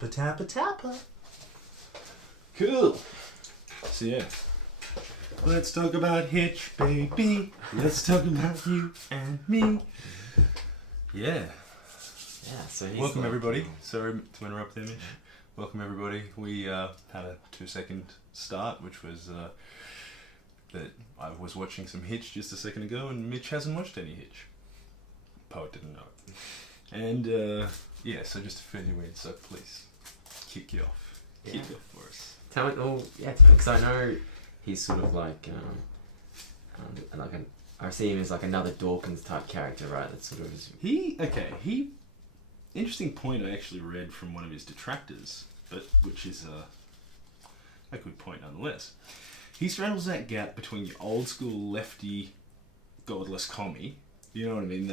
Tappa, tappa, tappa. Cool. So yeah. Let's talk about Hitch, baby. Let's talk about you and me. Yeah. Yeah, so he's Welcome like, everybody. Sorry to interrupt there, Mitch. Welcome everybody. We had a 2-second start, which was that I was watching some Hitch just a second ago, and Mitch hasn't watched any Hitch. Poet didn't know it. And yeah, so just to fill you in, so please kick you off. Yeah. Kick it off for us. Tell me, because I know he's sort of like I see him as like another Dawkins type character, right? That sort of is. Interesting point I actually read from one of his detractors, but which is a good point nonetheless. He straddles that gap between your old school lefty, godless commie, you know what I mean,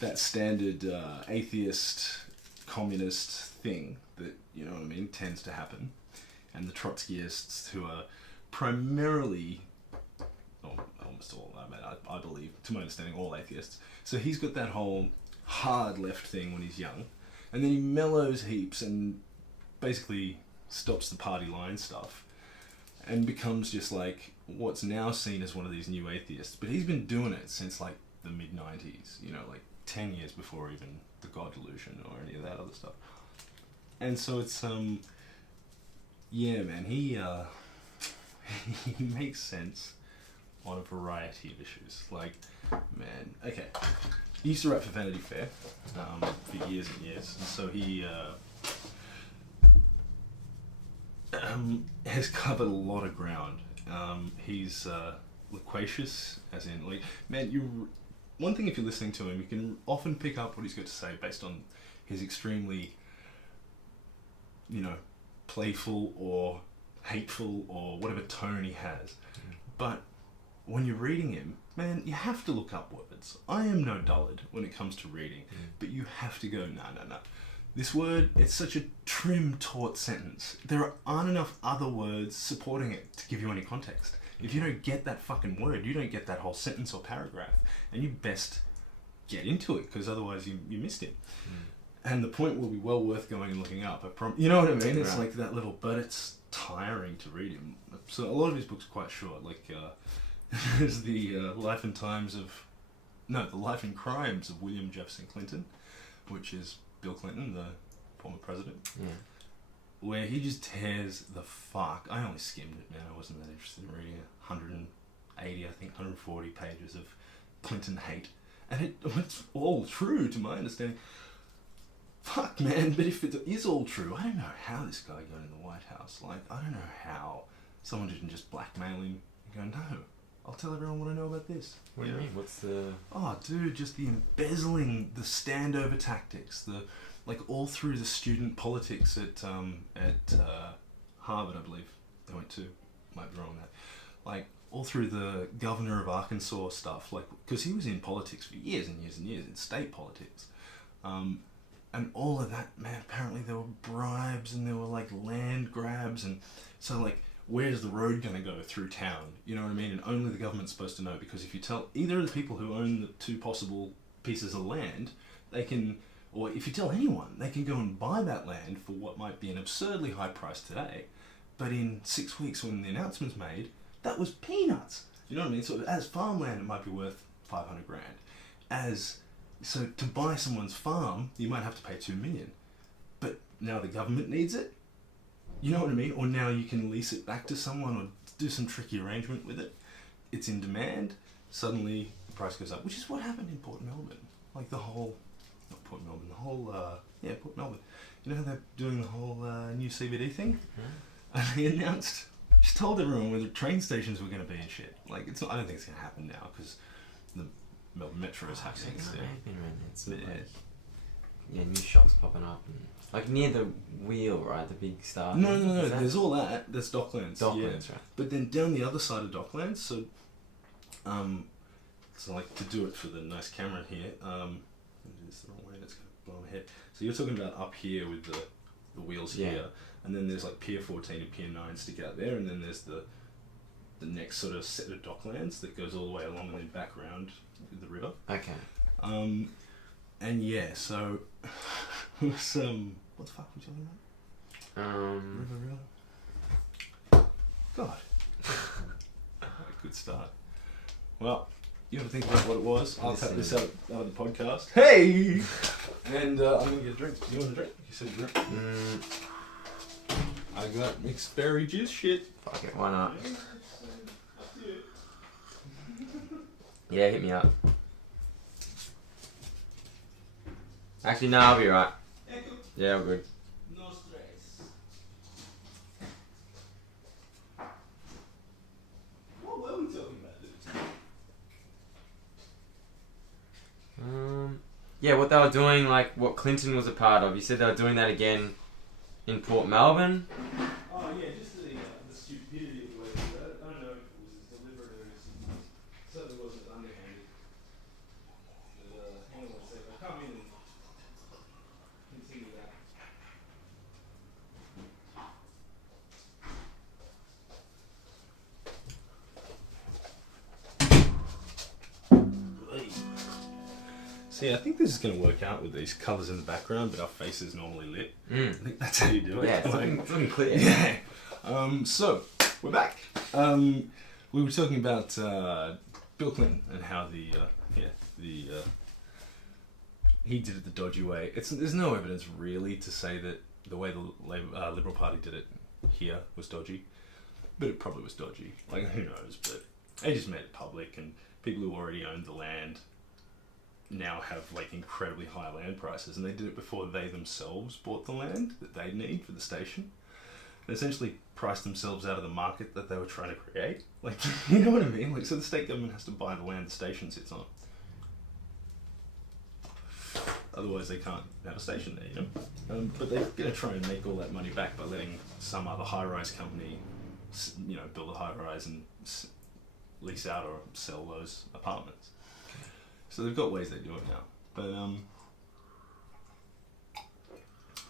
that standard atheist, communist thing that, you know what I mean, tends to happen, and the Trotskyists who are primarily, almost all, I believe, to my understanding, all atheists. So he's got that whole hard left thing when he's young, and then he mellows heaps and basically stops the party line stuff and becomes just like what's now seen as one of these new atheists. But he's been doing it since like the mid-90s, you know, like 10 years before even the God Delusion or any of that other stuff. And so it's yeah, man, he he makes sense on a variety of issues. Like, man, okay, he used to write for Vanity Fair for years and years, and so he has covered a lot of ground. He's loquacious, as in, like, man, one thing, if you're listening to him, you can often pick up what he's got to say based on his extremely, you know, playful or hateful or whatever tone he has. But when you're reading him, man, you have to look up words. I am no dullard when it comes to reading, but you have to go, no. This word, it's such a trim, taut sentence. There aren't enough other words supporting it to give you any context. If you don't get that fucking word, you don't get that whole sentence or paragraph. And you best get into it, because otherwise you missed it. And the point will be well worth going and looking up. You know what I mean? It's like that little, but it's tiring to read him. So a lot of his books are quite short. Like, there's the Life and Crimes of William Jefferson Clinton, which is Bill Clinton, the former president. Yeah. Where he just tears the fuck. I only skimmed it, man. I wasn't that interested in reading 180, I think, 140 pages of Clinton hate. And it's all true, to my understanding. Fuck, man, but if it is all true, I don't know how this guy got in the White House. Like, I don't know how someone didn't just blackmail him and go, no, I'll tell everyone what I know about this. What do you mean? What's the... Oh, dude, just the embezzling, the standover tactics, like all through the student politics at Harvard, I believe they went to. Might be wrong on that. Like, all through the governor of Arkansas stuff, like, because he was in politics for years and years and years, in state politics. And all of that, man, apparently there were bribes and there were like land grabs, and so like, where's the road going to go through town? You know what I mean? And only the government's supposed to know, because if you tell either of the people who own the two possible pieces of land, they can, or if you tell anyone, they can go and buy that land for what might be an absurdly high price today, but in 6 weeks when the announcement's made, that was peanuts. You know what I mean? So as farmland, it might be worth 500 grand. So to buy someone's farm, you might have to pay 2 million. But now the government needs it. You know what I mean? Or now you can lease it back to someone or do some tricky arrangement with it. It's in demand. Suddenly the price goes up, which is what happened in Port Melbourne. Like Port Melbourne. You know how they're doing the whole new CBD thing? And they announced, just told everyone where the train stations were going to be and shit. Like, it's not, I don't think it's going to happen now, because the Melbourne Metro is happening instead. Yeah, new shops popping up, and like near the wheel, right? The big star. No. There's all that. There's Docklands. Docklands, yeah. Right? But then down the other side of Docklands, so like to do it for the nice camera here. It's the wrong way. That's gonna blow my head. So you're talking about up here with the wheels here, and then there's like Pier 14 and Pier 9 stick out there, and then there's the next sort of set of Docklands that goes all the way along and then back around the river. Okay. And yeah, so It was, what the fuck were we talking about? River. God. Good start. Well, you have to think about what it was. I'll cut this out of the podcast. Hey! And I'm going to get a drink. You want a drink? You said a drink. I got mixed berry juice shit. Fuck it, why not? Yeah, hit me up. Actually, no, I'll be right. Yeah, I'm good. No stress. What were we talking about, dude? Yeah, what they were doing, like what Clinton was a part of. You said they were doing that again in Port Melbourne. Oh yeah, just the stupidity of the way they did it. I don't know if it was as deliberate or as certainly wasn't as underhanded. But hang on a sec, I'll come in and continue that. See, I think this is going to work out with these colours in the background, but our face is normally lit. I think that's how you do it. Yeah, it's looking clear. Yeah. So, we're back. We were talking about Bill Clinton and how he did it the dodgy way. There's no evidence really to say that the way the Liberal Party did it here was dodgy, but it probably was dodgy. Like, who knows? But they just made it public, and people who already owned the land now have like incredibly high land prices, and they did it before they themselves bought the land that they need for the station. They essentially priced themselves out of the market that they were trying to create. Like, you know what I mean? Like, so the state government has to buy the land the station sits on. Otherwise, they can't have a station there, you know. But they're going to try and make all that money back by letting some other high-rise company, you know, build a high-rise and lease out or sell those apartments. So they've got ways they do it now.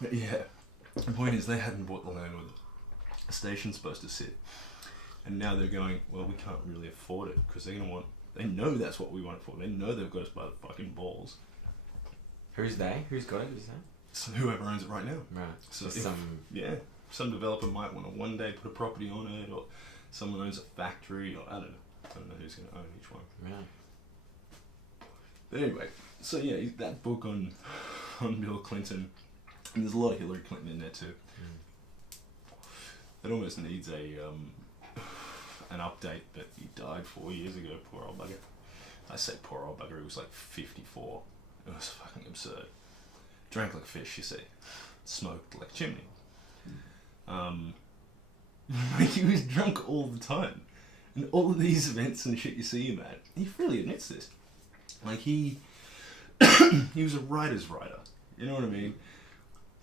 But yeah, the point is they hadn't bought the land where the station's supposed to sit, and now they're going, well, we can't really afford it because they know that's what we want it for. They know they've got us by the fucking balls. Who's they? Who's got it? Did you say? So whoever owns it right now. Right. So some developer might want to one day put a property on it, or someone owns a factory, or I don't know who's going to own each one. Right. But anyway, so yeah, that book on Bill Clinton, and there's a lot of Hillary Clinton in there too. It almost needs an update, but he died 4 years ago, poor old bugger. I say poor old bugger, he was like 54. It was fucking absurd. Drank like fish, you see. Smoked like a chimney. Like, he was drunk all the time. And all of these events and shit you see him at, he freely admits this. Like, he was a writer's writer. You know what I mean?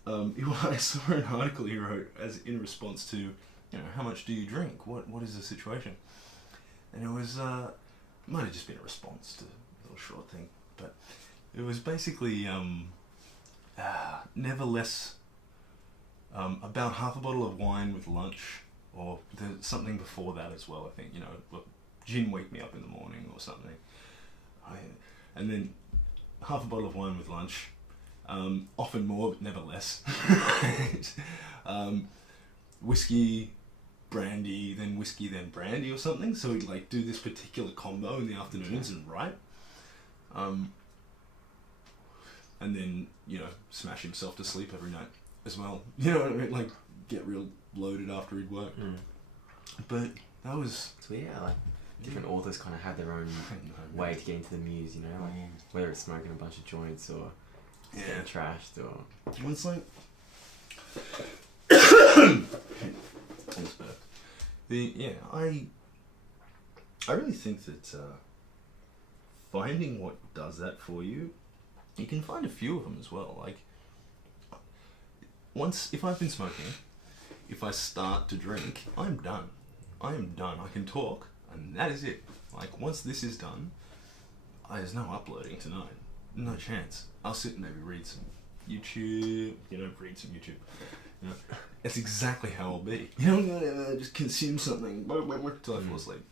I saw an article he wrote as in response to, you know, how much do you drink? What is the situation? And it was, it might have just been a response to a little short thing, but it was basically, never less, about half a bottle of wine with lunch, or something before that as well, I think, you know, gin wake me up in the morning or something. And then half a bottle of wine with lunch, often more, but never less. Whiskey, brandy, then brandy or something. So he'd like do this particular combo in the afternoons and write. And then, you know, smash himself to sleep every night as well. You know what I mean? Like, get real loaded after he'd work. But that was... It's weird, like, different authors kind of have their own way to get into the muse, you know? Like, whether it's smoking a bunch of joints or getting trashed or... Well, it's like... I really think that finding what does that for you, you can find a few of them as well. Like, if I've been smoking, if I start to drink, I'm done. I am done. I can talk, and that is it. Like, once this is done, there's no uploading tonight. No chance. I'll sit and maybe read some YouTube. You know, You know, that's exactly how I'll be. You know, just consume something till I fall asleep.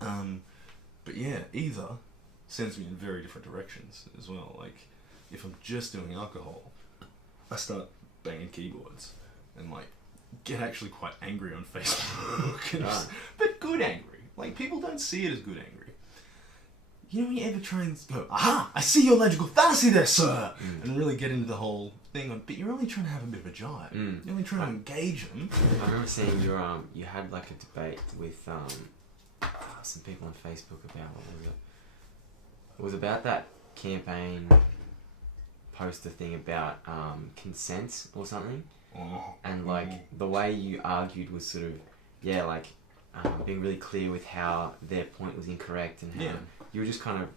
But yeah, either sends me in very different directions as well. Like, if I'm just doing alcohol, I start banging keyboards and like get actually quite angry on Facebook, and but good angry. Like people don't see it as good angry. You know when you ever try and go, aha, I see your logical fallacy there, sir, and really get into the whole thing, but you're only trying to have a bit of a jive. You're only trying to engage them. I remember seeing you had like a debate with some people on Facebook about, what was it? It was about that campaign poster thing about consent or something. And like the way you argued was sort of, being really clear with how their point was incorrect and how you were just kind of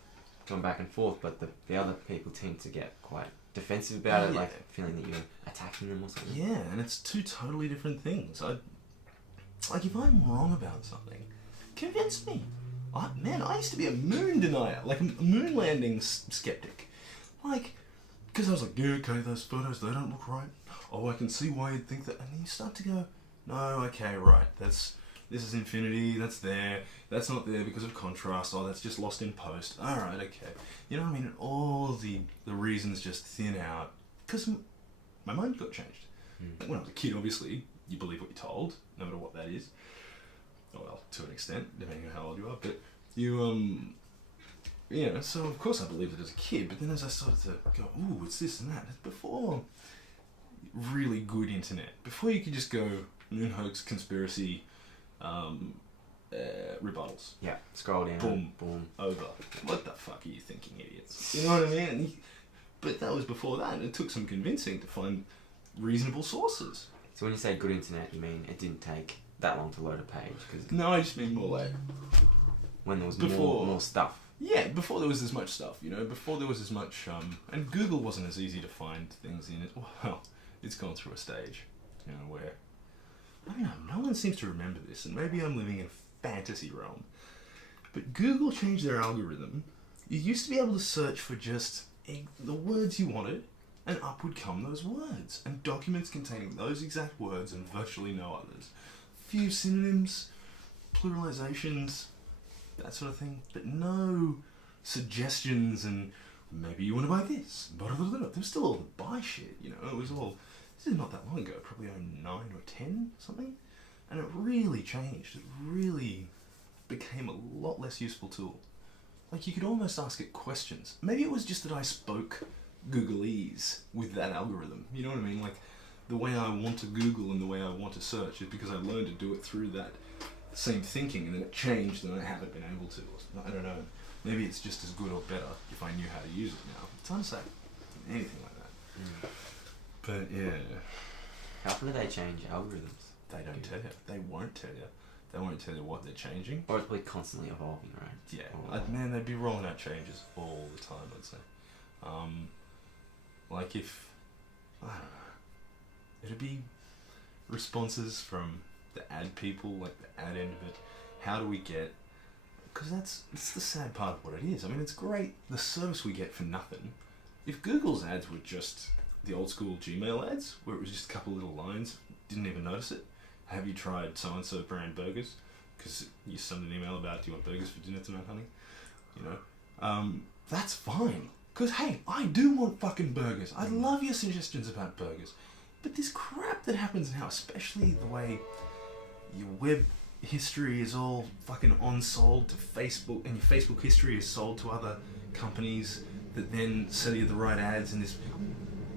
going back and forth, but the other people tend to get quite defensive about it, like feeling that you're attacking them or something. Yeah, and it's two totally different things. Like if I'm wrong about something, convince me. I used to be a moon denier, like a moon landing skeptic. Like, because I was like, yeah, okay, those photos, they don't look right. Oh, I can see why you'd think that. And then you start to go, no, okay, right, this is infinity, that's there, that's not there because of contrast, oh, that's just lost in post. Alright, okay. You know what I mean? All the reasons just thin out. Because my mind got changed. Like when I was a kid, obviously, you believe what you're told, no matter what that is. Oh, well, to an extent, depending on how old you are, but you, so of course I believed it as a kid, but then as I started to go, ooh, it's this and that, before really good internet, before you could just go moon hoax, conspiracy, rebuttals. Yeah, scroll down. Boom, boom, over. What the fuck are you thinking, idiots? You know what I mean? But that was before that, and it took some convincing to find reasonable sources. So when you say good internet, you mean it didn't take that long to load a page? Cause no, I just mean more like when there was more stuff. Yeah, before there was as much stuff, before there was as much, and Google wasn't as easy to find things in it. Well, it's gone through a stage, where, I don't know, no one seems to remember this, and maybe I'm living in a fantasy realm, but Google changed their algorithm. You used to be able to search for just the words you wanted, and up would come those words, and documents containing those exact words and virtually no others. Few synonyms, pluralizations, that sort of thing, but no suggestions and maybe you want to buy this. There's still all the buy shit, it was all, this is not that long ago, probably 09 or 10, something, and it really changed. It really became a lot less useful tool. Like you could almost ask it questions. Maybe it was just that I spoke Googleese with that algorithm, you know what I mean? Like the way I want to Google and the way I want to search is because I learned to do it through that same thinking, and then it changed and I haven't been able to. I don't know. Maybe it's just as good or better if I knew how to use it now. It's hard to say anything like that. But yeah. How often do they change algorithms? They don't tell you. They won't tell you. They won't tell you what they're changing. Or it's probably constantly evolving, right? Yeah. Man, they'd be rolling out changes all the time, I'd say. Like if, I don't know, it'd be responses from the ad people, like the ad end of it. How do we get, because it's the sad part of what it is. I mean, it's great, the service we get for nothing. If Google's ads were just the old school Gmail ads, where it was just a couple little lines, didn't even notice it. Have you tried so-and-so brand burgers? Because you send an email about, do you want burgers for dinner tonight, honey? That's fine. Because, hey, I do want fucking burgers. I love your suggestions about burgers. But this crap that happens now, especially the way your web history is all fucking on-sold to Facebook, and your Facebook history is sold to other companies that then sell you the right ads in this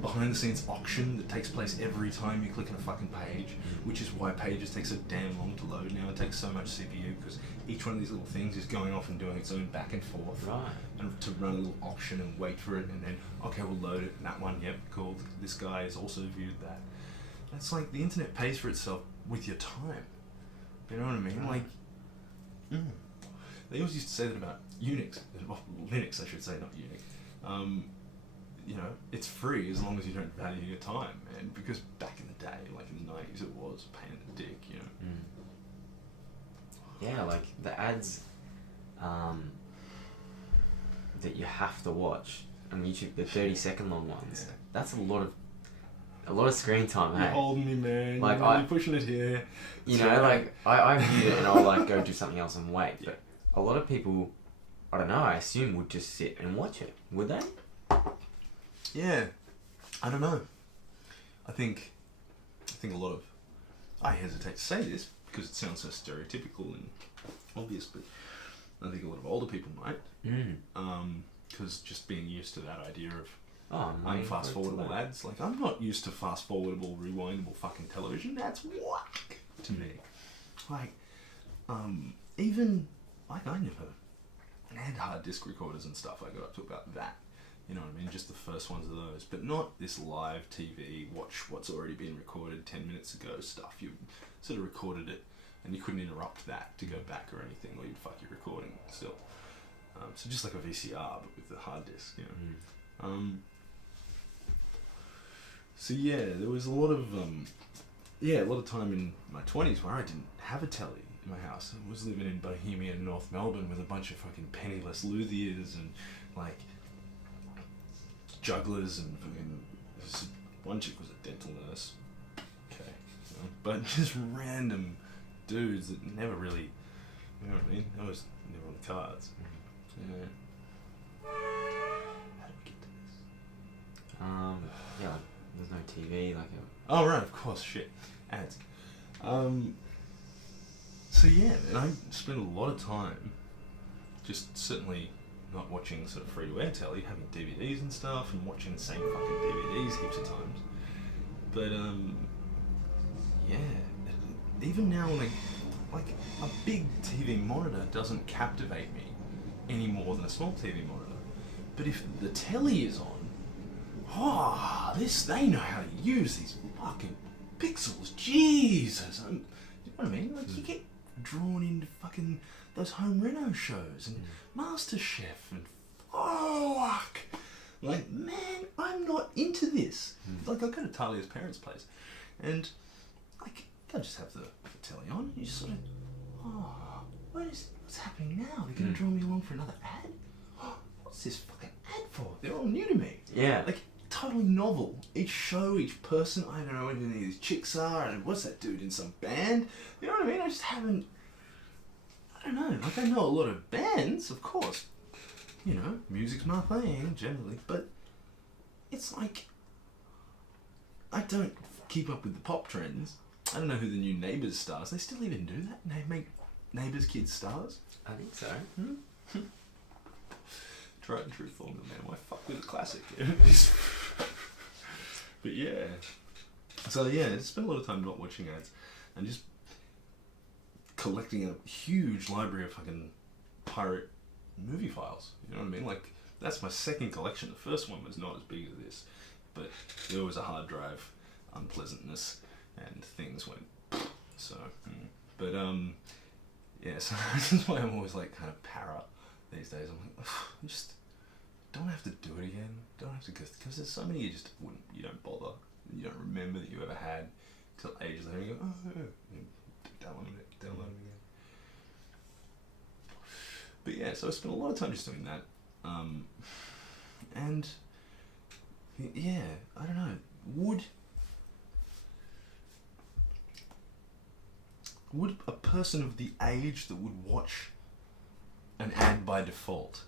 behind-the-scenes auction that takes place every time you click on a fucking page, which is why pages take so damn long to load now. It takes so much CPU because each one of these little things is going off and doing its own back and forth. Right. And to run a little auction and wait for it, and then, okay, we'll load it, and that one, yep, cool, this guy has also viewed that. It's like the internet pays for itself with your time. You know what I mean? Like, they always used to say that about Unix, well, Linux I should say, not Unix. It's free as long as you don't value your time, man. Because back in the day, like in the 90s, it was a pain in the dick, Yeah, like the ads that you have to watch on YouTube, the 30-second long ones. Yeah. That's a lot of screen time, hey? You're holding me, man. Like you're pushing it here. I view it and I'll like go do something else and wait. But a lot of people, I don't know, I assume would just sit and watch it. Would they? Yeah. I don't know. I think a lot of, I hesitate to say this because it sounds so stereotypical and obvious, but I think a lot of older people might, because just being used to that idea of fast forwardable ads, like I'm not used to fast forwardable, rewindable fucking television. That's whack to me. Like, even like I had hard disk recorders and stuff. I got up to about that. You know what I mean? Just the first ones of those, but not this live TV, watch what's already been recorded 10 minutes ago stuff. You sort of recorded it and you couldn't interrupt that to go back or anything, or you'd fuck your recording still. So just like a VCR, but with the hard disk, you know. So yeah, there was a lot of time in my 20s where I didn't have a telly in my house. I was living in Bohemian North Melbourne with a bunch of fucking penniless luthiers and like jugglers and fucking, one chick was a dental nurse. Okay. You know, but just random dudes that never really, you know what I mean? That was never on the cards. Yeah. How did we get to this? Yeah, there's no TV, like oh right, of course, shit. Ads. So yeah, and I spent a lot of time just certainly not watching sort of free-to-air telly, having DVDs and stuff, and watching the same fucking DVDs heaps of times. But yeah, even now, like a big TV monitor doesn't captivate me any more than a small TV monitor. But if the telly is on, they know how to use these fucking pixels. Jesus, you know what I mean? Like you get drawn into fucking those home reno shows and MasterChef and fuck. Like, man, I'm not into this. Like, I go to Talia's parents' place, and like, they'll just have the telly on. You just sort of, what's happening now? They're gonna draw me along for another ad. What's this fucking ad for? They're all new to me. Yeah. Like, totally novel. Each show, each person. I don't know what any of these chicks are, and what's that dude in some band? You know what I mean? I just haven't. I don't know. Like, I know a lot of bands, of course. You know, music's my thing, generally. But it's like, I don't keep up with the pop trends. I don't know who the new Neighbours stars. They still even do that? They make Neighbours kids stars? I think so. Tried and true formula, man. Why fuck with a classic? But yeah. So yeah, I spent a lot of time not watching ads and just collecting a huge library of fucking pirate movie files. You know what I mean? Like, that's my second collection. The first one was not as big as this, but there was a hard drive unpleasantness and things went so. But yeah, so that's why I'm always like kind of para these days. I'm like, just don't have to do it again. Don't have to, because there's so many you don't bother. You don't remember that you ever had till ages later. You go, download it again. But yeah, so I spent a lot of time just doing that. And yeah, I don't know. Would a person of the age that would watch an ad by default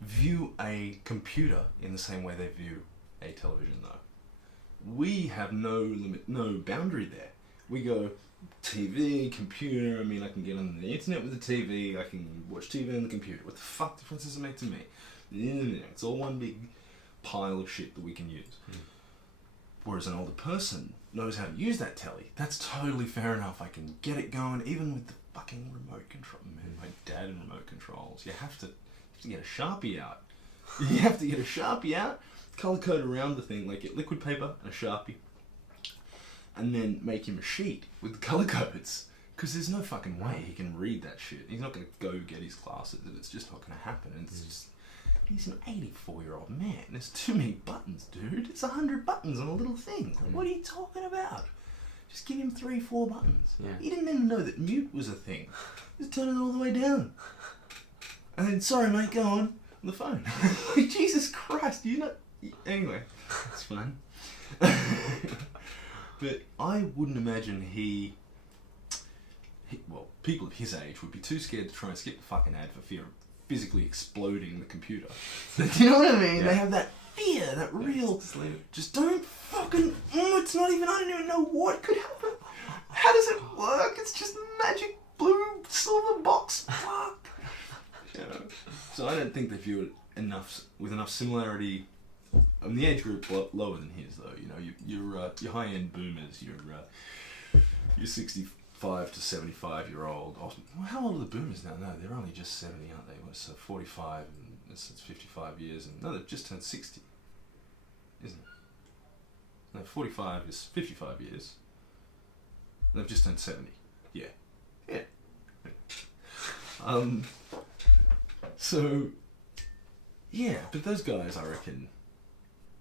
view a computer in the same way they view a television though? We have no limit, no boundary there. We go TV, computer. I mean, I can get on the internet with the TV. I can watch TV on the computer. What the fuck difference does it make to me? The internet, it's all one big pile of shit that we can use. Whereas an older person knows how to use that telly. That's totally fair enough. I can get it going, even with the fucking remote control. Man, my dad and remote controls. You have to get a Sharpie out. You have to get a Sharpie out, color code around the thing, like get liquid paper and a Sharpie, and then make him a sheet with the color codes. Because there's no fucking way he can read that shit. He's not going to go get his classes. It's just not going to happen. And it's just, he's an 84-year-old man. There's too many buttons, dude. It's 100 buttons on a little thing. Like, what are you talking about? Just give him 3-4 buttons. Yeah. He didn't even know that mute was a thing. Just turn it all the way down. And then, sorry mate, go on the phone. Like, Jesus Christ, you know. Anyway, it's fun. But I wouldn't imagine well, people of his age would be too scared to try and skip the fucking ad for fear of physically exploding the computer. You know what I mean? Yeah. They have that fear Yeah, that real. Just don't fucking. It's not even. I don't even know what could happen. How does it work? It's just magic blue silver box. Fuck. You know? So I don't think they view it with enough similarity. The age group lower than his though. You know, your high end boomers. Your 65 to 75-year-old. Oh, how old are the boomers now? No, they're only just 70, aren't they? So 45 and it's 55 years, and no, they've just turned 60, isn't it? No, 45 is 55 years. They've just turned 70. Yeah. So, yeah, but those guys, I reckon,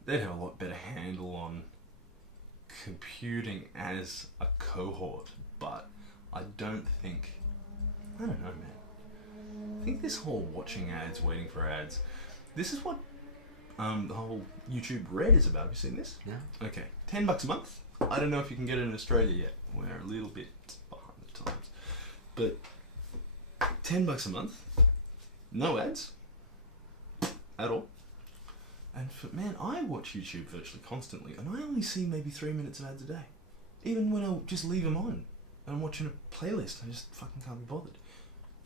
they'd have a lot better handle on computing as a cohort, but I don't know, man. I think this whole watching ads, waiting for ads, this is what the whole YouTube Red is about. Have you seen this? No. Okay, $10 a month. I don't know if you can get it in Australia yet. We're a little bit behind the times. But $10 a month, no ads at all. And man, I watch YouTube virtually constantly, and I only see maybe 3 minutes of ads a day. Even when I'll just leave them on, and I'm watching a playlist, I just fucking can't be bothered.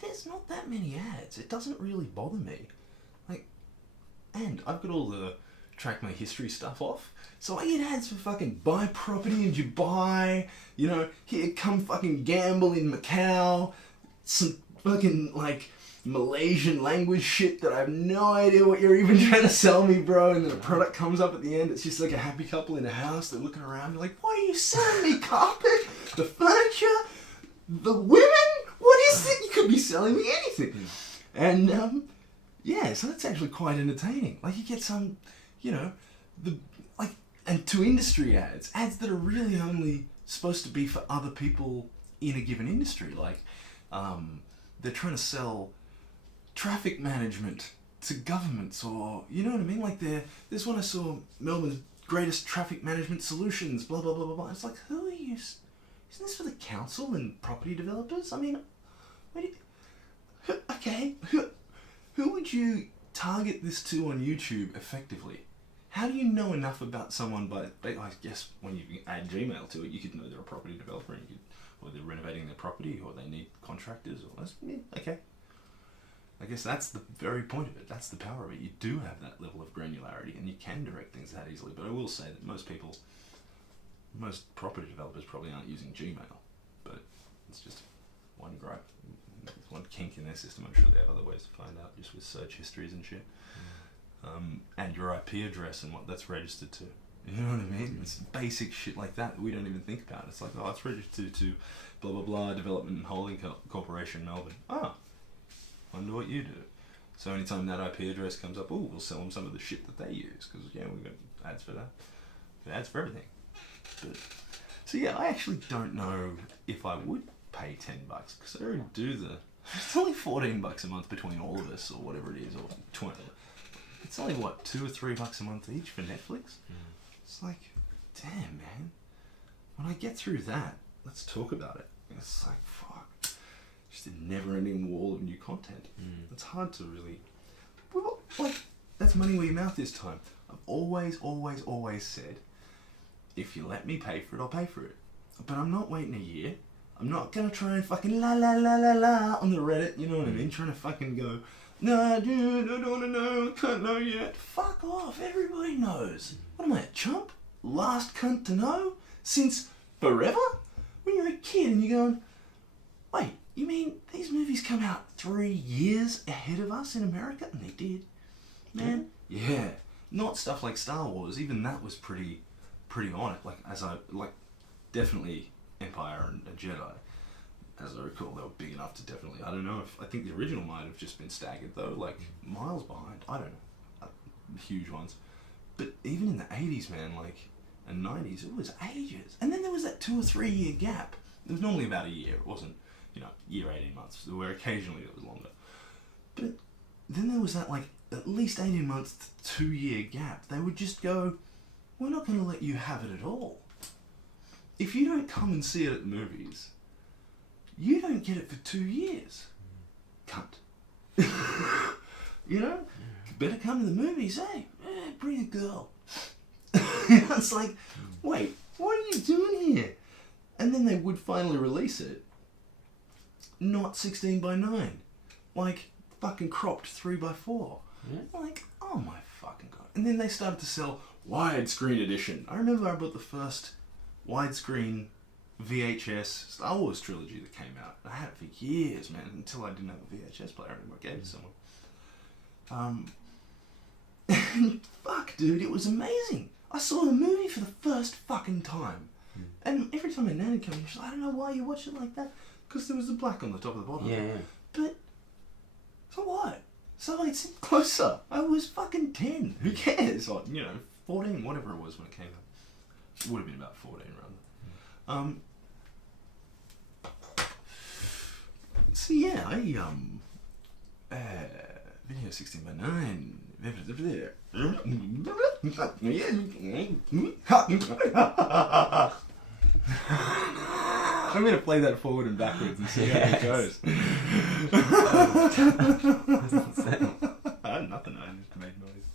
There's not that many ads. It doesn't really bother me. And I've got all the track my history stuff off, so I get ads for fucking buy property in Dubai, you know, here come fucking gamble in Macau, some fucking Malaysian language shit that I have no idea what you're even trying to sell me, bro. And then the product comes up at the end. It's just like a happy couple in a house. They're looking around. You're like, what are you selling me? Carpet? The furniture? The women? What is it? You could be selling me anything. And yeah, so that's actually quite entertaining. You get some, you know, and to industry ads that are really only supposed to be for other people in a given industry. They're trying to sell traffic management to governments, or you know what I mean. This one I saw, Melbourne's greatest traffic management solutions, blah blah blah blah blah. It's like, who are you? Isn't this for the council and property developers? I mean, who would you target this to on YouTube effectively? How do you know enough about someone by I guess when you add Gmail to it, you could know they're a property developer and or they're renovating their property, or they need contractors, or okay. I guess that's the very point of it. That's the power of it. You do have that level of granularity, and you can direct things that easily. But I will say that most property developers probably aren't using Gmail, but it's just one gripe. There's one kink in their system. I'm sure they have other ways to find out, just with search histories and shit. And your IP address and what that's registered to. You know what I mean? It's basic shit like that we don't even think about. It's like, oh, it's registered to blah blah blah Development and Holding Corporation, Melbourne. Ah, wonder what you do. So anytime that IP address comes up, we'll sell them some of the shit that they use, because we've got ads for that. Got ads for everything. So yeah, I actually don't know if I would pay $10, because I already do it's only $14 a month between all of us, or whatever it is, or 20. It's only what, $2 or $3 a month each for Netflix. It's like, damn, man. When I get through that, let's talk about it. It's like, fuck. Just a never-ending wall of new content. It's hard to really... that's money where your mouth is time. I've always said, if you let me pay for it, I'll pay for it. But I'm not waiting a year. I'm not going to try and fucking la la la la la on the Reddit, you know what I mean? Trying to fucking go, nah, dude, I don't want to know, can't know yet. Fuck off, everybody knows. What am I, a chump? Last cunt to know? Since forever? When you're a kid and you're going, wait, you mean these movies come out 3 years ahead of us in America? And they did. Man, yeah. Not stuff like Star Wars, even that was pretty on it. Definitely Empire and Jedi. As I recall, they were big enough to definitely, I don't know I think the original might have just been staggered though, miles behind, I don't know, huge ones. But even in the 80s, man, and 90s, it was ages. And then there was that 2 or 3 year gap. It was normally about a year, it wasn't, year, 18 months, where occasionally it was longer. But then there was that at least 18 months to 2 year gap. They would just go, we're not going to let you have it at all. If you don't come and see it at the movies, you don't get it for 2 years. Cunt. You know? Better come to the movies, hey? Bring girl. It's like, wait, what are you doing here? And then they would finally release it. Not 16:9. Like, fucking cropped 3:4. Yeah. Like, oh my fucking god. And then they started to sell widescreen edition. I remember I bought the first widescreen VHS Star Wars trilogy that came out. I had it for years, man, until I didn't have a VHS player anymore. I gave it to someone. And fuck, dude, it was amazing. I saw the movie for the first fucking time. And every time my nan would come in, she's like, I don't know why you watch it like that. Because there was the black on the top of the bottom. Yeah. But, so what? So it's closer. I was fucking 10. Who cares? Or, 14, whatever it was when it came out. It would have been about 14, rather. So yeah, I, video 16:9. I'm gonna play that forward and backwards and see how it goes. Nothing, I just made noise.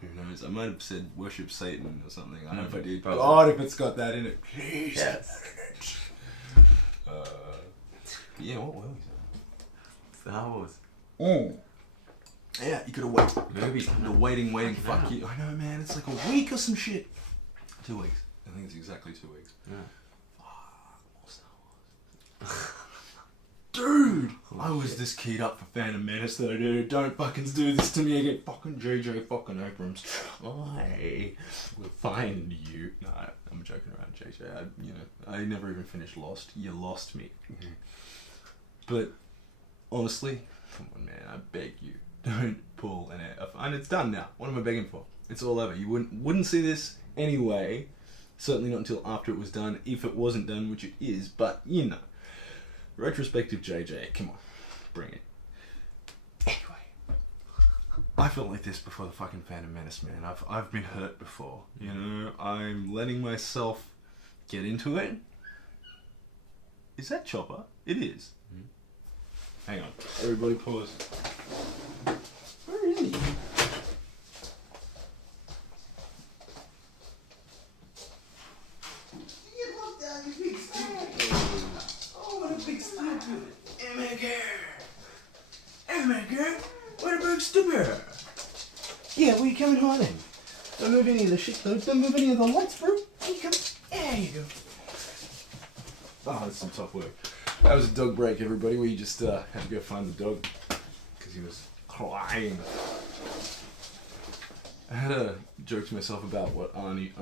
Who knows? I might have said worship Satan or something. I hope I did. Probably. God, if it's got that in it, please. Yes. Yeah, what were we saying? Star Wars. Yeah, you could have waited. Movies coming The out. waiting, fuck you. I know, man, it's like a week or some shit. 2 weeks. I think it's exactly 2 weeks. Yeah. Fuck, more Star Wars. Dude! I was this keyed up for Phantom Menace that I did. Don't fucking do this to me again. Fucking JJ fucking Abrams. I will find you. No, I'm joking around, JJ. I never even finished Lost. You lost me. But, honestly, come on, man, I beg you. Don't pull an F. And it's done now. What am I begging for? It's all over. You wouldn't see this anyway. Certainly not until after it was done. If it wasn't done, which it is. But, retrospective JJ. Come on. Bring it. Anyway. I felt like this before the fucking Phantom Menace, man. I've been hurt before. I'm letting myself get into it. Is that Chopper? It is. Hang on. Everybody pause. Where is he? Look down, you big stupid. Oh, what a big stupid. Emma, what a big stupid. Yeah, where you coming hiding? Don't move any of the shit, though. Don't move any of the lights, bro. There you go. Oh, that's some tough work. That was a dog break, everybody. We just had to go find the dog because he was crying. I had a joke to myself about what Arnold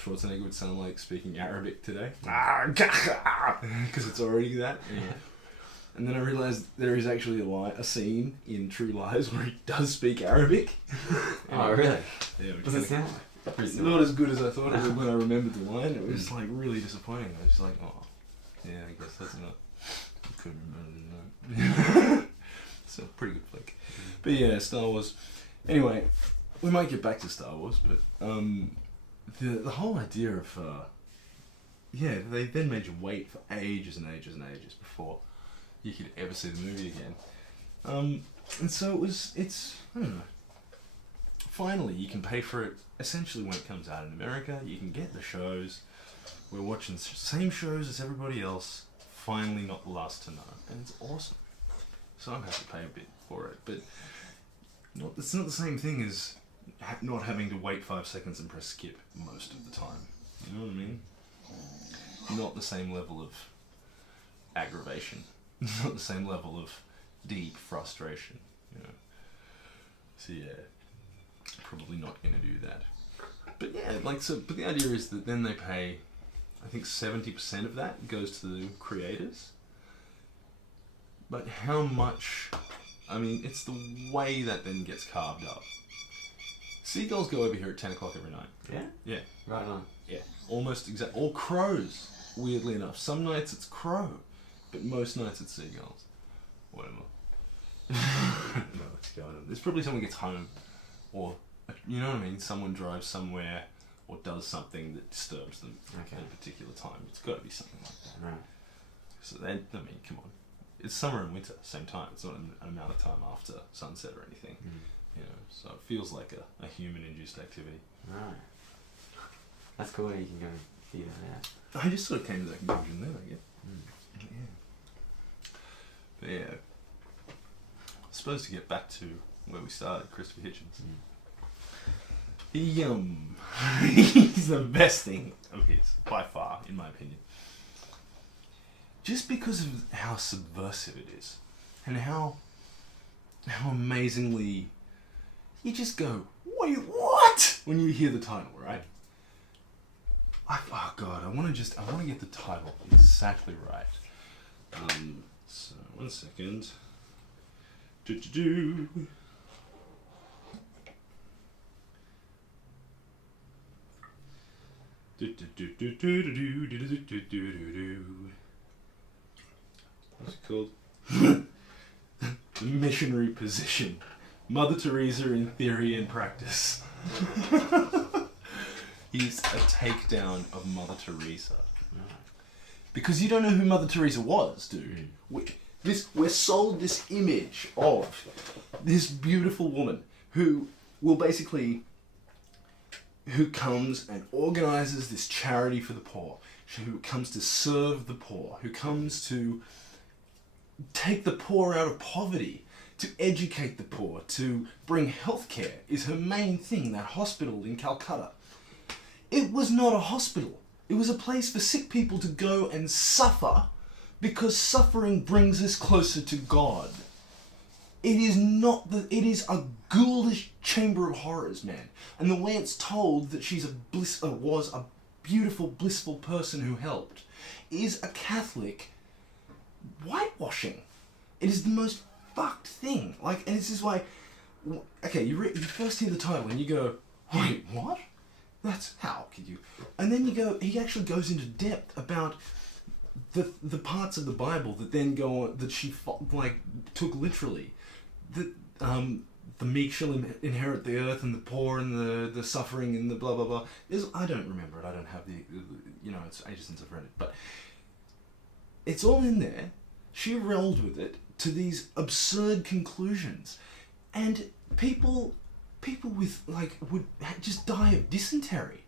Schwarzenegger would sound like speaking Arabic today. Because it's already that. Anyway. And then I realised there is actually a scene in True Lies where he does speak Arabic. Oh, really? Yeah. Does it sound? Not as good as I thought it would when I remembered the line. It was like really disappointing. I was just like, oh, yeah, I guess that's not. I couldn't remember that. So pretty good flick. But yeah, Star Wars. Anyway, we might get back to Star Wars, but the whole idea of they then made you wait for ages and ages and ages before you could ever see the movie again. And so it's I don't know. Finally, you can pay for it essentially when it comes out in America. You can get the shows. We're watching the same shows as everybody else. Finally, not the last to know, and it's awesome. So I'm happy to pay a bit for it, but it's not the same thing as not having to wait 5 seconds and press skip most of the time. You know what I mean? Not the same level of aggravation. Not the same level of deep frustration. So yeah, probably not going to do that. But yeah, but the idea is that then they pay. I think 70% of that goes to the creators. But how much? I mean, it's the way that then gets carved up. Seagulls go over here at 10 o'clock every night. Yeah? Yeah. Right on. Yeah. Almost exact. Or crows, weirdly enough. Some nights it's crow, but most nights it's seagulls. Whatever. I don't know what's going on. There's probably someone gets home, or, you know what I mean? Someone drives somewhere or does something that disturbs them at a particular time. It's got to be something like that. Right. So then, I mean, come on. It's summer and winter, same time. It's not an amount of time after sunset or anything. You know, so it feels like a human-induced activity. Right. That's cool. You can go and figure that out. I just sort of came to that conclusion then, I guess. Yeah. But yeah, I suppose to get back to where we started, Christopher Hitchens. He's the best thing of his, by far, in my opinion. Just because of how subversive it is, and how amazingly you just go, wait, what? When you hear the title, right? Oh god, I want to get the title exactly right. So 1 second. What's it called? The Missionary Position. Mother Teresa in Theory and Practice. He's a takedown of Mother Teresa. Because you don't know who Mother Teresa was, dude. We're sold this image of this beautiful woman who comes and organizes this charity for the poor, who comes to serve the poor, who comes to take the poor out of poverty, to educate the poor, to bring healthcare is her main thing, that hospital in Calcutta. It was not a hospital. It was a place for sick people to go and suffer because suffering brings us closer to God. It is a ghoulish chamber of horrors, man. And the way it's told that she's was a beautiful, blissful person who helped is a Catholic whitewashing. It is the most fucked thing. Like, and this is why, okay, you first hear the title and you go, wait, what? That's, how could you? And then he actually goes into depth about the parts of the Bible that then go on, that she took literally. That the meek shall inherit the earth, and the poor and the suffering and the blah blah blah. I don't remember it. I don't have it's ages since I've read it, but it's all in there. She rolled with it to these absurd conclusions, and people with would just die of dysentery.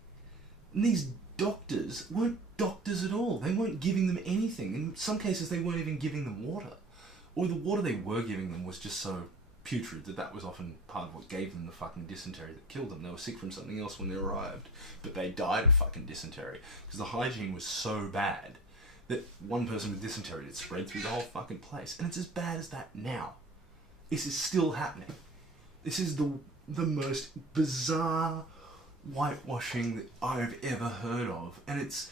And these doctors weren't doctors at all. They weren't giving them anything. In some cases, they weren't even giving them water, or the water they were giving them was just so putrid that was often part of what gave them the fucking dysentery that killed them. They were sick from something else when they arrived, but they died of fucking dysentery because the hygiene was so bad that one person with dysentery had spread through the whole fucking place. And it's as bad as that now. This is still happening. This is the most bizarre whitewashing that I've ever heard of. And it's,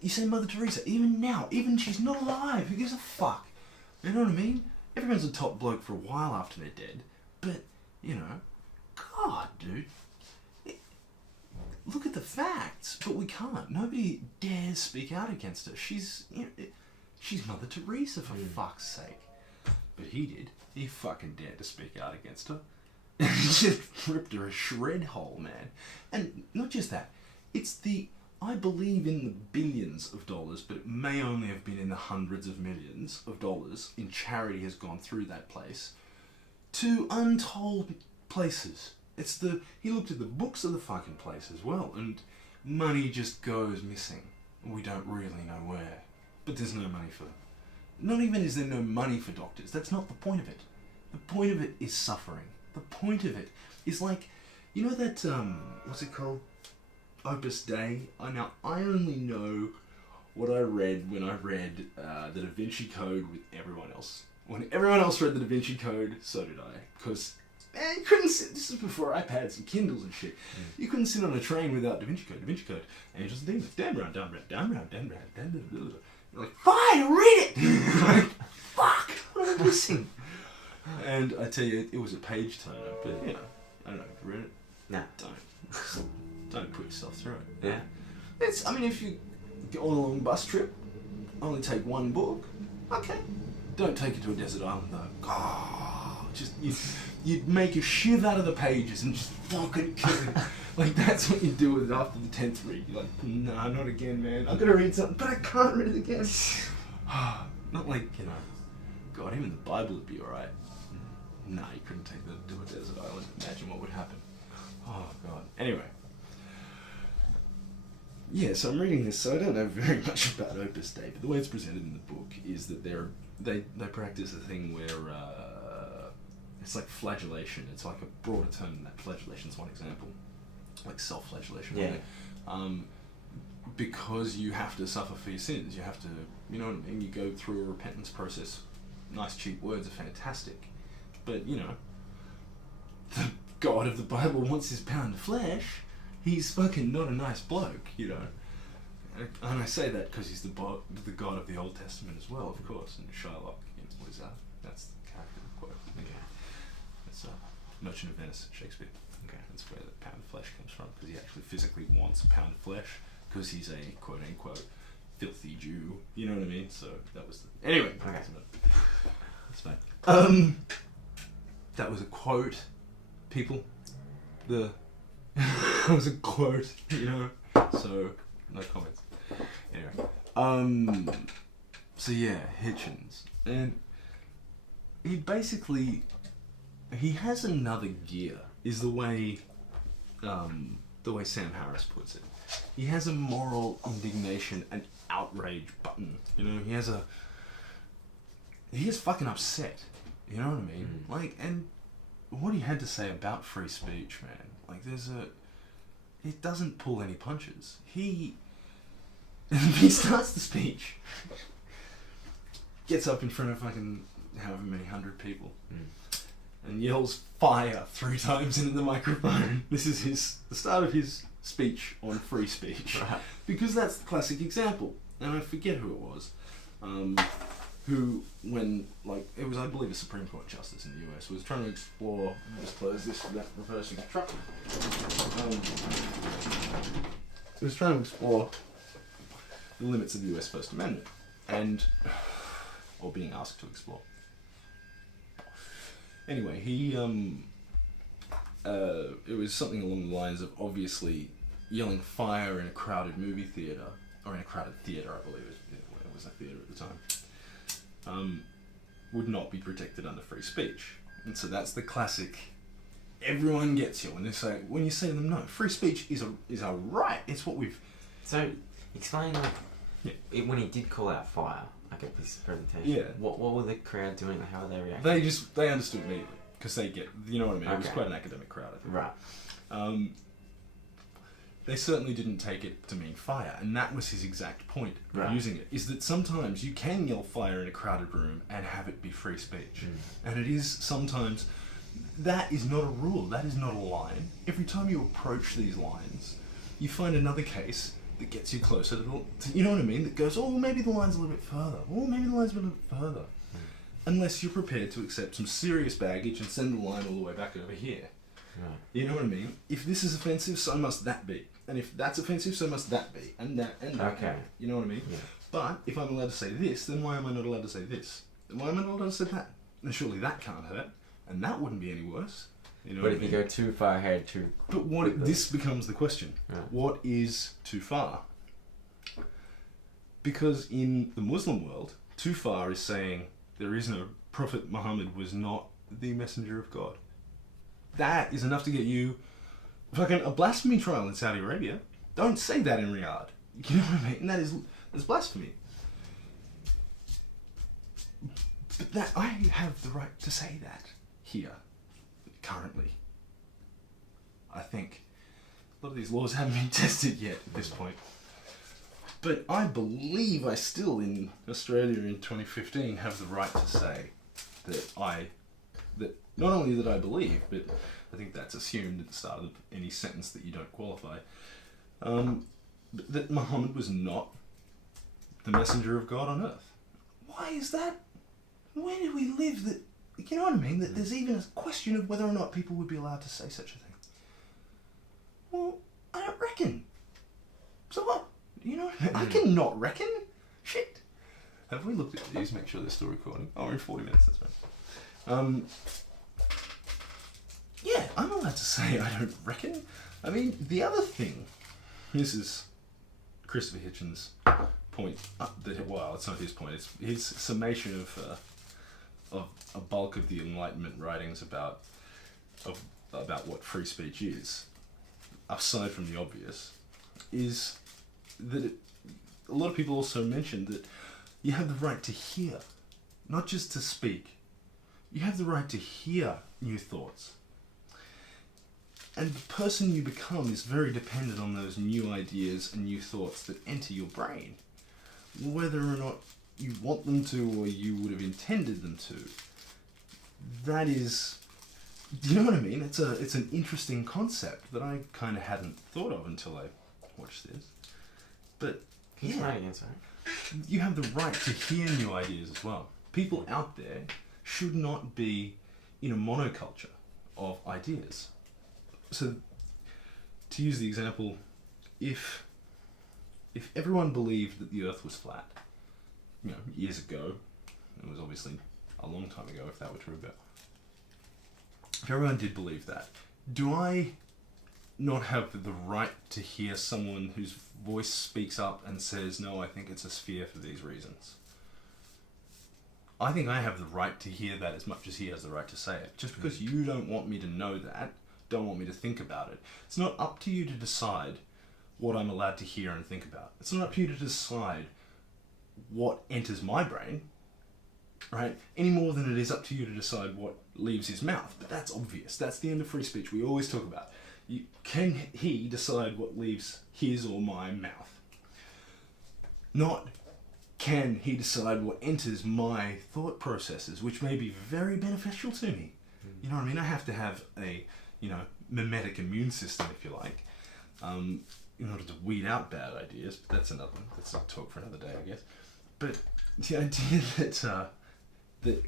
you say Mother Teresa, even now, even she's not alive, who gives a fuck? You know what I mean? Everyone's a top bloke for a while after they're dead, but, God, dude, look at the facts, but we can't. Nobody dares speak out against her. She's Mother Teresa, for fuck's sake. But he did. He fucking dared to speak out against her. And he just ripped her a shred hole, man. And not just that, I believe in the billions of dollars, but it may only have been in the hundreds of millions of dollars in charity has gone through that place to untold places. He looked at the books of the fucking place as well, and money just goes missing. We don't really know where, but there's no money for them. Not even is there no money for doctors. That's not the point of it. The point of it is suffering. The point of it is like, you know that, what's it called? Opus Dei. I only know what I read when I read the Da Vinci Code with everyone else. When everyone else read the Da Vinci Code, so did I. Because you couldn't sit, this is before iPads and Kindles and shit. You couldn't sit on a train without Da Vinci Code. Da Vinci Code. Angels and demons. Down, round, down, round, down, round, down, round, down, down, down. You're like, fine, read it! Like, fuck, what am I missing? And I tell you, it was a page turner, but I don't know if you read it. Nah. Don't put yourself through it. Yeah. If you go on a long bus trip, only take one book, okay. Don't take it to a desert island though. Oh, you'd make a shiv out of the pages and just fucking kill it. Like that's what you do with it after the 10th read. You're like, nah, not again, man. I've got to read something, but I can't read it again. Not like, God, even the Bible would be alright. Nah, you couldn't take them to a desert island. Imagine what would happen. Oh, God. Anyway. Yeah, so I'm reading this, so I don't know very much about Opus Dei, but the way it's presented in the book is that they practice a thing where it's like flagellation. It's like a broader term than that. Flagellation is one example. Like self-flagellation. Yeah. Because you have to suffer for your sins. You have to, you know what I mean? You go through a repentance process. Nice cheap words are fantastic. But, you know, the God of the Bible wants his pound of flesh. He's fucking not a nice bloke, you know. And I say that because he's the God of the Old Testament as well, of course. And Shylock, you know, what is that? That's the character quote. Okay. That's Merchant of Venice, Shakespeare. Okay. That's where the pound of flesh comes from, because he actually physically wants a pound of flesh, because he's a quote-unquote filthy Jew. You know what I mean? So that was the... Anyway. Okay. That's fine. That was a quote, people. That was a quote, you know, so no comments. Anyway, so yeah, Hitchens, and he has another gear, is the way Sam Harris puts it. He has a moral indignation and outrage button, you know. He is fucking upset, you know what I mean? Like, and what he had to say about free speech, man. Like, it doesn't pull any punches. He starts the speech, gets up in front of fucking however many 100 people, and yells fire 3 times into the microphone. This is the start of his speech on free speech. Right. Because that's the classic example. And I forget who it was. Who, when, like, it was, I believe, a Supreme Court justice in the US, was trying to explore, let me just close this without reversing the truck. It was trying to explore the limits of the US First Amendment, or being asked to explore. Anyway, it was something along the lines of, obviously, yelling fire in a crowded movie theatre, or in a crowded theatre, I believe it was a theatre at the time. Would not be protected under free speech. And so that's the classic, everyone gets you when you say to them, no, free speech is a right. It's what we've... So, explain, when he did call out fire, like at this presentation, yeah. What were the crowd doing? How were they reacting? They understood immediately, because they get, you know what I mean? Okay. It was quite an academic crowd, I think. Right. They certainly didn't take it to mean fire, and that was his exact point of using it, is that sometimes you can yell fire in a crowded room and have it be free speech. And it is sometimes, that is not a rule, that is not a line. Every time you approach these lines, you find another case that gets you closer to you know what I mean, that goes, oh, maybe the line's a little bit further, oh, maybe the line's a little bit further. Unless you're prepared to accept some serious baggage and send the line all the way back over here. Right. You know what I mean? If this is offensive, so must that be. And if that's offensive, so must that be. And that, and that. Okay. You know what I mean? Yeah. But if I'm allowed to say this, then why am I not allowed to say this? Then why am I not allowed to say that? And surely that can't hurt. And that wouldn't be any worse. You know but if you go too far ahead, But this becomes the question. Right. What is too far? Because in the Muslim world, too far is saying there is no Prophet Muhammad was not the messenger of God. That is enough to get you fucking a blasphemy trial in Saudi Arabia. Don't say that in Riyadh. You know what I mean? And that's blasphemy. But that I have the right to say that here, currently. I think a lot of these laws haven't been tested yet at this point. But I believe I still, in Australia in 2015, have the right to say that not only that I believe, but I think that's assumed at the start of any sentence that you don't qualify, that Muhammad was not the messenger of God on earth. Why is that? Where do we live that, you know what I mean, that there's even a question of whether or not people would be allowed to say such a thing? Well, I don't reckon. So what? You know what I mean? I cannot reckon. Shit. Have we looked at these? Make sure they're still recording. Oh, we're in 40 minutes, that's right. Yeah, I'm allowed to say I don't reckon. I mean, the other thing, this is Christopher Hitchens' point, well, it's not his point, it's his summation of a bulk of the Enlightenment writings about what free speech is, aside from the obvious, is that a lot of people also mentioned that you have the right to hear, not just to speak. You have the right to hear new thoughts. And the person you become is very dependent on those new ideas and new thoughts that enter your brain. Whether or not you want them to or you would have intended them to, that is... Do you know what I mean? It's an interesting concept that I kind of hadn't thought of until I watched this. But Can you try again, sorry? You have the right to hear new ideas as well. People out there should not be in a monoculture of ideas. So, to use the example, if everyone believed that the Earth was flat, years ago, it was obviously a long time ago if that were true, but if everyone did believe that, do I not have the right to hear someone whose voice speaks up and says, no, I think it's a sphere for these reasons? I think I have the right to hear that as much as he has the right to say it. Just because you don't want me to know that, don't want me to think about it, it's not up to you to decide what I'm allowed to hear and think about. It's not up to you to decide what enters my brain, right? Any more than it is up to you to decide what leaves his mouth. But that's obvious. That's the end of free speech. We always talk about. Can he decide what leaves his or my mouth? Not can he decide what enters my thought processes, which may be very beneficial to me. You know what I mean? I have to have a, mimetic immune system, if you like, in order to weed out bad ideas. But that's a talk for another day, I guess. But the idea that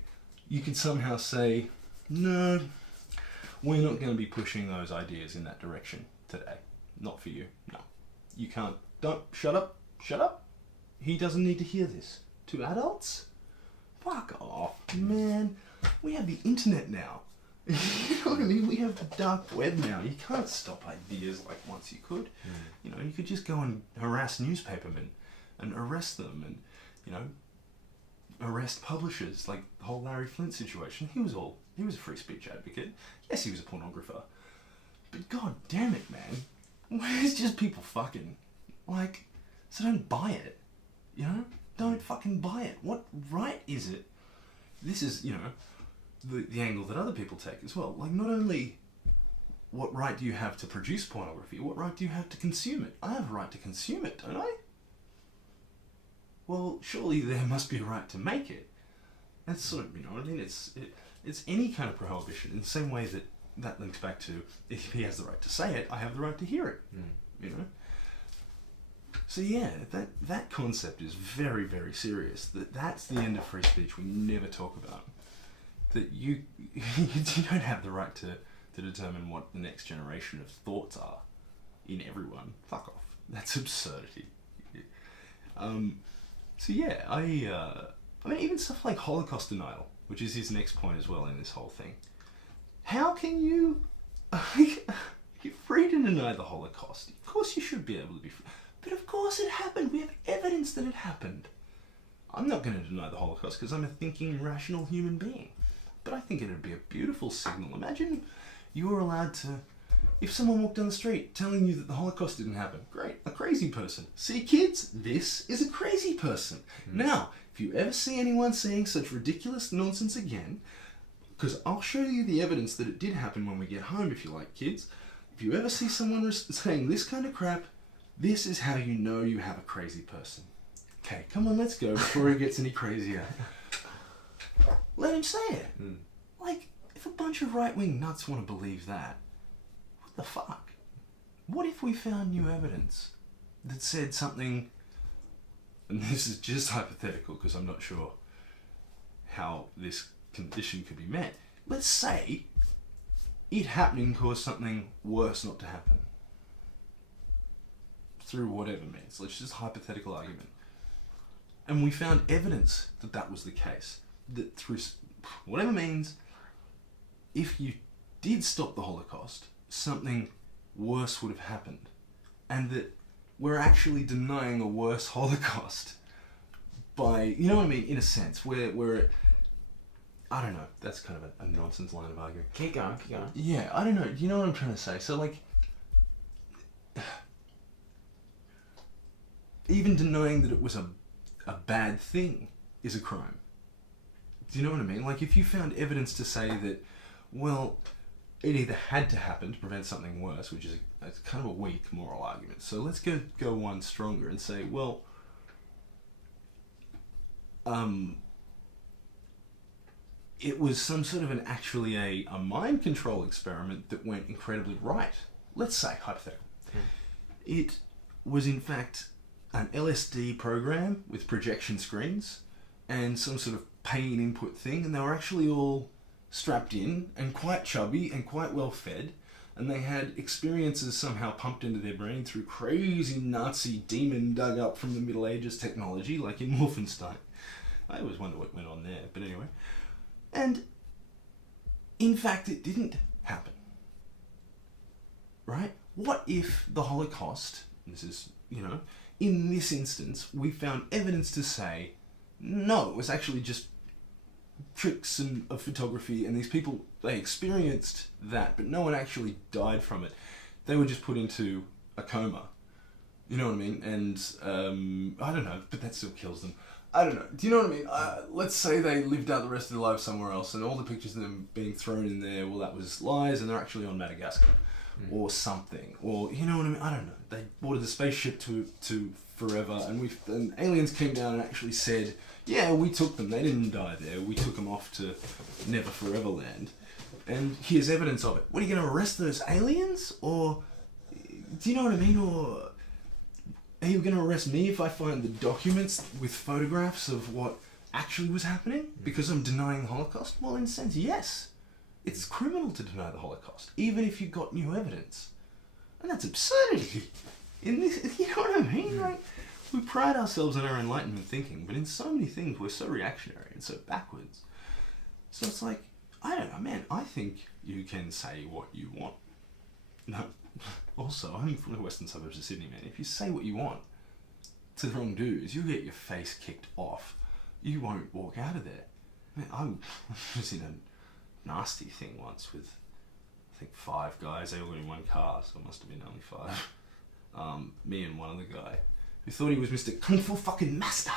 you can somehow say, no, we're not going to be pushing those ideas in that direction today. Not for you. No. You can't. Don't. Shut up. Shut up. He doesn't need to hear this. To adults? Fuck off, man. We have the internet now. You know what I mean? We have the dark web now. You can't stop ideas like once you could. You could just go and harass newspapermen and arrest them and, arrest publishers, like the whole Larry Flint situation. He was a free speech advocate. Yes, he was a pornographer. But god damn it, man. Where's just people fucking? So don't buy it. Don't fucking buy it. What right is it? This is, the angle that other people take as well. Not only what right do you have to produce pornography, what right do you have to consume it? I have a right to consume it, don't I? Well, surely there must be a right to make it. That's sort of, what I mean? It's any kind of prohibition in the same way that links back to if he has the right to say it, I have the right to hear it. So yeah, that concept is very, very serious. That's the end of free speech we never talk about. That you don't have the right to determine what the next generation of thoughts are in everyone. Fuck off. That's absurdity. So yeah, I mean, even stuff like Holocaust denial, which is his next point as well in this whole thing. How can you... You're free to deny the Holocaust. Of course you should be able to be free. But of course it happened. We have evidence that it happened. I'm not going to deny the Holocaust because I'm a thinking, rational human being. But I think it would be a beautiful signal. Imagine you were allowed to... If someone walked down the street telling you that the Holocaust didn't happen, great, a crazy person. See, kids, this is a crazy person. Now, if you ever see anyone saying such ridiculous nonsense again, because I'll show you the evidence that it did happen when we get home, if you like, kids. If you ever see someone saying this kind of crap, this is how you know you have a crazy person. Okay, come on, let's go before he gets any crazier. Let him say it. If a bunch of right-wing nuts want to believe that, what the fuck? What if we found new evidence that said something, and this is just hypothetical because I'm not sure how this condition could be met. Let's say it happening caused something worse not to happen. Through whatever means. Let's just hypothetical argument. And we found evidence that that was the case. That through whatever means, if you did stop the Holocaust, something worse would have happened. And that we're actually denying a worse Holocaust by, you know what I mean, in a sense, where I don't know. That's kind of a nonsense line of argument. Keep going. Yeah, I don't know. Do you know what I'm trying to say? So, like, even denying that it was a bad thing is a crime. Do you know what I mean? Like, if you found evidence to say that, well, it either had to happen to prevent something worse, which is it's kind of a weak moral argument. So let's go one stronger and say, well, it was some sort of actually a mind control experiment that went incredibly right. Let's say, hypothetical. It was in fact an LSD program with projection screens and some sort of pain input thing, and they were actually all strapped in and quite chubby and quite well fed, and they had experiences somehow pumped into their brain through crazy Nazi demon dug up from the Middle Ages technology, like in Wolfenstein. I always wonder what went on there, but anyway. And in fact, it didn't happen. Right? What if the Holocaust, this is, in this instance, we found evidence to say, no, it was actually just tricks of photography, and these people, they experienced that, but no one actually died from it. They were just put into a coma. You know what I mean? And, I don't know, but that still kills them. I don't know. Do you know what I mean? Let's say they lived out the rest of their lives somewhere else, and all the pictures of them being thrown in there, well, that was lies, and they're actually on Madagascar. Or something. Or, you know what I mean? I don't know. They boarded the spaceship to forever, and aliens came down and actually said, yeah, we took them. They didn't die there. We took them off to Never Forever Land. And here's evidence of it. What, are you going to arrest those aliens? Or, do you know what I mean? Or, are you going to arrest me if I find the documents with photographs of what actually was happening? Because I'm denying the Holocaust? Well, in a sense, yes. It's criminal to deny the Holocaust, even if you've got new evidence. And that's absurdity. In this, you know what I mean? Like, we pride ourselves on our Enlightenment thinking, but in so many things we're so reactionary and so backwards. So it's like, I don't know, man, I think you can say what you want. No, also, I'm from the western suburbs of Sydney, man. If you say what you want to the wrong dudes, you'll get your face kicked off. You won't walk out of there. Man, I was in a nasty thing once with, I think, 5 guys. They all were in one car, so it must have been only 5. Me and one other guy who thought he was Mr. Kung Fu fucking Master,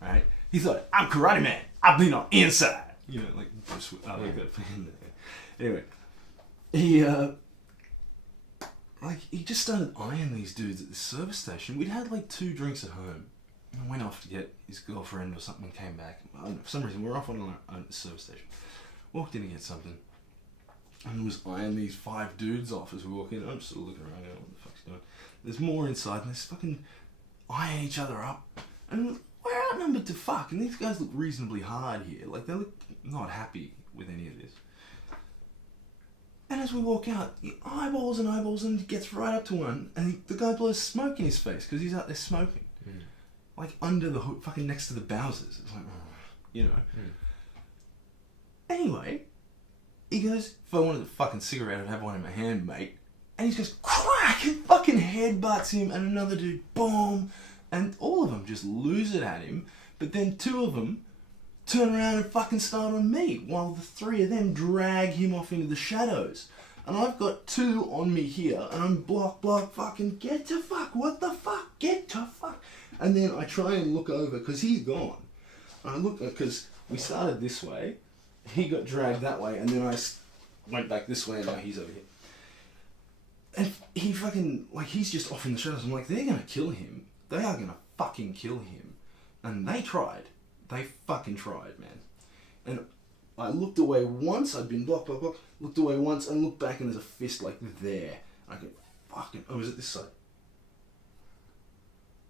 right? He thought, I'm Karate Man. I've been on inside. You know, like Bruce. Anyway, he just started eyeing these dudes at the service station. We'd had like 2 drinks at home. I went off to get his girlfriend or something and came back. I don't know, for some reason, we were off on our own at the service station. Walked in to get something, and was eyeing these 5 dudes off as we walk in. I'm just sort of looking around, going, what the fuck's going on? There's more inside, and they're fucking eyeing each other up. And we're outnumbered to fuck, and these guys look reasonably hard here. Like, they look not happy with any of this. And as we walk out, he eyeballs and he gets right up to one, and the guy blows smoke in his face because he's out there smoking. Like, under the hood, fucking next to the Bowsers. It's like, you know. Anyway, he goes, if I wanted a fucking cigarette, I'd have one in my hand, mate. And he just crack and fucking headbutts him, and another dude, boom. And all of them just lose it at him. But then 2 of them turn around and fucking start on me, while the 3 of them drag him off into the shadows. And I've got 2 on me here, and I'm block, fucking, get to fuck, what the fuck, get to fuck. And then I try and look over, because he's gone. And I look, because we started this way, he got dragged that way, and then I went back this way, and now he's over here. And he fucking, like, he's just off in the shadows. I'm like, they're gonna kill him. They are gonna fucking kill him. And they tried. They fucking tried, man. And I looked away once, I'd been blocked, looked away once, and looked back, and there's a fist, like, there. I go, fucking, oh, is it this side?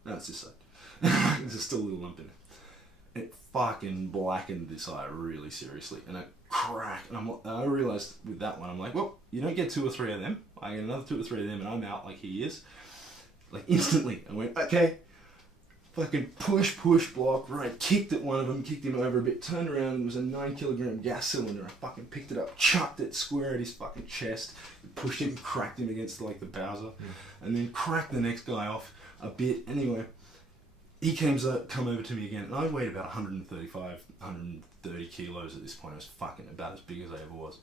No, it's this side. There's still a little lump in it. It fucking blackened this eye really seriously, and I crack, and I realised with that one, I'm like, well, you don't get 2 or 3 of them. I get another 2 or 3 of them, and I'm out like he is. Like, instantly. I went, okay. Fucking push, block, right. Kicked at one of them, kicked him over a bit, turned around, and it was a 9-kilogram gas cylinder. I fucking picked it up, chucked it square at his fucking chest, pushed him, cracked him against, like, the Bowser, and then cracked the next guy off a bit. Anyway, he come over to me again, and I weighed about 135, 130 kilos at this point. I was fucking about as big as I ever was.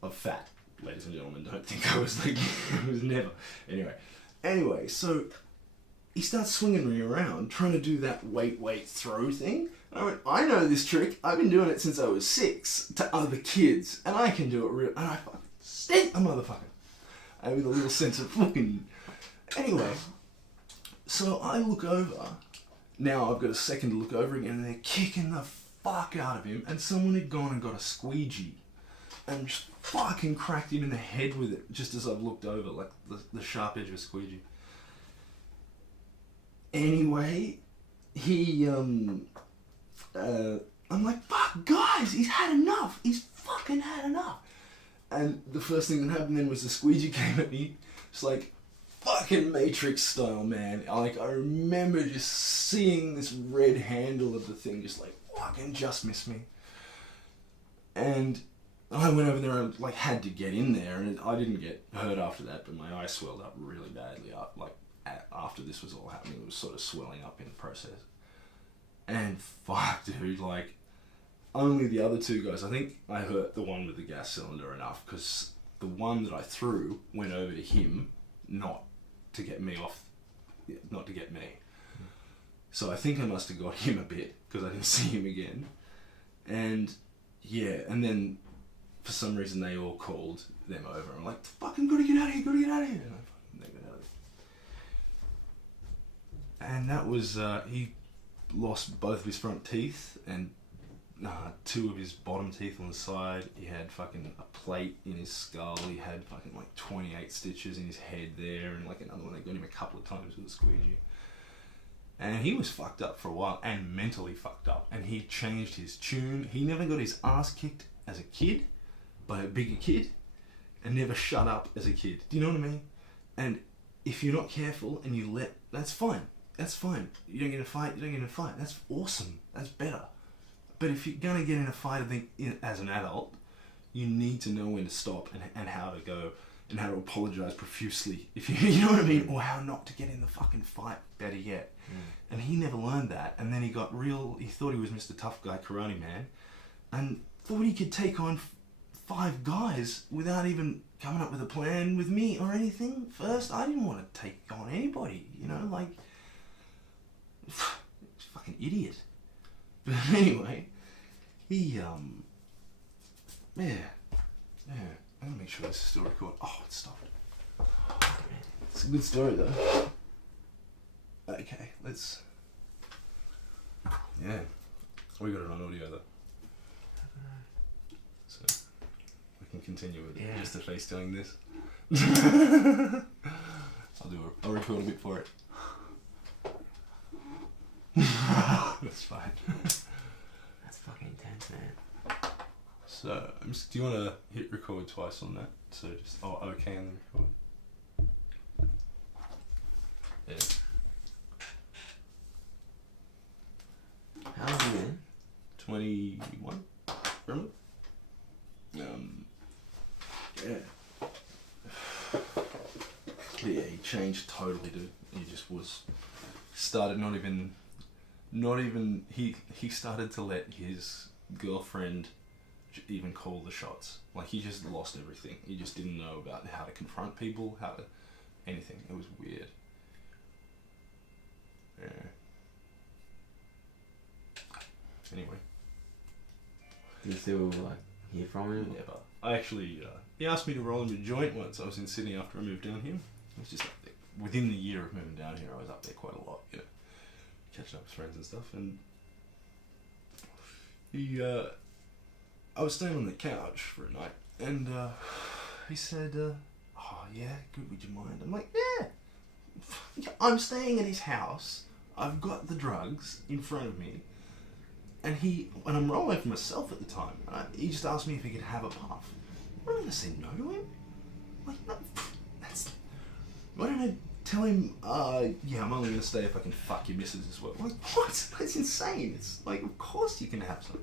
Of fat, ladies and gentlemen. Don't think I was like, it was never. Anyway, so he starts swinging me around, trying to do that weight throw thing. I went, I know this trick. I've been doing it since I was 6 to other kids, and I can do it real. And I fucking stink a motherfucker. And with a little sense of fucking. Anyway, so I look over. Now I've got a second to look over again, and they're kicking the fuck out of him. And someone had gone and got a squeegee and just fucking cracked him in the head with it, just as I've looked over, like the sharp edge of a squeegee. Anyway, I'm like, fuck, guys, he's had enough. He's fucking had enough. And the first thing that happened then was the squeegee came at me. It's like, fucking Matrix style, man. I remember just seeing this red handle of the thing just like, fucking just miss me. And I went over there and like had to get in there, and I didn't get hurt after that, but my eye swelled up really badly after this was all happening. It was sort of swelling up in the process. And fuck, dude, like, only the other two guys, I think I hurt the one with the gas cylinder enough, because the one that I threw went over to him, not to get me. So I think I must have got him a bit, because I didn't see him again. And yeah, and then for some reason they all called them over. I'm like, fucking gotta get out of here. And I fucking they got out of there. And that was, he lost both of his front teeth and 2 of his bottom teeth on the side. He had fucking a plate in his skull. He had fucking like 28 stitches in his head there, and like another one they got him a couple of times with a squeegee. And he was fucked up for a while, and mentally fucked up. And he changed his tune. He never got his ass kicked as a kid by a bigger kid, and never shut up as a kid. Do you know what I mean? And if you're not careful and you that's fine. That's fine. You don't get in a fight, That's awesome. That's better. But if you're going to get in a fight, I think, as an adult, you need to know when to stop and how to go and how to apologise profusely. If you know what I mean? Or how not to get in the fucking fight, better yet. And he never learned that. And then he got he thought he was Mr. Tough Guy Karate Man, and thought he could take on 5 guys without even coming up with a plan with me or anything first. I didn't want to take on anybody, like, fucking idiot. But anyway, he, I'm gonna make sure this is still recording. Oh, it stopped. It's a good story though. Okay, let's, yeah, we got it on audio though. So, we can continue with just the face doing this. I'll record a bit for it. That's fine. That's fucking intense, man. So, do you want to hit record twice on that? So just, okay, and then record. Yeah. How old are you then? 21, remember? Yeah, he changed totally, dude. He just started he started to let his girlfriend even call the shots. Like, he just lost everything. He just didn't know about how to confront people, anything. It was weird. Yeah. Anyway. Do you still, hear from him? Never. I actually, he asked me to roll him a joint once. I was in Sydney after I moved down here. It was just up there. Within the year of moving down here, I was up there quite a lot, catching up with friends and stuff. And I was staying on the couch for a night, and he said, oh yeah, good, would you mind? I'm like, yeah, I'm staying at his house, I've got the drugs in front of me, and I'm rolling for myself at the time, he just asked me if he could have a puff. I'm not going to say no to him. Like, no, why don't I tell him, yeah, I'm only going to stay if I can fuck your missus as well. Like, what? That's insane. It's like, of course you can have some.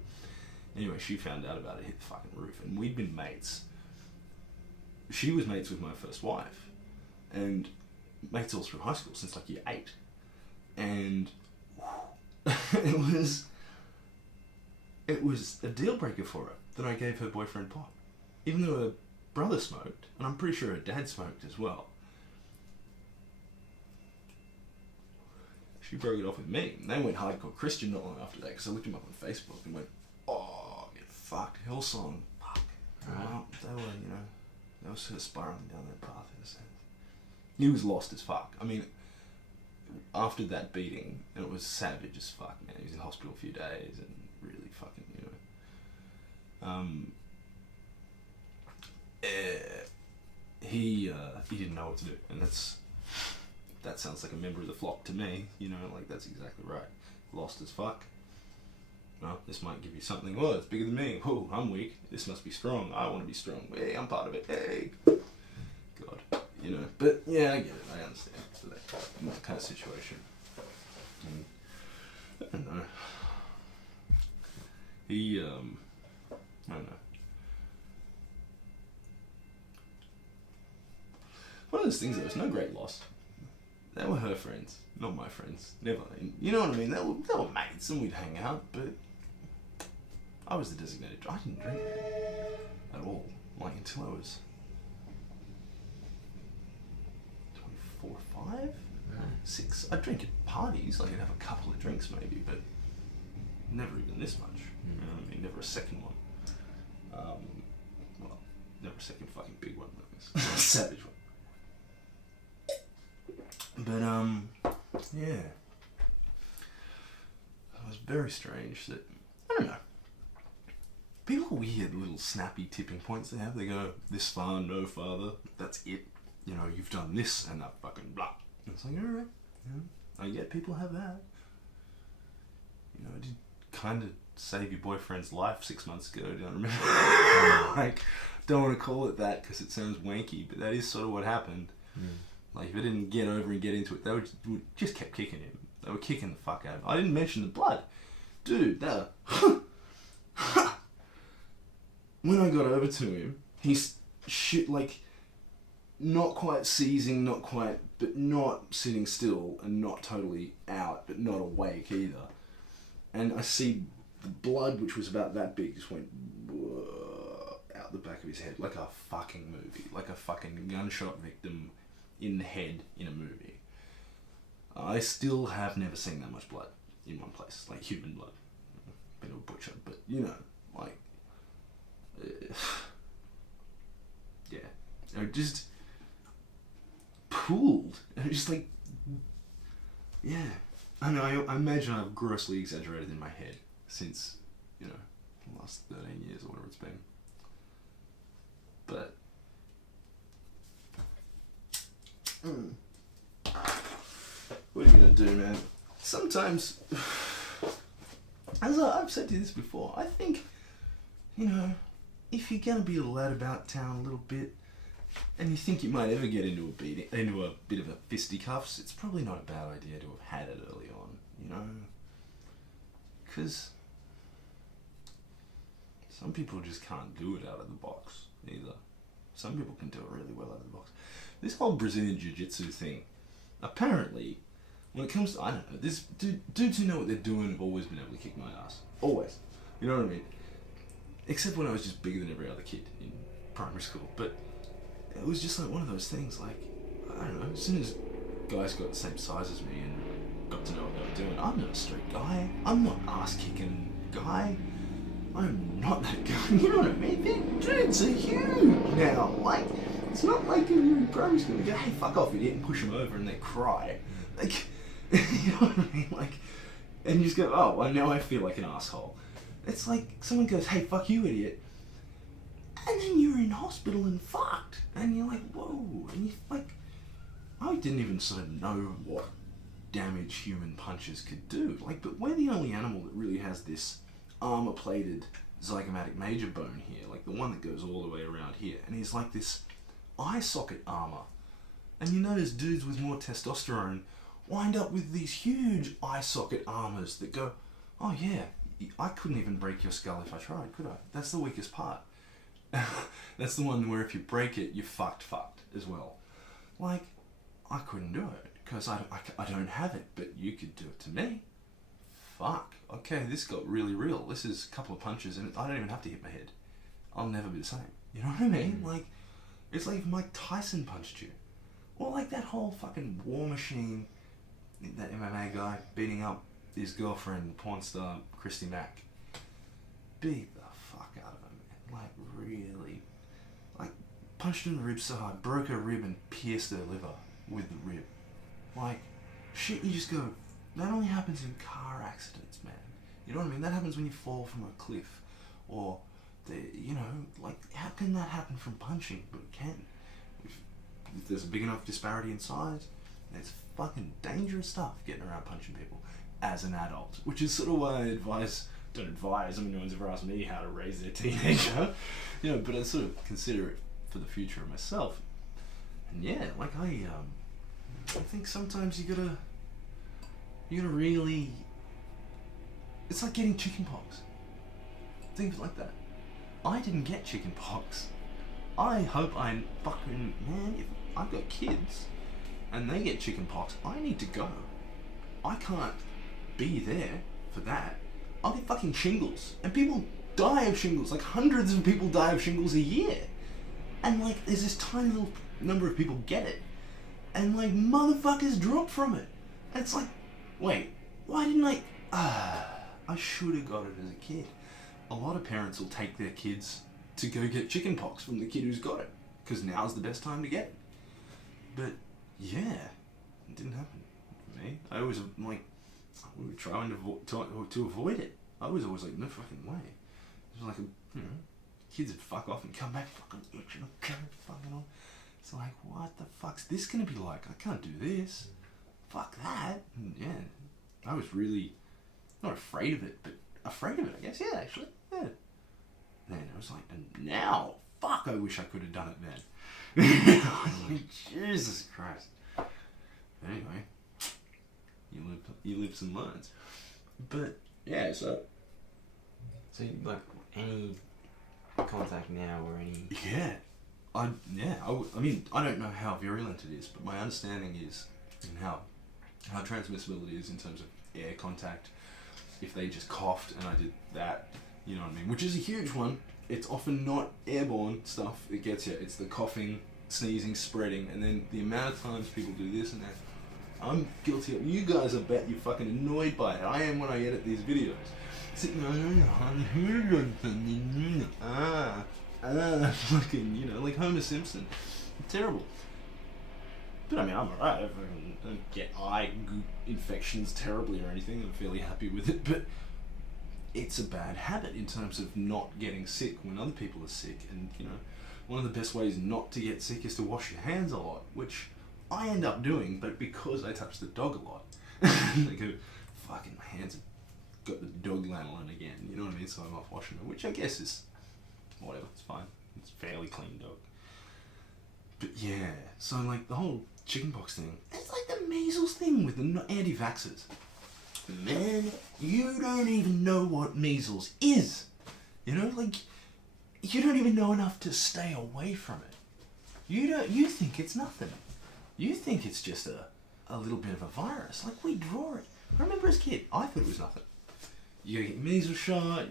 Anyway, she found out about it, hit the fucking roof, and we'd been mates. She was mates with my first wife, and mates all through high school since like year 8. And it was a deal breaker for her that I gave her boyfriend pot. Even though her brother smoked, and I'm pretty sure her dad smoked as well. She broke it off with me. And they went hardcore Christian not long after that, because I looked him up on Facebook and went, oh, get fucked, Hillsong, fuck. Right. Well, they were sort of spiraling down that path in a sense. He was lost as fuck. I mean, after that beating, it was savage as fuck, man. He was in hospital a few days and really fucking, he didn't know what to do, and that sounds like a member of the flock to me, like that's exactly right. Lost as fuck. Well, this might give you something. Well, it's bigger than me. Oh, I'm weak. This must be strong. I want to be strong. Hey, I'm part of it. Hey. God. But yeah, I get it. I understand. So that kind of situation. I don't know. I don't know. One of those things, though, it's no great loss. They were her friends, not my friends. Never. You know what I mean? They were mates and we'd hang out, but I was the designated driver. I didn't drink at all. Like, until I was 24, 5? 6. I'd drink at parties. Like, I'd have a couple of drinks maybe, but never even this much. You know what I mean? Never a second one. Well, never a second fucking big one. That was savage one. But, yeah. It was very strange that, I don't know. People are weird little snappy tipping points they have. They go, this far, no farther, that's it. You've done this and that fucking blah. And it's like, alright. I get people have that. I did kind of save your boyfriend's life 6 months ago, do you remember? Like, don't want to call it that because it sounds wanky, but that is sort of what happened. Like, if I didn't get over and get into it, they would just kept kicking him. They were kicking the fuck out of him. I didn't mention the blood. Dude, when I got over to him, he's not quite seizing, but not sitting still and not totally out, but not awake either. And I see the blood, which was about that big, just went out the back of his head, like a fucking movie, like a fucking gunshot victim in the head in a movie. I still have never seen that much blood in one place, like human blood. Been to a butcher, but yeah, just pooled, and just like, yeah. I know. I imagine I've grossly exaggerated in my head since the last 13 years or whatever it's been, but. What are you gonna do, man? Sometimes, as I've said to you this before, I think, if you're gonna be a lad about town a little bit, and you think you might ever get into a bit of a fisticuffs, it's probably not a bad idea to have had it early on, because some people just can't do it out of the box either. Some people can do it really well out of the box. This whole Brazilian Jiu-Jitsu thing, apparently, when it comes to, I don't know, this dudes who know what they're doing have always been able to kick my ass. Always. You know what I mean? Except when I was just bigger than every other kid in primary school. But it was just like one of those things, like, I don't know, as soon as guys got the same size as me and got to know what they were doing, I'm not a street guy. I'm not an ass-kicking guy. I'm not that guy. You know what I mean? Dudes are huge now. Like, it's not like when you're in primary school, you go, hey, fuck off, idiot, and push them over and they cry. Like, you know what I mean? Like, and you just go, oh, well, now I feel like an asshole. It's like someone goes, hey, fuck you, idiot. And then you're in hospital and fucked. And you're like, whoa. And you're like, I didn't even sort of know what damage human punches could do. Like, but we're the only animal that really has this armor-plated zygomatic major bone here, like the one that goes all the way around here, and he's like this eye socket armor. And you notice dudes with more testosterone wind up with these huge eye socket armors that go, oh yeah, I couldn't even break your skull if I tried, could I? That's the weakest part. That's the one where if you break it, you're fucked as well. Like, I couldn't do it because I don't have it, but you could do it to me. fuck, okay, this got really real. This is a couple of punches and I don't even have to hit my head. I'll never be the same. You know what I mean? Like, it's like if Mike Tyson punched you. Or like that whole fucking War Machine, that MMA guy beating up his girlfriend, porn star Christy Mack. Beat the fuck out of her, man. Like, really. Like, punched her in the ribs so hard, broke her rib and pierced her liver with the rib. Like, shit, you just go, that only happens in car accidents, man. You know what I mean? That happens when you fall from a cliff. Or, you know, like, how can that happen from punching? But it can. If there's a big enough disparity in size, it's fucking dangerous stuff getting around punching people as an adult. Which is sort of why I don't advise, I mean, no one's ever asked me how to raise their teenager. You know, but I sort of consider it for the future of myself. And yeah, like I think sometimes you gotta really, it's like getting chickenpox. Think of it like that. I didn't get chickenpox. I hope I fucking, man, if I've got kids and they get chickenpox, I need to go. I can't be there for that. I'll get fucking shingles. And people die of shingles. Like, hundreds of people die of shingles a year. And like, there's this tiny little number of people get it. And like, motherfuckers drop from it. And it's like, wait, why didn't I should have got it as a kid. A lot of parents will take their kids to go get chickenpox from the kid who's got it, because now's the best time to get it. But yeah, it didn't happen for me. I always like, we were trying to avoid it. I was always like, no fucking way. It was like, kids would fuck off and come back fucking itching, fucking on. It's like, what the fuck's this gonna be like? I can't do this. Fuck that. And yeah, I was really not afraid of it, but afraid of it, I guess. Yeah, actually. Yeah. Then I was like, and now, fuck, I wish I could have done it then. Jesus Christ. But anyway, you live some learns. But yeah, so you, like, any contact now or any... Yeah. I mean, I don't know how virulent it is, but my understanding is, and how transmissible it is in terms of air contact, if they just coughed and I did that, you know what I mean? Which is a huge one. It's often not airborne stuff that gets you. It's the coughing, sneezing, spreading, and then the amount of times people do this and that. I'm guilty of. You guys, I bet you're fucking annoyed by it. I am when I edit these videos. Sitting there, fucking, you know, like Homer Simpson. Terrible. But I mean, I'm alright. I don't get eye infections terribly or anything. I'm fairly happy with it. But it's a bad habit in terms of not getting sick when other people are sick. And, you know, one of the best ways not to get sick is to wash your hands a lot, which I end up doing, but because I touch the dog a lot. I go, fucking, my hands have got the dog lanolin again, you know what I mean? So I'm off washing them, which I guess is whatever, it's fine. It's a fairly clean dog. But yeah, so like the whole chickenpox thing, it's like the measles thing with the anti-vaxxers. Man, you don't even know what measles is. You know, like, you don't even know enough to stay away from it. You think it's nothing. You think it's just a little bit of a virus. Like, we draw it. I remember as a kid, I thought it was nothing. You get measles shot,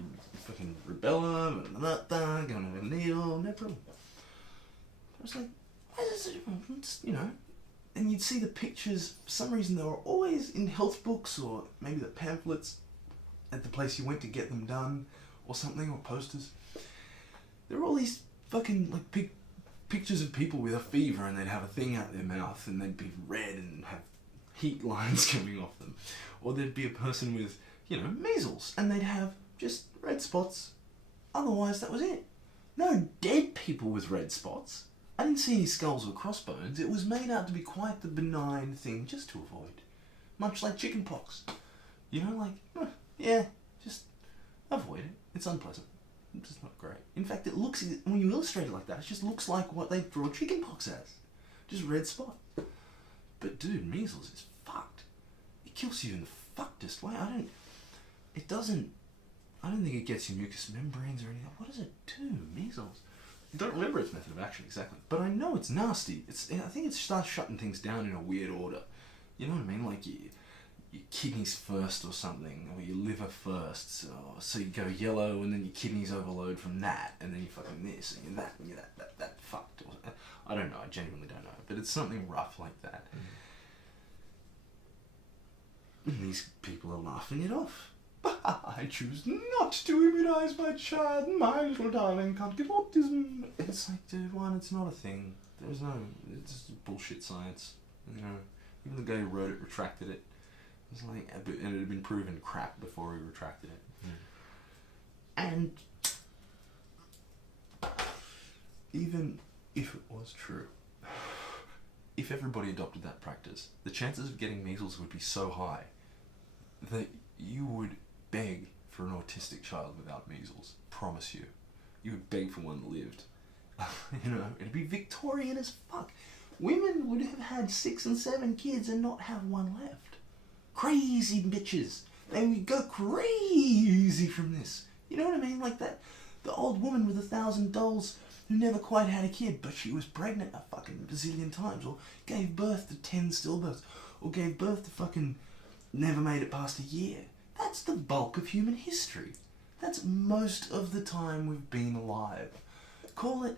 fucking rubella, going to a needle, no problem. I was like, why is it, you know? And you'd see the pictures, for some reason they were always in health books or maybe the pamphlets at the place you went to get them done or something, or posters. There were all these fucking like pictures of people with a fever and they'd have a thing out their mouth and they'd be red and have heat lines coming off them. Or there'd be a person with, you know, measles and they'd have just red spots. Otherwise that was it. No dead people with red spots. I didn't see any skulls or crossbones. It was made out to be quite the benign thing just to avoid. Much like chickenpox. You know, like, yeah, just avoid it. It's unpleasant. It's just not great. In fact, it looks, when you illustrate it like that, it just looks like what they draw chickenpox as. Just red spot. But dude, measles is fucked. It kills you in the fuckedest way. I don't think it gets your mucous membranes or anything. What does it do, measles? I don't remember its method of action exactly, but I know it's nasty. I think it starts shutting things down in a weird order. You know what I mean? Like, your kidneys first or something, or your liver first, so you go yellow and then your kidneys overload from that, and then you fucking this and you that and you that fucked. I don't know, I genuinely don't know, but it's something rough like that. And these people are laughing it off. I choose not to immunize my child. My little darling can't get autism. It's like, dude, one, it's not a thing. There's no, it's just bullshit science. You know, even the guy who wrote it retracted it. It's like, and it had been proven crap before he retracted it. And even if it was true, if everybody adopted that practice, the chances of getting measles would be so high that you would beg for an autistic child without measles. Promise you. You would beg for one that lived. You know, it'd be Victorian as fuck. Women would have had 6 and 7 kids and not have one left. Crazy bitches. They would go crazy from this. You know what I mean? Like that, the old woman with 1,000 dolls who never quite had a kid, but she was pregnant a fucking bazillion times, or gave birth to 10 stillbirths, or gave birth to fucking never made it past a year. That's the bulk of human history. That's most of the time we've been alive. Call it,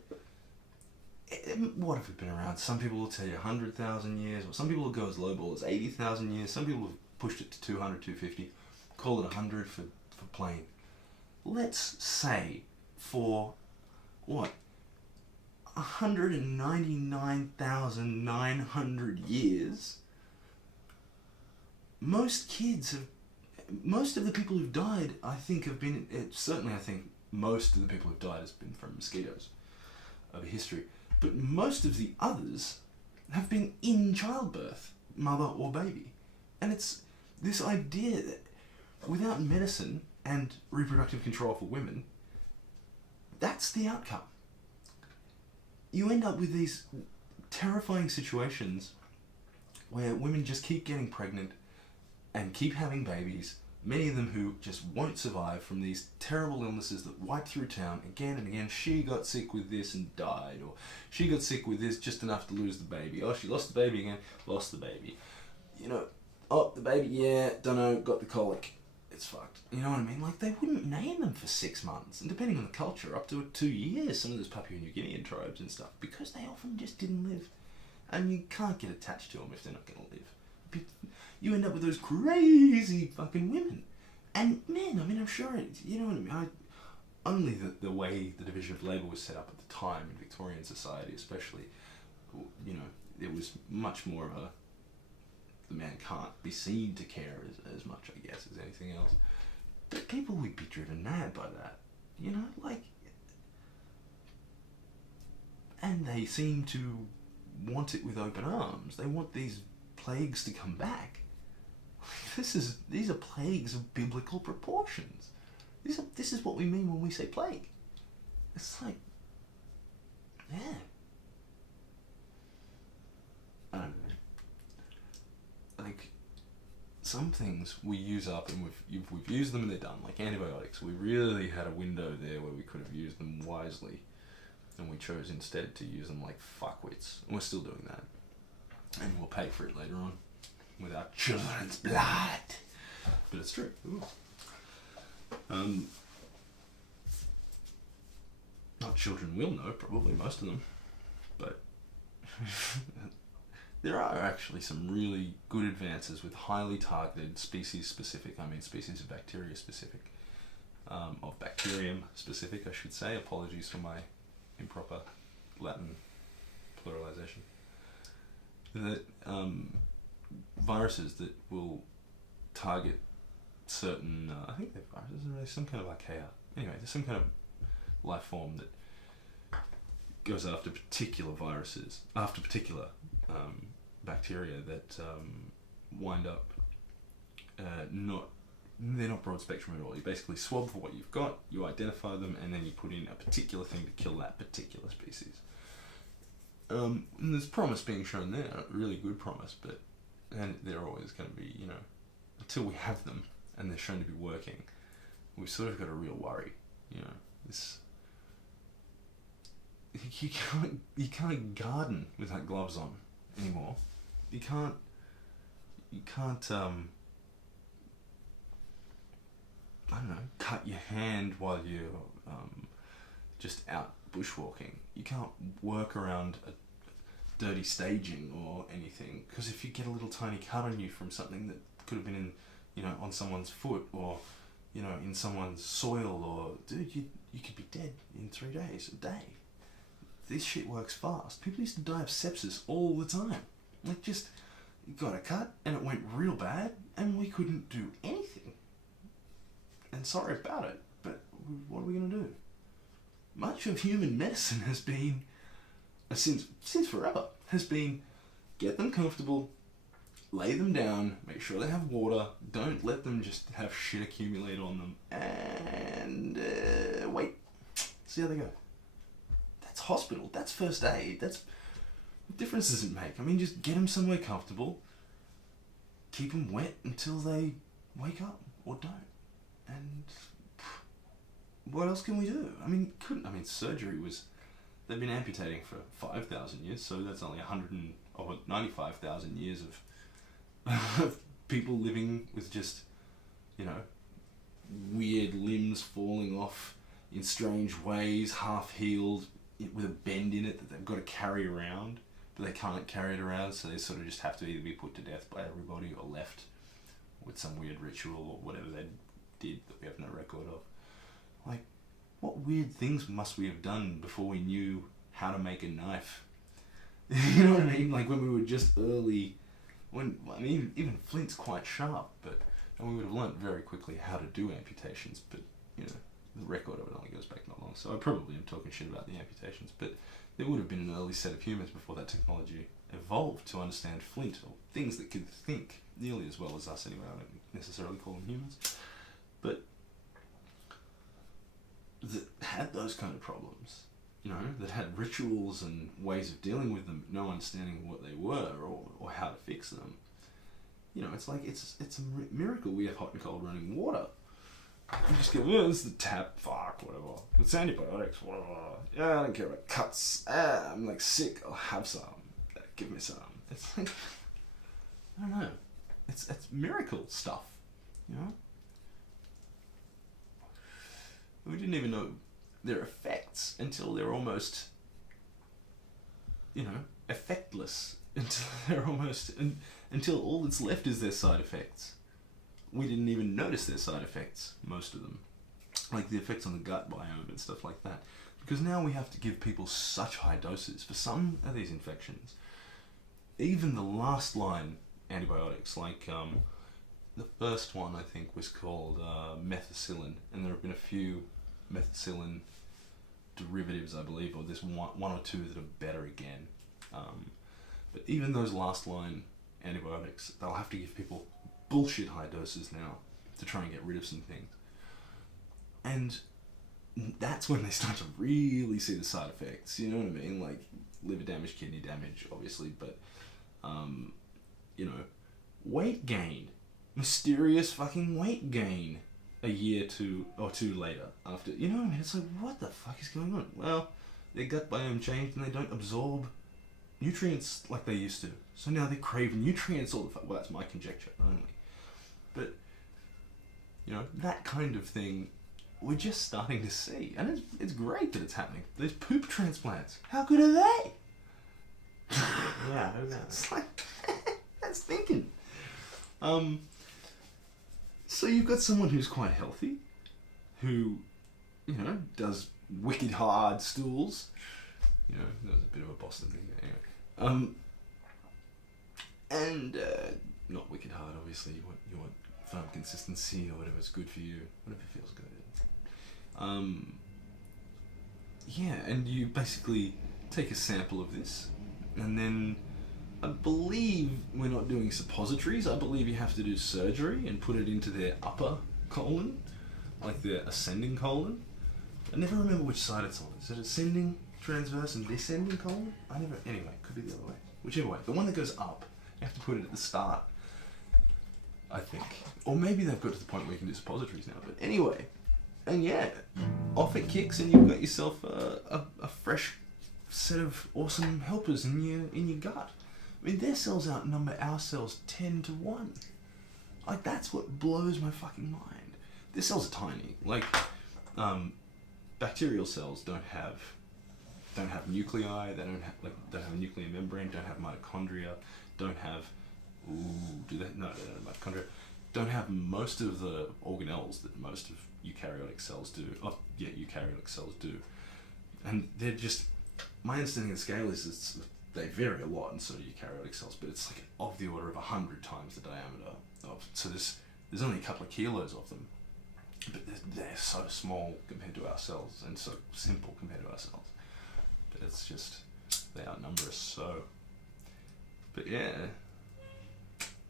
what have we been around? Some people will tell you 100,000 years, or some people will go as lowball as 80,000 years. Some people have pushed it to 200, 250. Call it 100 for plain. Let's say for, what, 199,900 years, most of the people who've died, I think, have been, certainly I think most of the people who've died has been from mosquitoes over history, but most of the others have been in childbirth, mother or baby. And it's this idea that without medicine and reproductive control for women, that's the outcome. You end up with these terrifying situations where women just keep getting pregnant and keep having babies, many of them who just won't survive from these terrible illnesses that wipe through town again and again. She got sick with this and died, or she got sick with this just enough to lose the baby. Oh, she lost the baby again, lost the baby. You know, oh, the baby, yeah, don't know, got the colic. It's fucked. You know what I mean? Like, they wouldn't name them for 6 months, and depending on the culture, up to 2 years, some of those Papua New Guinean tribes and stuff, because they often just didn't live. And you can't get attached to them if they're not going to live. You end up with those crazy fucking women. And men, I mean, I'm sure, you know what I mean? Only the way the division of labour was set up at the time in Victorian society especially, you know, it was much more of a, the man can't be seen to care as much, I guess, as anything else. But people would be driven mad by that, you know, like, and they seem to want it with open arms. They want these plagues to come back. These are plagues of biblical proportions. This is what we mean when we say plague. It's like, yeah. I don't know. Like, some things we use up and we've used them and they're done. Like antibiotics, we really had a window there where we could have used them wisely, and we chose instead to use them like fuckwits. And we're still doing that. And we'll pay for it later on with our children's blood. But it's true. Ooh. Not children will know, probably most of them. But there are actually some really good advances with highly targeted species of bacteria specific. Of bacterium specific, I should say. Apologies for my improper Latin pluralization. That viruses that will target certain, I think they're viruses, there's some kind of archaea. Anyway, there's some kind of life form that goes after particular viruses, after particular bacteria that wind up they're not broad spectrum at all. You basically swab for what you've got, you identify them, and then you put in a particular thing to kill that particular species. And there's promise being shown there, really good promise, but and they're always going to be, you know, until we have them and they're shown to be working, we've sort of got a real worry, you know. This, you can't garden without gloves on anymore. You can't I don't know, cut your hand while you're just out bushwalking. You can't work around a dirty staging or anything, because if you get a little tiny cut on you from something that could have been in, you know, on someone's foot, or, you know, in someone's soil, or, dude, you could be dead in 3 days, a day. This shit works fast. People used to die of sepsis all the time. Like, just, you got a cut and it went real bad and we couldn't do anything. And sorry about it, but what are we going to do? Much of human medicine has been, since forever, has been get them comfortable, lay them down, make sure they have water, don't let them just have shit accumulate on them, and wait, see how they go. That's hospital, that's first aid, what difference does it make? I mean, just get them somewhere comfortable, keep them wet until they wake up, or don't, and what else can we do? I mean, surgery was, they've been amputating for 5,000 years, so that's only 95,000 years of people living with just, you know, weird limbs falling off in strange ways, half healed, with a bend in it that they've got to carry around, but they can't carry it around, so they sort of just have to either be put to death by everybody or left with some weird ritual or whatever they did that we have no record of. Like, what weird things must we have done before we knew how to make a knife? You know what I mean? Like, when we were just early, even flint's quite sharp, and we would have learnt very quickly how to do amputations, but, you know, the record of it only goes back not long, so I probably am talking shit about the amputations, but there would have been an early set of humans before that technology evolved to understand flint, or things that could think nearly as well as us anyway. I don't necessarily call them humans, but that had those kind of problems, you know, that had rituals and ways of dealing with them, no understanding what they were or how to fix them. You know, it's like, it's a miracle we have hot and cold running water. You just go, oh, this is the tap, fuck, whatever. It's antibiotics, whatever. Yeah, I don't care about cuts. I'm like sick, I'll have some. Give me some. It's like, I don't know. It's miracle stuff, you know? We didn't even know their effects until they're almost, you know, effectless. Until all that's left is their side effects. We didn't even notice their side effects, most of them. Like the effects on the gut biome and stuff like that. Because now we have to give people such high doses for some of these infections. Even the last line antibiotics, like the first one I think was called methicillin, and there have been a few methicillin derivatives, I believe, or there's one or two that are better again. But even those last line antibiotics, they'll have to give people bullshit high doses now to try and get rid of some things. And that's when they start to really see the side effects, you know what I mean? Like liver damage, kidney damage, obviously, but, you know, weight gain. Mysterious fucking weight gain a year or two later after, you know what I mean? It's like, what the fuck is going on? Well, their gut biome changed and they don't absorb nutrients like they used to. So now they crave nutrients all the fuck. Well, that's my conjecture only. But, you know, that kind of thing we're just starting to see. And it's great that it's happening. There's poop transplants. How good are they? Yeah, who knows? It's like, that's thinking. So you've got someone who's quite healthy, who, you know, does wicked hard stools. You know, that was a bit of a Boston thing anyway. And not wicked hard, obviously. You want firm consistency or whatever's good for you, whatever feels good. Yeah, and you basically take a sample of this, and then I believe we're not doing suppositories. I believe you have to do surgery and put it into their upper colon, like their ascending colon. I never remember which side it's on. Is it ascending, transverse, and descending colon? Anyway, could be the other way. Whichever way. The one that goes up, you have to put it at the start, I think. Or maybe they've got to the point where you can do suppositories now. But anyway, and yeah, off it kicks, and you've got yourself a fresh set of awesome helpers in your gut. I mean, their cells outnumber our cells 10 to 1. Like, that's what blows my fucking mind. their cells are tiny. Like, bacterial cells don't have nuclei. They don't have a nuclear membrane. Don't have mitochondria. Don't have do they? No, they don't have mitochondria. Don't have most of the organelles that most of eukaryotic cells do. Oh, yeah, eukaryotic cells do. And they're just, my understanding of the scale is they vary a lot, and so do eukaryotic cells, but it's like of the order of 100 times the diameter of. So there's only a couple of kilos of them, but they're so small compared to our cells, and so simple compared to our cells. But it's just, they outnumber us so. But yeah,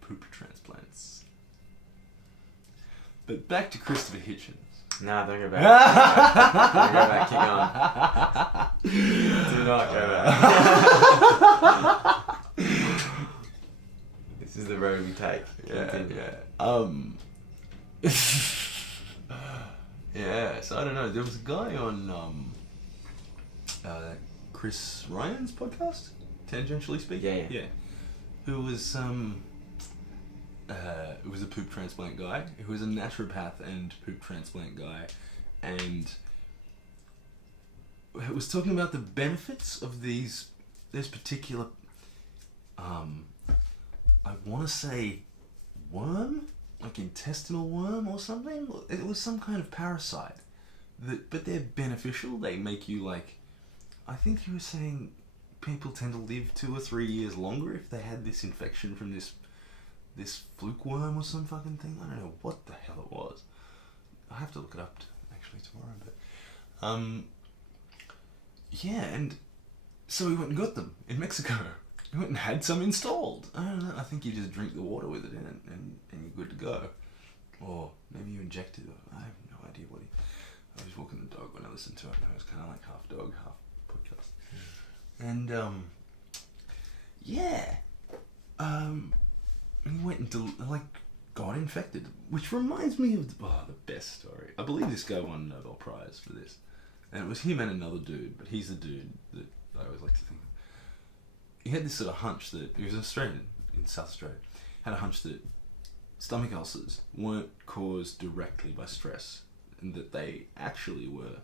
poop transplants. But back to Christopher Hitchens. Nah, don't go back. Don't go back, keep going. Do not go back. This is the road we take. Continue. Yeah, so I don't know, there was a guy on Chris Ryan's podcast, Tangentially Speaking. Yeah. Who was it was a poop transplant guy, who was a naturopath and poop transplant guy, and it was talking about the benefits of this particular, I want to say worm, like intestinal worm or something. It was some kind of parasite, but they're beneficial. They make you like, I think he was saying people tend to live 2 or 3 years longer if they had this infection from this fluke worm or some fucking thing. I don't know what the hell it was. I have to look it up actually tomorrow. But yeah, and so we went and got them in Mexico. We went and had some installed. I don't know. I think you just drink the water with it in it, and you're good to go. Or maybe you inject it. I have no idea what I was walking the dog when I listened to it. And it was kind of like half dog, half podcast. And and he went and got infected, which reminds me of the best story. I believe this guy won a Nobel Prize for this, and it was him and another dude, but he's the dude that I always like to think of. He had this sort of hunch that, he was an Australian in South Australia, had a hunch that stomach ulcers weren't caused directly by stress, and that they actually were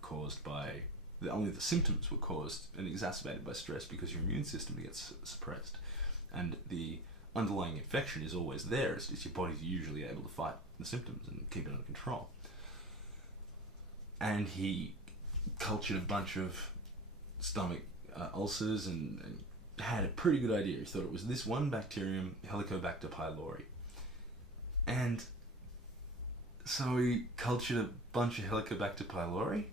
caused by, only the symptoms were caused and exacerbated by stress because your immune system gets suppressed, and the underlying infection is always there. It's just your body's usually able to fight the symptoms and keep it under control. And he cultured a bunch of stomach ulcers and had a pretty good idea. He thought it was this one bacterium, Helicobacter pylori. And so he cultured a bunch of Helicobacter pylori.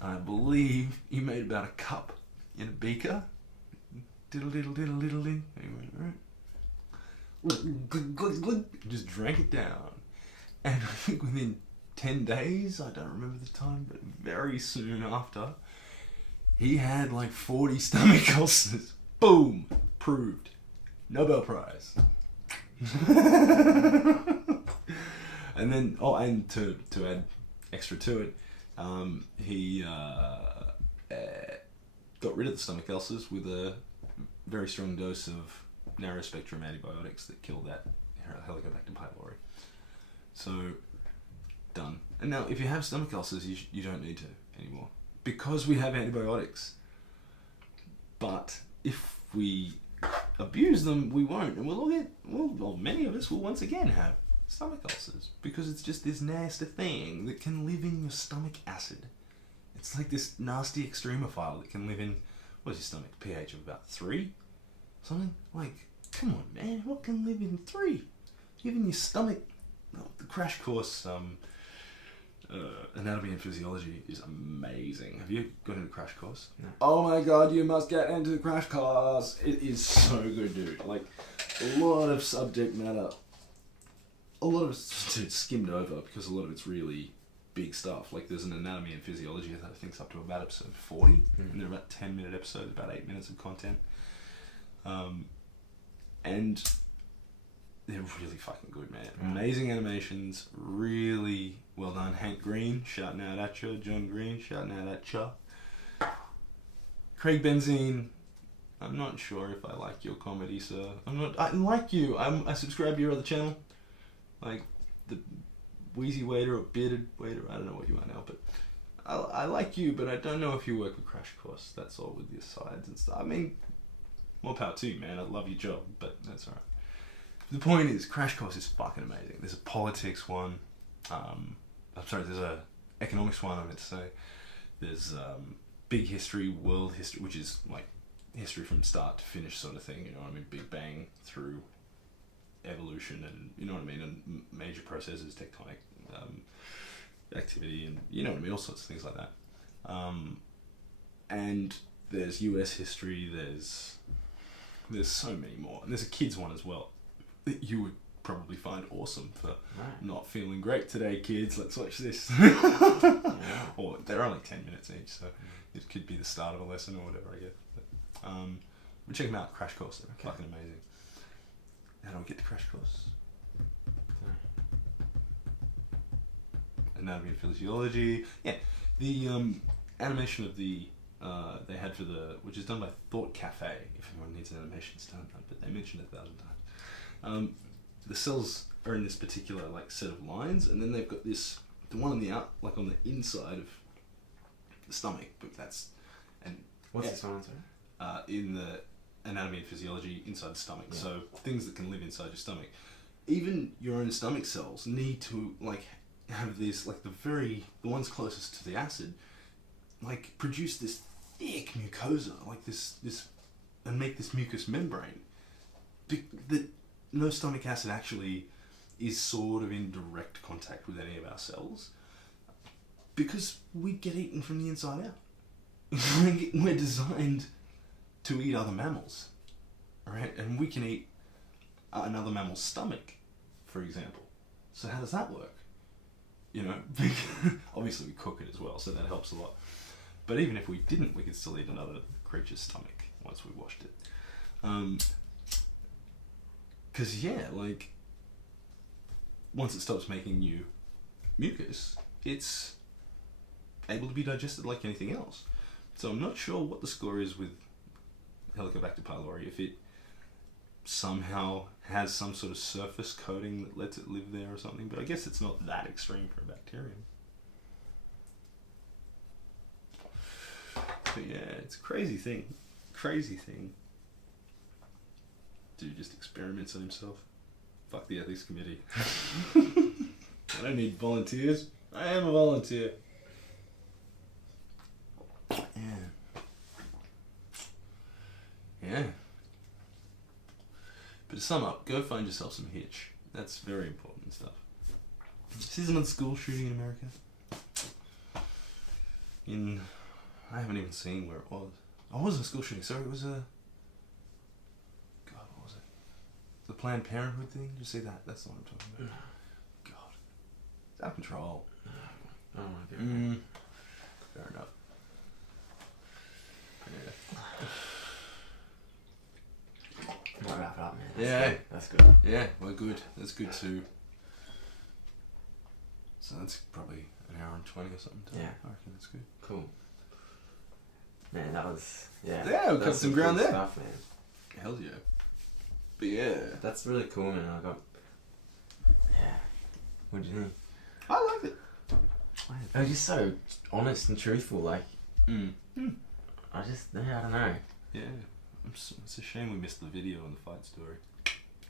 I believe he made about a cup in a beaker. Diddle diddle diddle diddle diddle. Just drank it down. And I think within 10 days, I don't remember the time, but very soon after, he had like 40 stomach ulcers. Boom! Proved. Nobel Prize. And then, and to add extra to it, he got rid of the stomach ulcers with a very strong dose of narrow spectrum antibiotics that killed that Helicobacter pylori. So, done. And now, if you have stomach ulcers, you don't need to anymore, because we have antibiotics. But if we abuse them, we won't, and many of us will once again have stomach ulcers, because it's just this nasty thing that can live in your stomach acid. It's like this nasty extremophile that can live in, what's your stomach pH of about 3? Something? Like, come on, man, what can live in 3? Even your stomach. The crash course, anatomy and physiology is amazing. Have you gone into crash course? No. Oh my god, you must get into the crash course. It is so good, dude. Like, a lot of subject matter. A lot of it's skimmed over because a lot of it's really big stuff. Like, there's an anatomy and physiology that I think's up to about episode 40, and they're about 10-minute episodes, about 8 minutes of content. And they're really fucking good, man. Amazing animations, really well done. Hank Green, shouting out at you. John Green, shouting out at you. Craig Benzine, I'm not sure if I like your comedy, sir. I like you. I subscribe to your other channel. Like, wheezy waiter or bearded waiter. I don't know what you are now, but I like you, but I don't know if you work with Crash Course. That's all with your sides and stuff. I mean, more power to you, man. I love your job, but that's alright. The point is, Crash Course is fucking amazing. There's a politics one. There's a economics one, I meant to say. There's big history, world history, which is like history from start to finish sort of thing. You know what I mean? Big Bang through evolution, and you know what I mean, and major processes, tectonic activity, and you know what I mean, all sorts of things like that. And there's US history. There's so many more, and there's a kids one as well that you would probably find awesome for not feeling great today, kids. Let's watch this. Or they're only 10 minutes each, so it could be the start of a lesson or whatever, I guess. But check them out, Crash Course. They're fucking amazing. How do we get to Crash Course? Anatomy and physiology. Yeah, the animation of the they had for which is done by Thought Cafe. If anyone needs an animation, it's done, but they mentioned it 1,000 times. The cells are in this particular like set of lines, and then they've got the one on the on the inside of the stomach. But what's this one, sorry? In the anatomy and physiology inside the stomach. Yeah. So things that can live inside your stomach. Even your own stomach cells need to like have this like the ones closest to the acid like produce this thick mucosa like this and make this mucous membrane. That no stomach acid actually is sort of in direct contact with any of our cells because we get eaten from the inside out. We're designed to eat other mammals, right? And we can eat another mammal's stomach, for example. So how does that work? You know, obviously we cook it as well, so that helps a lot. But even if we didn't, we could still eat another creature's stomach once we washed it. Because, yeah, like, once it stops making you mucus, it's able to be digested like anything else. So I'm not sure what the score is with Helicobacter pylori, if it somehow has some sort of surface coating that lets it live there or something, but I guess it's not that extreme for a bacterium. But yeah, it's a crazy thing. Dude just experiments on himself. Fuck the ethics committee. I don't need volunteers. I am a volunteer. Yeah. But to sum up, go find yourself some Hitch. That's very important stuff. This is another school shooting in America. I haven't even seen where it was. Oh, it wasn't a school shooting, sorry, it was a... God, what was it? The Planned Parenthood thing? Did you see that? That's the one I'm talking about. God. It's out of control. Oh my God. Fair enough. Yeah. Might wrap it up, man. That's good. Yeah, we're good. That's good too. So that's probably an hour and 20 or something. Yeah. I reckon that's good. Cool. Man, that was... Yeah, we covered some ground there. Stuff, man. Hell yeah. But yeah. That's really cool, man. Yeah. What do you think? I liked it. It was just so honest and truthful, like... I don't know. Yeah. It's a shame we missed the video and the fight story.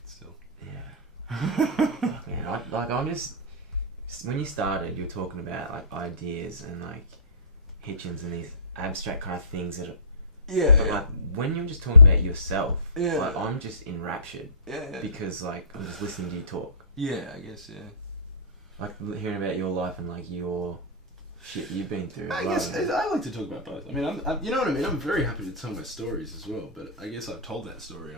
Still. Yeah. Man, I'm just... When you started, you were talking about, like, ideas and, like, Hitchens and these abstract kind of things that are... Yeah. But, like, when you're just talking about yourself, like, I'm just enraptured. Yeah. Because, like, I'm just listening to you talk. Yeah, I guess, yeah. Like, hearing about your life and, like, your... shit you've been through. I guess I like to talk about both. I mean, I'm you know what I mean? I'm very happy to tell my stories as well, but I guess I've told that story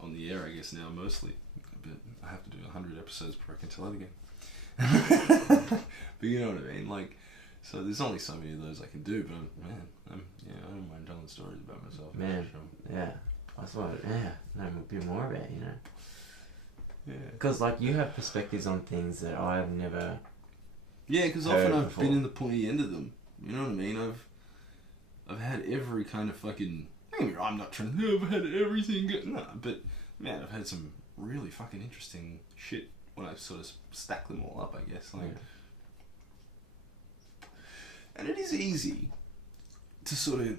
on the air, I guess, now mostly. But I have to do 100 episodes before I can tell it again. But you know what I mean? Like, so there's only so many of those I can do, but I don't mind telling stories about myself. Man, sure. yeah. That's what, know a bit more about, you know. Yeah. Because, like, you have perspectives on things that I've never... Yeah, because often I've been in the pointy end of them. You know what I mean? I've had every kind of fucking... I'm not trying to... I've had everything... No, but, man, I've had some really fucking interesting shit when I sort of stack them all up, I guess. Like, Yeah. and it is easy to sort of.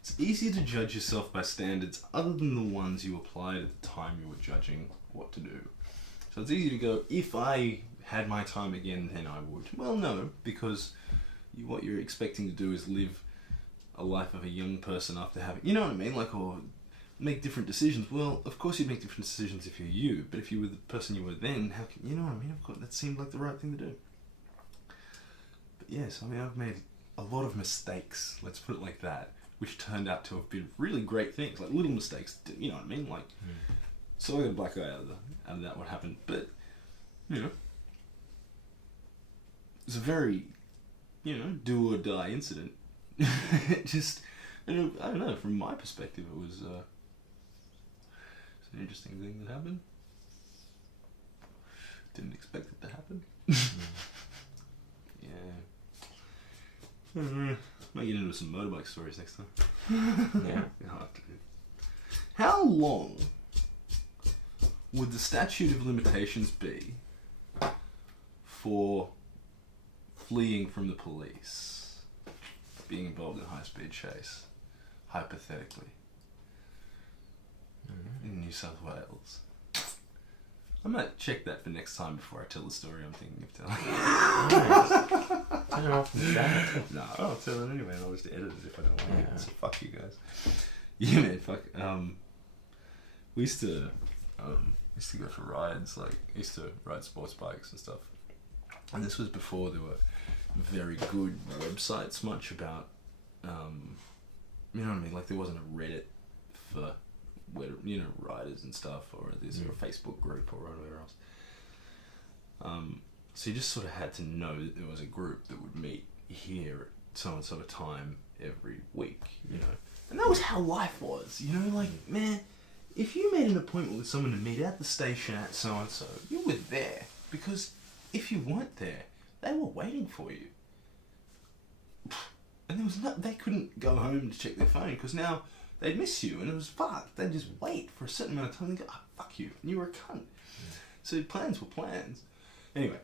It's easy to judge yourself by standards other than the ones you applied at the time you were judging what to do. So it's easy to go, if I had my time again, then I would. Well, no, because what you're expecting to do is live a life of a young person after having, you know what I mean? Like, or make different decisions. Well, of course you'd make different decisions if you're you, but if you were the person you were then, how can, you know what I mean? Of course, that seemed like the right thing to do. But yes, I mean, I've made a lot of mistakes, let's put it like that, which turned out to have been really great things, like little mistakes, you know what I mean? Like, so I got a black eye out of that, what happened, but, you know, it's a very, you know, do or die incident. Just, you know, I don't know, from my perspective, it was it's an interesting thing that happened. Didn't expect it to happen. Yeah. I don't know. Might get into some motorbike stories next time. Yeah. I'll have to do. How long would the statute of limitations be for fleeing from the police, being involved in a high-speed chase, hypothetically, in New South Wales? I might check that for next time before I tell the story I'm thinking of telling. Turn it off and that. No, I'll tell it anyway, and I'll just edit it if I don't like Yeah. it. So fuck you guys. Yeah, man, fuck. We used to go for rides. Like, I used to ride sports bikes and stuff. And this was before there were very good websites much about, you know what I mean? Like, there wasn't a Reddit for, where, you know, riders and stuff, or there's a Facebook group or whatever else. So you just sort of had to know that there was a group that would meet here at so and so a time every week, you know. And that was how life was, you know, like, man, if you made an appointment with someone to meet at the station at so and so, you were there, because if you weren't there, they were waiting for you. And there was they couldn't go home to check their phone, because now they'd miss you, and it was fucked. They'd just wait for a certain amount of time and go, oh, fuck you, and you were a cunt. So plans were plans. Anyway,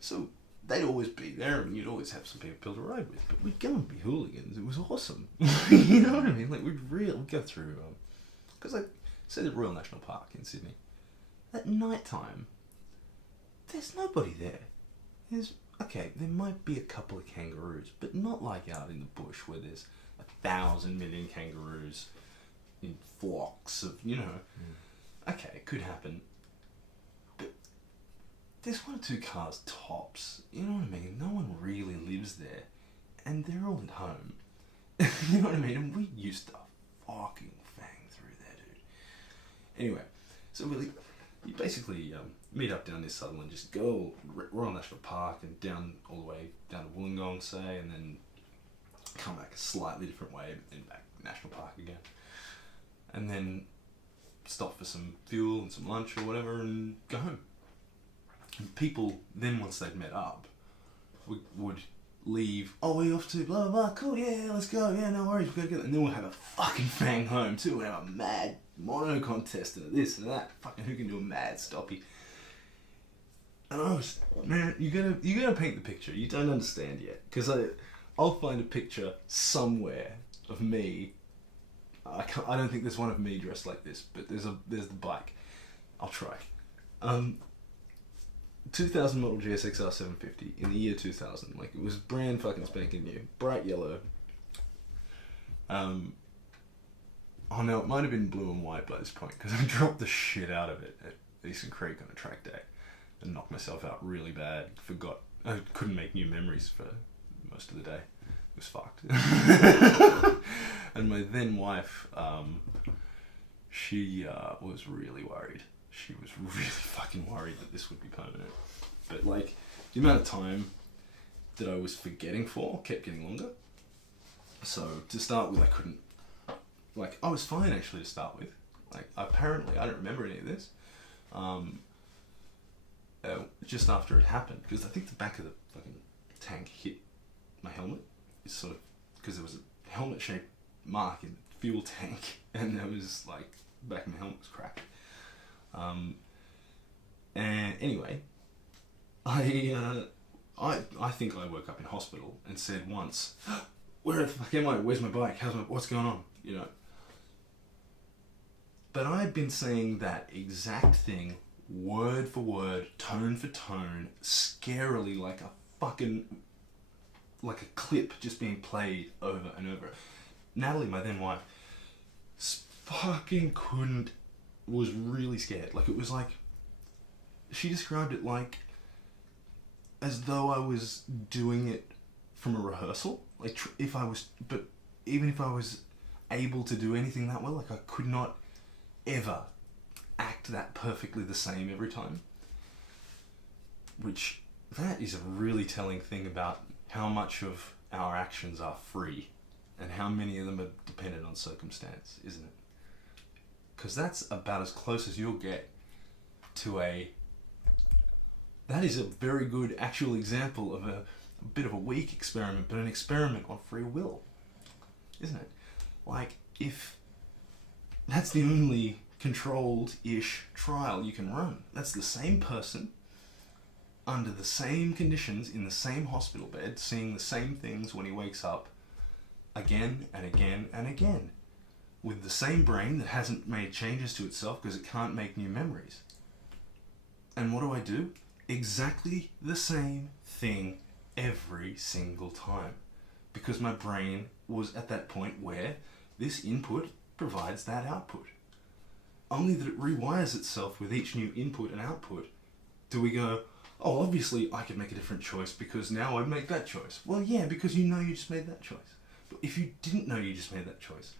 so they'd always be there, and you'd always have some people to ride with, but we'd go and be hooligans. It was awesome. You know what I mean? Like, we'd go through, because like, say the Royal National Park in Sydney, at night time, there's nobody there. Okay, there might be a couple of kangaroos, but not like out in the bush where there's 1,000 million kangaroos in flocks of, you know. Okay, it could happen. But there's one or two cars tops. You know what I mean? No one really lives there. And they're all at home. You know what I mean? And we used to fucking fang through there, dude. Anyway, so you basically meet up down near Sutherland, just go Royal National Park and down all the way down to Wollongong, say, and then come back a slightly different way and back National Park again. And then stop for some fuel and some lunch or whatever and go home. And people, then once they'd met up, would leave, oh, we're off to blah, blah, blah, cool, yeah, let's go, yeah, no worries, we gotta go. And then we'll have a fucking fang home too, we'll have a mad mono contest and this and that, fucking who can do a mad stoppie. And I was, man, you gotta paint the picture. You don't understand yet, because I'll find a picture somewhere of me. I don't think there's one of me dressed like this, but there's the bike. I'll try. 2000 model GSXR 750 in the year 2000. Like, it was brand fucking spanking new, bright yellow. Oh no, it might have been blue and white by this point, because I dropped the shit out of it at Eastern Creek on a track day and knocked myself out really bad. Forgot. I couldn't make new memories for most of the day. It was fucked. And my then wife, she was really worried. She was really fucking worried that this would be permanent. But like, the amount of time that I was forgetting for kept getting longer. So to start with, I couldn't, like, I was fine actually to start with. Like, apparently, I don't remember any of this. Just after it happened, because I think the back of the fucking tank hit my helmet. It's sort of, because there was a helmet-shaped mark in the fuel tank, and there was like, the back of my helmet was cracked. And anyway, I think I woke up in hospital and said once, "Where the fuck am I? Where's my bike? What's going on?" You know. But I had been saying that exact thing, word for word, tone for tone, scarily like a clip just being played over and over. Natalie, my then wife, was really scared. Like, it was like, she described it like as though I was doing it from a rehearsal. Like, even if I was able to do anything that well, like, I could not ever act that perfectly the same every time. Which, that is a really telling thing about how much of our actions are free and how many of them are dependent on circumstance, isn't it? Because that's about as close as you'll get to that is a very good actual example of a bit of a weak experiment, but an experiment on free will, isn't it? Like, if that's the only controlled-ish trial you can run. That's the same person, under the same conditions, in the same hospital bed, seeing the same things when he wakes up, again and again and again, with the same brain that hasn't made changes to itself because it can't make new memories. And what do? Exactly the same thing every single time. Because my brain was at that point where this input provides that output. Only that it rewires itself with each new input and output. Do we go, oh, obviously I could make a different choice because now I make that choice? Well, yeah, because you know you just made that choice. But if you didn't know you just made that choice,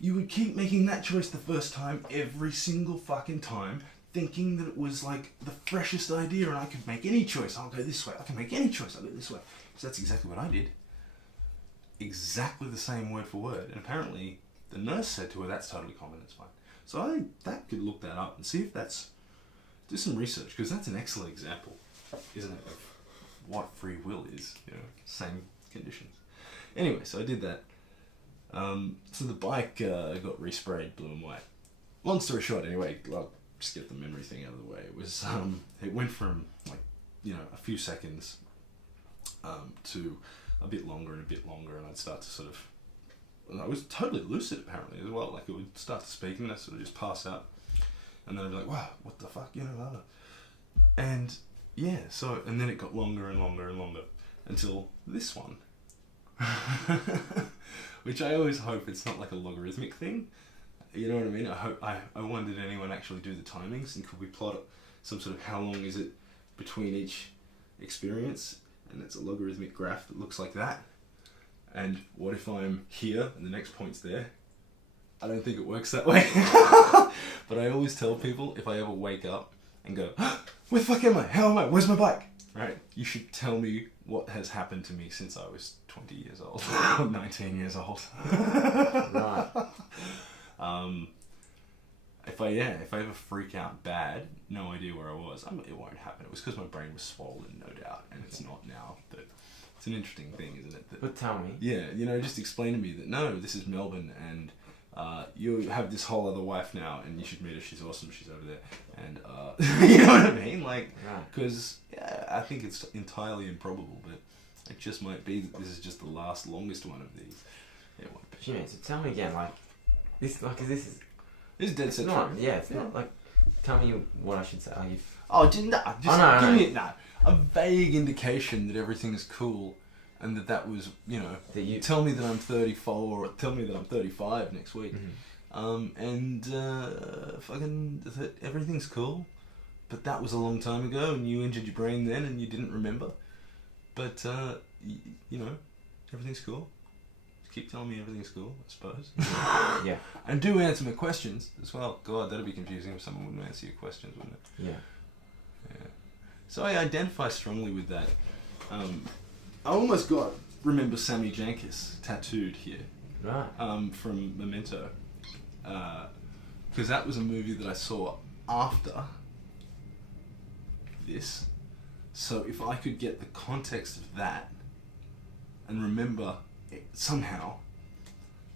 you would keep making that choice the first time every single fucking time, thinking that it was like the freshest idea and I could make any choice. I'll go this way. I can make any choice. I'll go this way. So that's exactly what I did. Exactly the same word for word. And apparently the nurse said to her, that's totally common, it's fine. So I could look that up and see if do some research, because that's an excellent example, isn't it, of what free will is, you know, same conditions. Anyway, so I did that. So the bike got resprayed blue and white. Long story short, anyway, I'll just get the memory thing out of the way. It was, it went from, like, you know, a few seconds to a bit longer, and I'd start to sort of, I was totally lucid apparently as well. Like, it would start to speak and I'd sort of just pass out, and then I'd be like, wow, what the fuck, you know, and yeah, so, and then it got longer and longer and longer until this one, which I always hope it's not like a logarithmic thing, you know what I mean? I wonder, did anyone actually do the timings, and could we plot some sort of how long is it between each experience, and it's a logarithmic graph that looks like that. And what if I'm here and the next point's there? I don't think it works that way. But I always tell people, if I ever wake up and go, where the fuck am I? How am I? Where's my bike? Right? You should tell me what has happened to me since I was 20 years old. Or 19 years old. Right. If I ever freak out bad, no idea where I was, it won't happen. It was because my brain was swollen, no doubt, and it's not now. But it's an interesting thing, isn't it? But tell me. Yeah, you know, just explain to me that, no, this is Melbourne, and you have this whole other wife now, and you should meet her, she's awesome, she's over there. And, you know what I mean? Like, because I think it's entirely improbable, but it just might be that this is just the longest one of these. It won't be. Shit, so tell me again, like, this is dead set not, true. yeah, it's not, like, tell me what I should say. Give me a vague indication that everything's cool, and that was, you know, that you tell me that I'm 34, or tell me that I'm 35 next week, and fucking that everything's cool, but that was a long time ago, and you injured your brain then, and you didn't remember, but you know, everything's cool. Keep telling me everything's cool, I suppose. Yeah. And do answer my questions as well. God, that'd be confusing if someone wouldn't answer your questions, wouldn't it? Yeah. So I identify strongly with that. I almost remember Sammy Jankis tattooed here. Right. From Memento. Because that was a movie that I saw after this. So if I could get the context of that and remember somehow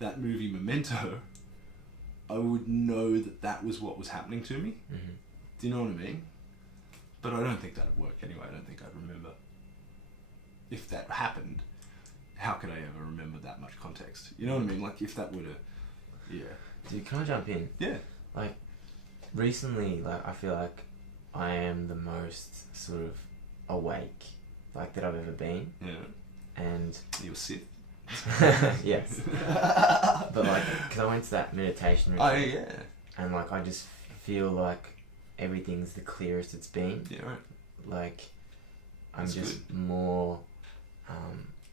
that movie Memento, I would know that was what was happening to me. Mm-hmm. Do you know what I mean? But I don't think that'd work anyway. I don't think I'd remember. If that happened, how could I ever remember that much context? You know what I mean? Like, if that were to... Yeah. Dude, can I jump in? Yeah. Like, recently, like, I feel like I am the most sort of awake, like, that I've ever been. Yeah. And... You were Sith? Yes. But, like, because I went to that meditation retreat. Oh, yeah. And, like, I just feel like everything's the clearest it's been. Yeah, right. Like, I'm That's just good. more...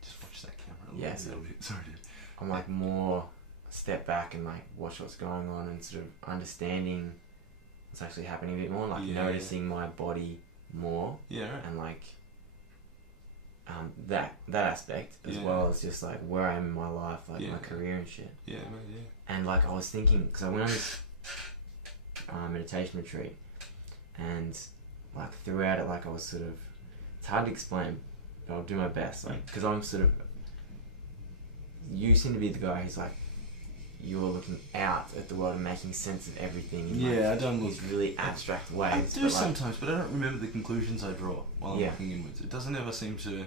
Just watch that camera a Yes. little bit. Sorry, dude. I'm, like, more step back and, like, watch what's going on and sort of understanding what's actually happening a bit more. Like, noticing my body more. Yeah, right. And, like... that aspect as well as just like where I am in my life, like my career and shit. Yeah, man, yeah. And like I was thinking, because I went on this meditation retreat, and like throughout it, like I was sort of, it's hard to explain, but I'll do my best. Like, because I'm sort of, you seem to be the guy who's like, you're looking out at the world and making sense of everything in like, I don't these really abstract ways. I do sometimes, but I don't remember the conclusions I draw while I'm looking inwards. It doesn't ever seem to...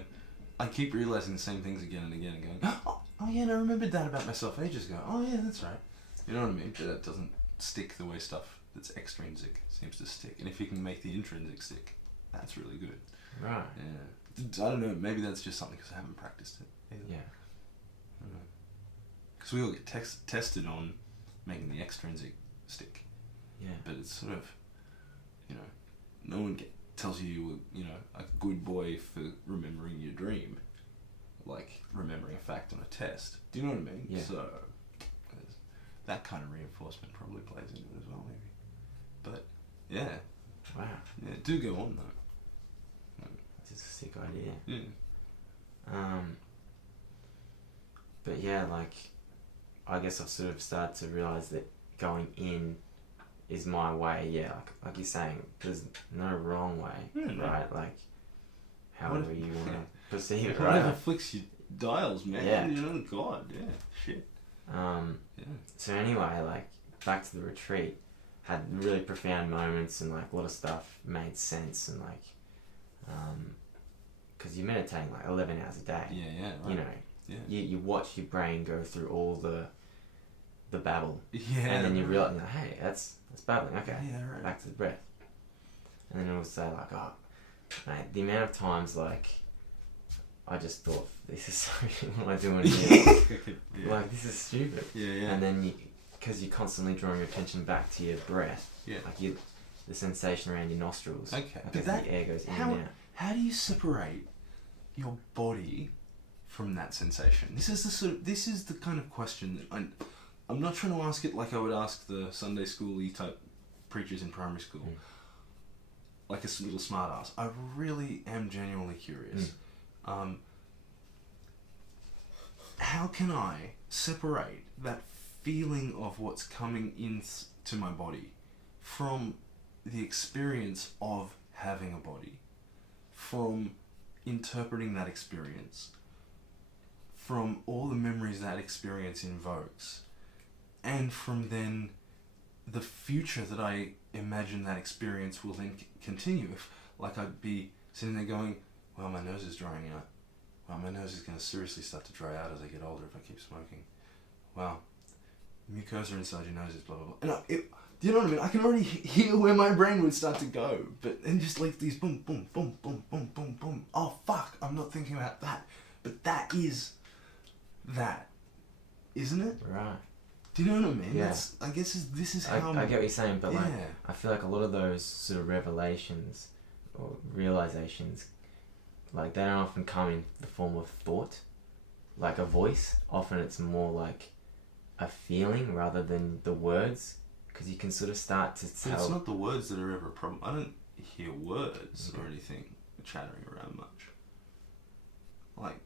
I keep realising the same things again and again and going, oh yeah, and I remembered that about myself ages ago. Oh yeah, that's right. You know what I mean? But that doesn't stick the way stuff that's extrinsic seems to stick. And if you can make the intrinsic stick, that's really good. Right. Yeah. I don't know, maybe that's just something because I haven't practiced it either. Yeah. Because we all get tested on making the extrinsic stick. Yeah. But it's sort of, no one tells you were, a good boy for remembering your dream. Like remembering a fact on a test. Do you know what I mean? Yeah. So, that kind of reinforcement probably plays into it as well, maybe. But, yeah. Wow. Yeah, do go on though. That's a sick idea. Yeah. But yeah, like, I guess I've sort of started to realise that going in is my way. Yeah, like you're saying, there's no wrong way, right? Like, however you want to perceive it, right? Whatever flicks your dials, man. Yeah. God, yeah, shit. So anyway, like, back to the retreat, had really profound moments and like a lot of stuff made sense and like, because you're meditating like 11 hours a day. Yeah, right. You know, you watch your brain go through all the babble. Yeah. And then you realise, hey, that's babbling. Okay. Yeah, right. Back to the breath. And then it will say like, oh, mate, the amount of times like I just thought, this is so what am I doing here? Like, this is stupid. Yeah. And then because you're constantly drawing your attention back to your breath. Yeah. Like the sensation around your nostrils. Okay. Like But as the air goes in and out. How do you separate your body from that sensation? This is the kind of question that I'm not trying to ask it like I would ask the Sunday school-y type preachers in primary school. Like a little smart ass. I really am genuinely curious. How can I separate that feeling of what's coming into my body from the experience of having a body, from interpreting that experience, from all the memories that experience invokes, and from then the future that I imagine that experience will then continue? If, like, I'd be sitting there going, well, my nose is drying out. Well, my nose is going to seriously start to dry out as I get older if I keep smoking. Wow, mucosa inside your nose is blah, blah, blah. And do you know what I mean? I can already hear where my brain would start to go. But then just like these boom, boom, boom, boom, boom, boom, boom. Oh, fuck, I'm not thinking about that. But that is that, isn't it? Right. Do you know what I mean? Yeah. I guess this is how... I get what you're saying, but like, Yeah. I feel like a lot of those sort of revelations or realizations, like, they don't often come in the form of thought, like a voice. Often it's more like a feeling rather than the words, because you can sort of start to tell. But it's not the words that are ever a problem. I don't hear words or anything chattering around much. Like,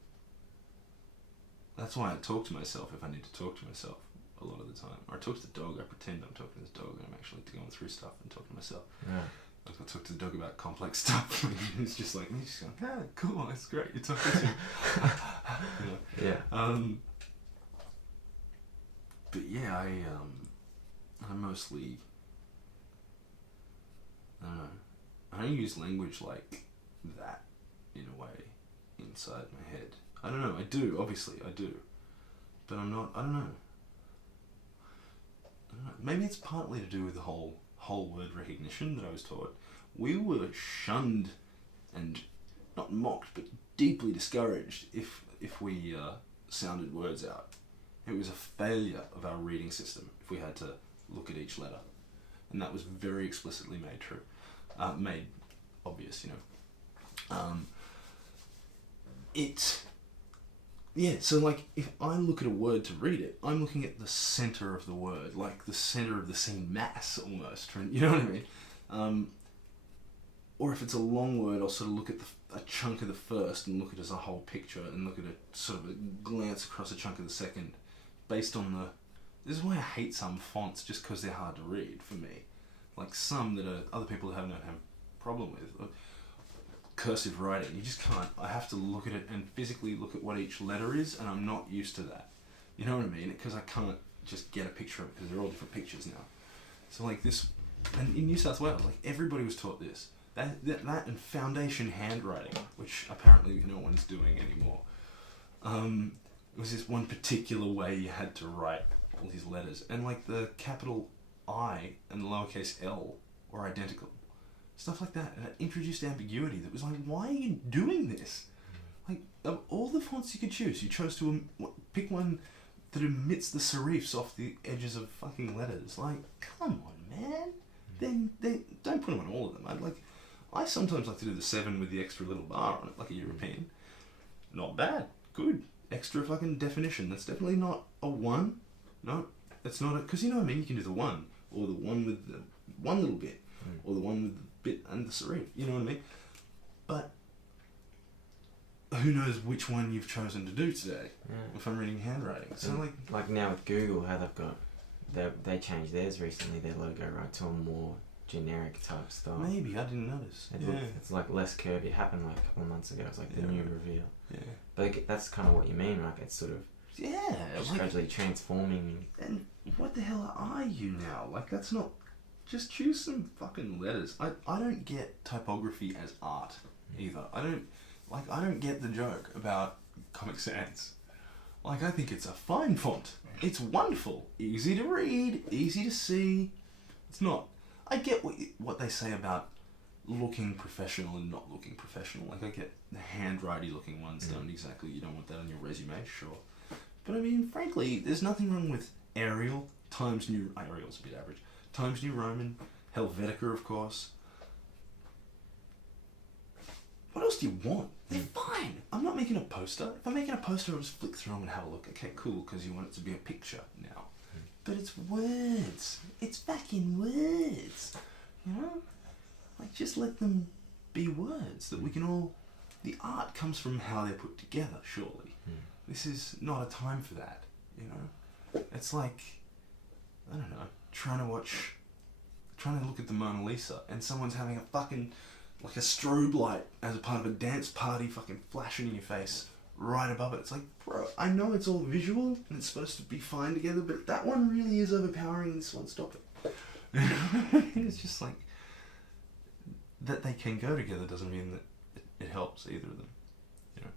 that's why I talk to myself if I need to talk to myself a lot of the time. Or I talk to the dog, I pretend I'm talking to this dog and I'm actually going through stuff and talking to myself. Yeah. Like, I talk to the dog about complex stuff and it's just like, he's just going, yeah, cool, it's great, you're talking to me. Yeah. But yeah, I mostly, I don't know, I I use language like that in a way inside my head. I don't know. I do. Obviously, I do. But I'm not. I don't know. Maybe it's partly to do with the whole word recognition that I was taught. We were shunned and not mocked, but deeply discouraged if we sounded words out. It was a failure of our reading system if we had to look at each letter, and that was very explicitly made obvious. So like if I look at a word to read it, I'm looking at the center of the word, like the center of the scene mass almost. You know what I mean? Or if it's a long word, I'll sort of look at a chunk of the first and look at it as a whole picture, and look at it sort of a glance across a chunk of the second, based on the. This is why I hate some fonts, just because they're hard to read for me. Like some that other people don't have a problem with. Cursive writing, you just can't. I have to look at it and physically look at what each letter is, and I'm not used to that. You know what I mean? Because I can't just get a picture of it, because they're all different pictures now. So like this, and in New South Wales, like everybody was taught this. That and foundation handwriting, which apparently no one's doing anymore. It was this one particular way you had to write all these letters, and like the capital I and the lowercase l were identical. Stuff like that, and it introduced ambiguity that was like, why are you doing this? Like, of all the fonts you could choose, you chose to pick one that omits the serifs off the edges of fucking letters. Like, come on, man. Then don't put them on all of them. I sometimes like to do the 7 with the extra little bar on it, like a European. Not bad. Good. Extra fucking definition. That's definitely not a 1. No, it's not a... Because you know what I mean? You can do the 1, or the 1 with the 1 little bit, or the 1 with the bit and the serif. You know what I mean? But who knows which one you've chosen to do today, if I'm reading handwriting. So like now with Google, how they've got... They changed theirs recently, their logo, right, to a more generic type style. Maybe, I didn't notice. It's like less curvy. It happened like a couple of months ago. It's like the new reveal. Yeah. But that's kind of what you mean, right? It's sort of just gradually transforming. And what the hell are you now? Like, that's not... Just choose some fucking letters. I don't get typography as art either. I don't get the joke about Comic Sans. Like, I think it's a fine font. It's wonderful. Easy to read, easy to see. It's not... I get what they say about looking professional and not looking professional. Like, I get the handwriting looking ones done exactly. You don't want that on your resume, sure. But I mean, frankly, there's nothing wrong with Arial, Times New... Arial's a bit average. Times New Roman, Helvetica, of course. What else do you want? They're fine. I'm not making a poster. If I'm making a poster, I'll just flick through them and have a look. Okay, cool, because you want it to be a picture now. But it's words. It's fucking words. You know? Like, just let them be words that we can all... The art comes from how they're put together, surely. This is not a time for that, you know? It's like, I don't know, trying to look at the Mona Lisa and someone's having a fucking, like a strobe light as a part of a dance party fucking flashing in your face right above it. It's like, bro, I know it's all visual and it's supposed to be fine together, but that one really is overpowering and this one, stop it. It's just like, that they can go together doesn't mean that it helps either of them, you know?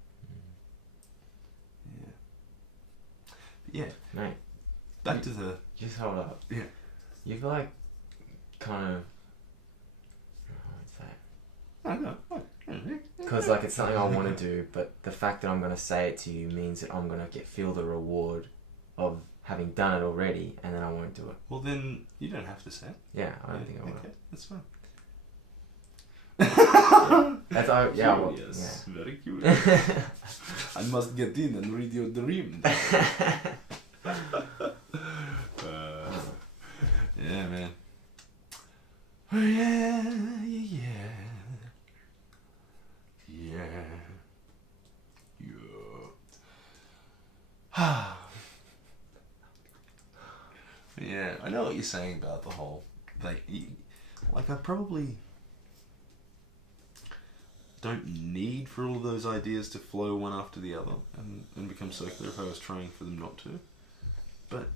Yeah. Mate. Back to the... Just hold up. Yeah. You've like, kind of... What's that? Because like it's something I want to do, but the fact that I'm going to say it to you means that I'm going to feel the reward of having done it already, and then I won't do it. Well then, you don't have to say it. Yeah, I don't think I will. Okay, that's fine. Curious, very curious. I must get in and read your dream. Yeah, man. Yeah, I know what you're saying about the whole, like I probably don't need for all of those ideas to flow one after the other and become circular if I was trying for them not to. But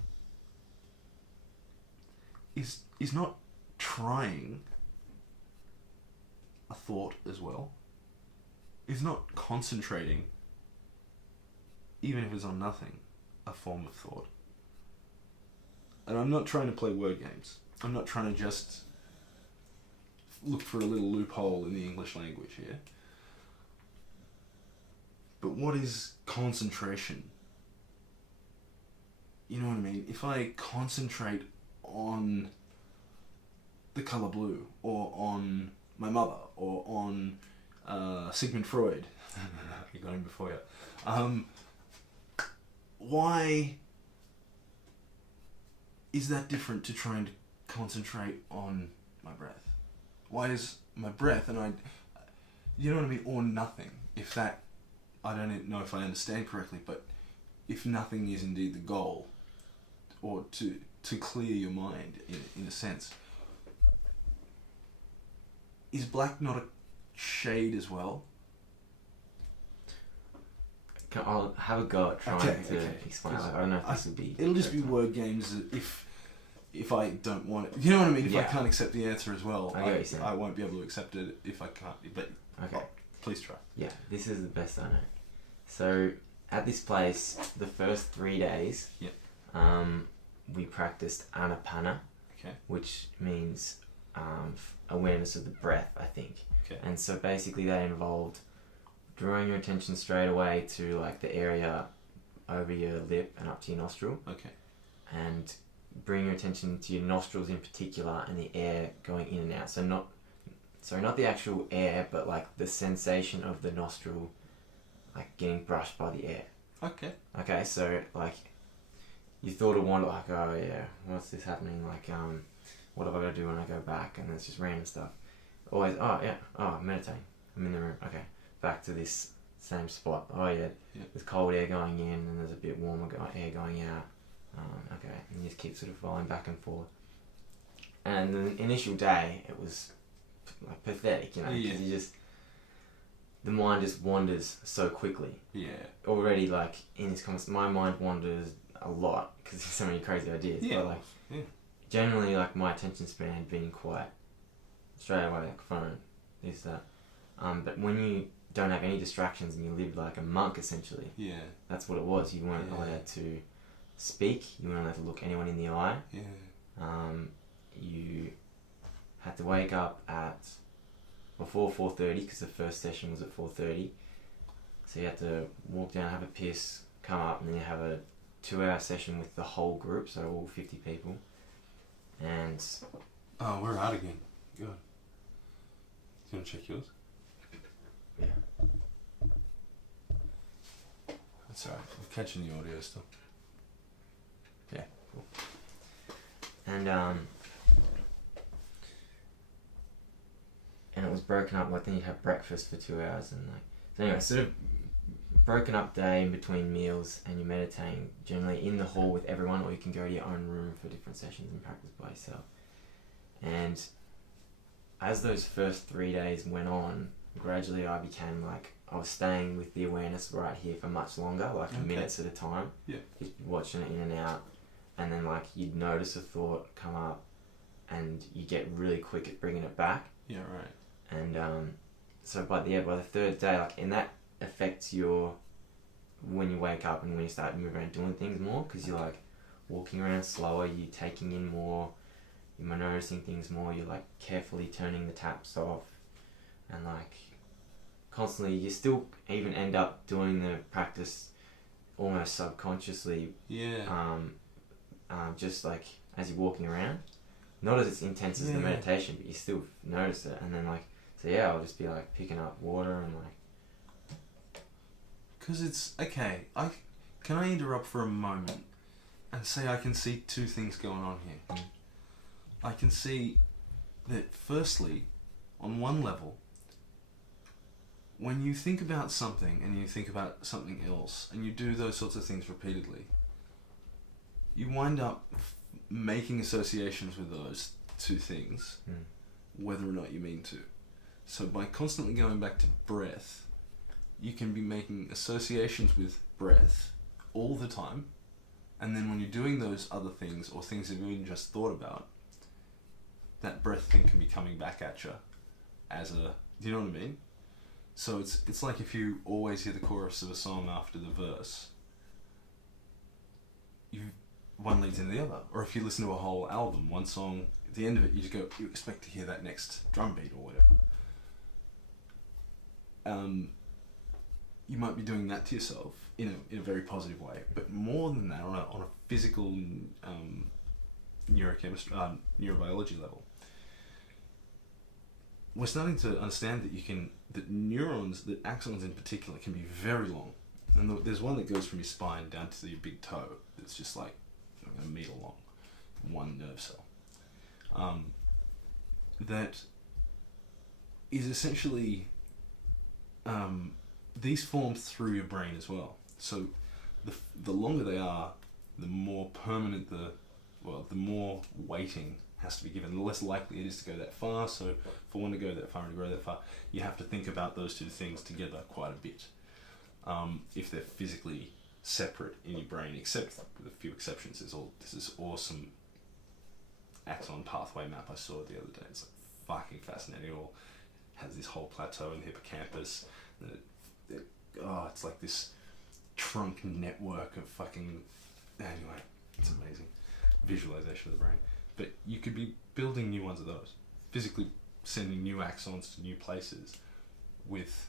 is not trying thought as well? Is not concentrating, even if it's on nothing, a form of thought? And I'm not trying to play word games. I'm not trying to just look for a little loophole in the English language here. But what is concentration? You know what I mean? If I concentrate on the colour blue, or on my mother, or on Sigmund Freud, you got him before you. Why is that different to trying to concentrate on my breath? Why is my breath, and you know what I mean, or nothing? If that, I don't know if I understand correctly, but if nothing is indeed the goal, or to clear your mind in a sense, is black not a shade as well? I'll have a go at trying to explain. I don't know if this would be... It'll just be word games if I don't want it. You know what I mean? If I can't accept the answer as well, I won't be able to accept it if I can't. But please try. Yeah, this is the best I know. So, at this place, the first 3 days, we practiced Anapana, which means awareness of the breath, I think. Okay. And so basically that involved drawing your attention straight away to like the area over your lip and up to your nostril. Okay. And bring your attention to your nostrils in particular and the air going in and out. So not the actual air, but like the sensation of the nostril like getting brushed by the air. Okay. Okay, so like you thought of one like, oh yeah, what's this happening? Like, what have I got to do when I go back? And it's just random stuff. Always, I'm meditating. I'm in the room. Okay, back to this same spot. Oh yeah, there's cold air going in and there's a bit warmer air going out. Okay, and you just keep sort of falling back and forth. And the initial day, it was like pathetic, you know, because the mind just wanders so quickly. Yeah. Already, like in this conversation, my mind wanders a lot because there's so many crazy ideas. Yeah. But like, generally, like my attention span had been quite straight away, like phone, this, that. But when you don't have any distractions and you live like a monk, essentially. Yeah. That's what it was. You weren't allowed to speak. You weren't allowed to look anyone in the eye. Yeah. You had to wake up at before 4:30 because the first session was at 4:30. So you had to walk down, have a piss, come up, and then you have a 2-hour session with the whole group, so all 50 people. And we're out again. Good. Do you want to check yours? Yeah. That's alright. I'm catching the audio still. Yeah. Cool. And it was broken up. Like then you'd have breakfast for 2 hours, and like so anyway, sort of broken up day in between meals, and you're meditating generally in the hall with everyone, or you can go to your own room for different sessions and practice by yourself. And as those first 3 days went on, gradually I became like, I was staying with the awareness right here for much longer, like minutes at a time. Yeah. Just watching it in and out, and then like you'd notice a thought come up, and you get really quick at bringing it back. Yeah, right. And so by the third day, like, and that affects your, when you wake up and when you start moving around doing things more, because you're like walking around slower, you're taking in more, you're noticing things more, you're like carefully turning the taps off, and like constantly you still even end up doing the practice almost subconsciously. Yeah. Just like as you're walking around, not as intense as the meditation, but you still notice it. And then like, so yeah, I'll just be like picking up water and like, because it's okay. Can I interrupt for a moment and say I can see two things going on here. I can see that firstly, on one level, when you think about something and you think about something else and you do those sorts of things repeatedly, you wind up making associations with those two things, whether or not you mean to. So by constantly going back to breath, you can be making associations with breath all the time, and then when you're doing those other things or things that you even just thought about, that breath thing can be coming back at you, as a... Do you know what I mean? So it's like if you always hear the chorus of a song after the verse, one leads into the other. Or if you listen to a whole album, one song, at the end of it, you just go, you expect to hear that next drum beat or whatever. You might be doing that to yourself in a very positive way, but more than that, on a physical neurobiology level, we're starting to understand that neurons, that axons in particular, can be very long. And there's one that goes from your spine down to your big toe. That's just like a meter long, one nerve cell. That is essentially these form through your brain as well. So the longer they are, the more permanent the more weighting has to be given, the less likely it is to go that far. So for one to go that far and to grow that far, you have to think about those two things together quite a bit. If they're physically separate in your brain, except with a few exceptions. There's this awesome axon pathway map I saw the other day. It's like fucking fascinating. It all has this whole plateau in the hippocampus. It's like this trunk network of fucking... Anyway, it's amazing. Visualization of the brain. But you could be building new ones of those. Physically sending new axons to new places with...